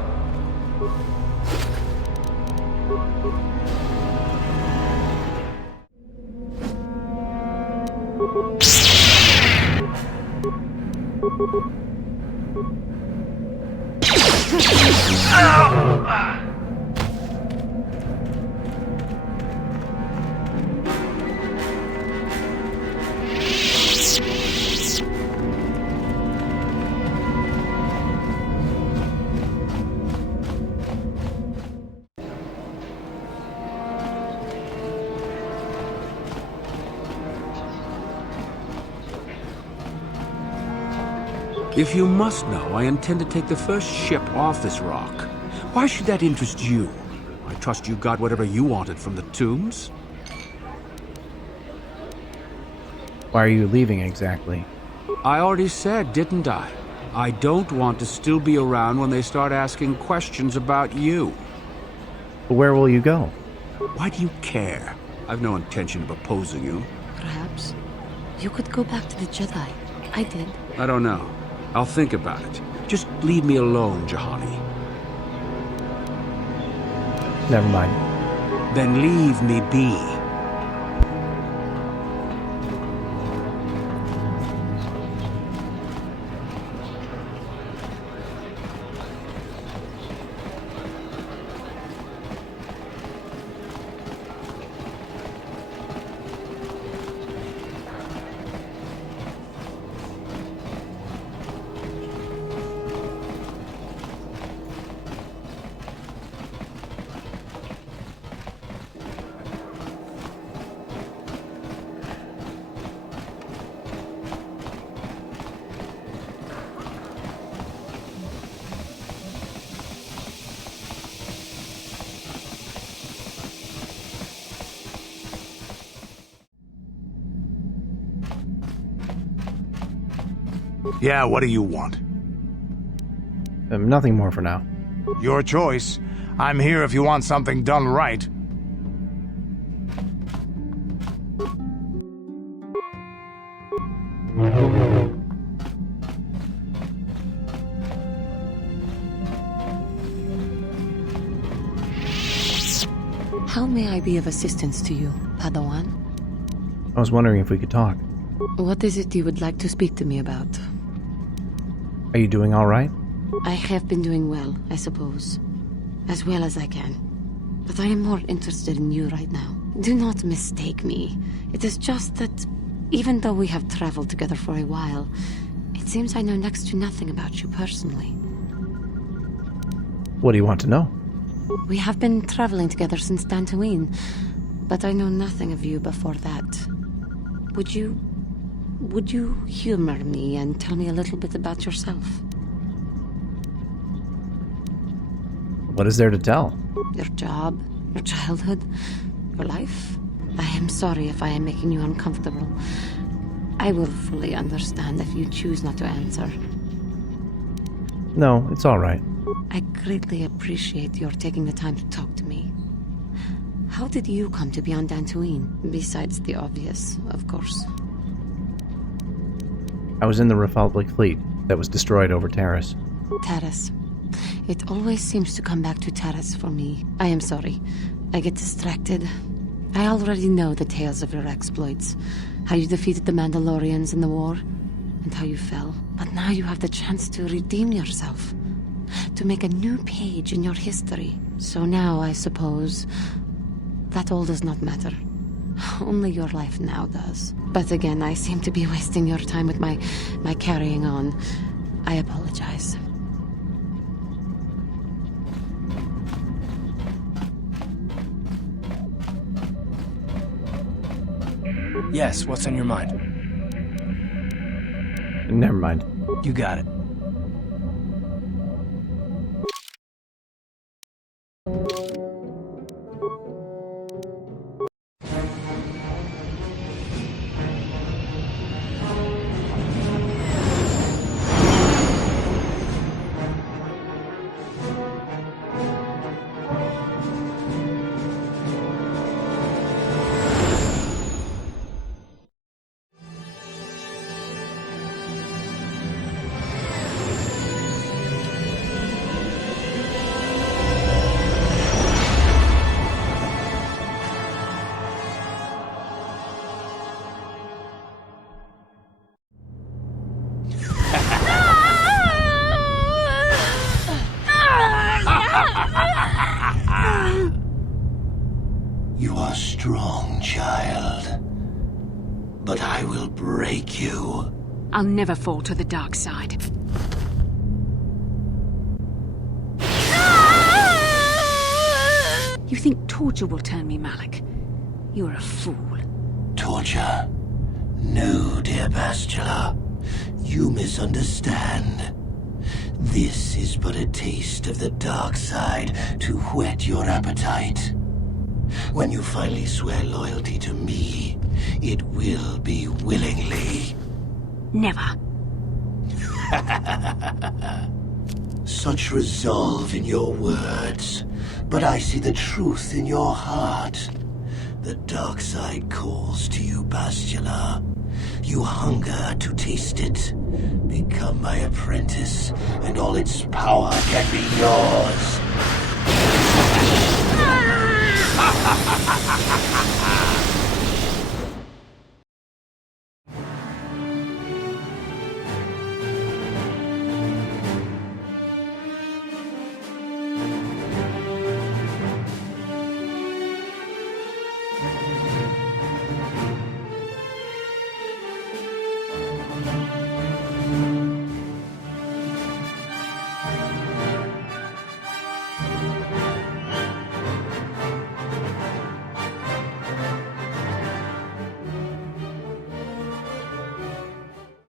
If you must know, I intend to take the first ship off this rock. Why should that interest you? I trust you got whatever you wanted from the tombs? Why are you leaving exactly? I already said, didn't I? I don't want to still be around when they start asking questions about you. But where will you go? Why do you care? I've no intention of opposing you. Perhaps. You could go back to the Jedi. I did. I don't know. I'll think about it. Just leave me alone, Juhani. Never mind. Then leave me be. Yeah, what do you want? Nothing more for now. Your choice. I'm here if you want something done right. How may I be of assistance to you, Padawan? I was wondering if we could talk. What is it you would like to speak to me about? Are you doing all right? I have been doing well, I suppose. As well as I can. But I am more interested in you right now. Do not mistake me. It is just that, even though we have traveled together for a while, it seems I know next to nothing about you personally. What do you want to know? We have been traveling together since Dantooine, but I know nothing of you before that. Would you humor me and tell me a little bit about yourself? What is there to tell? Your job, your childhood, your life? I am sorry if I am making you uncomfortable. I will fully understand if you choose not to answer. No, it's all right. I greatly appreciate your taking the time to talk to me. How did you come to be on Dantooine? Besides the obvious, of course. I was in the Republic fleet that was destroyed over Terrace. Terrace. It always seems to come back to Terrace for me. I am sorry. I get distracted. I already know the tales of your exploits. How you defeated the Mandalorians in the war, and how you fell. But now you have the chance to redeem yourself. to make a new page in your history. So now, I suppose, that all does not matter. Only your life now does. But again, I seem to be wasting your time with my carrying on. I apologize. Yes, what's on your mind? Never mind. You got it. You are strong, child. But I will break you. I'll never fall to the dark side. You think torture will turn me, Malik? You're a fool. Torture? No, dear Bastila. You misunderstand. This is but a taste of the dark side to whet your appetite. When you finally swear loyalty to me, it will be willingly. Never. Such resolve in your words, but I see the truth in your heart. The dark side calls to you, Bastila. You hunger to taste it. Become my apprentice, and all its power can be yours.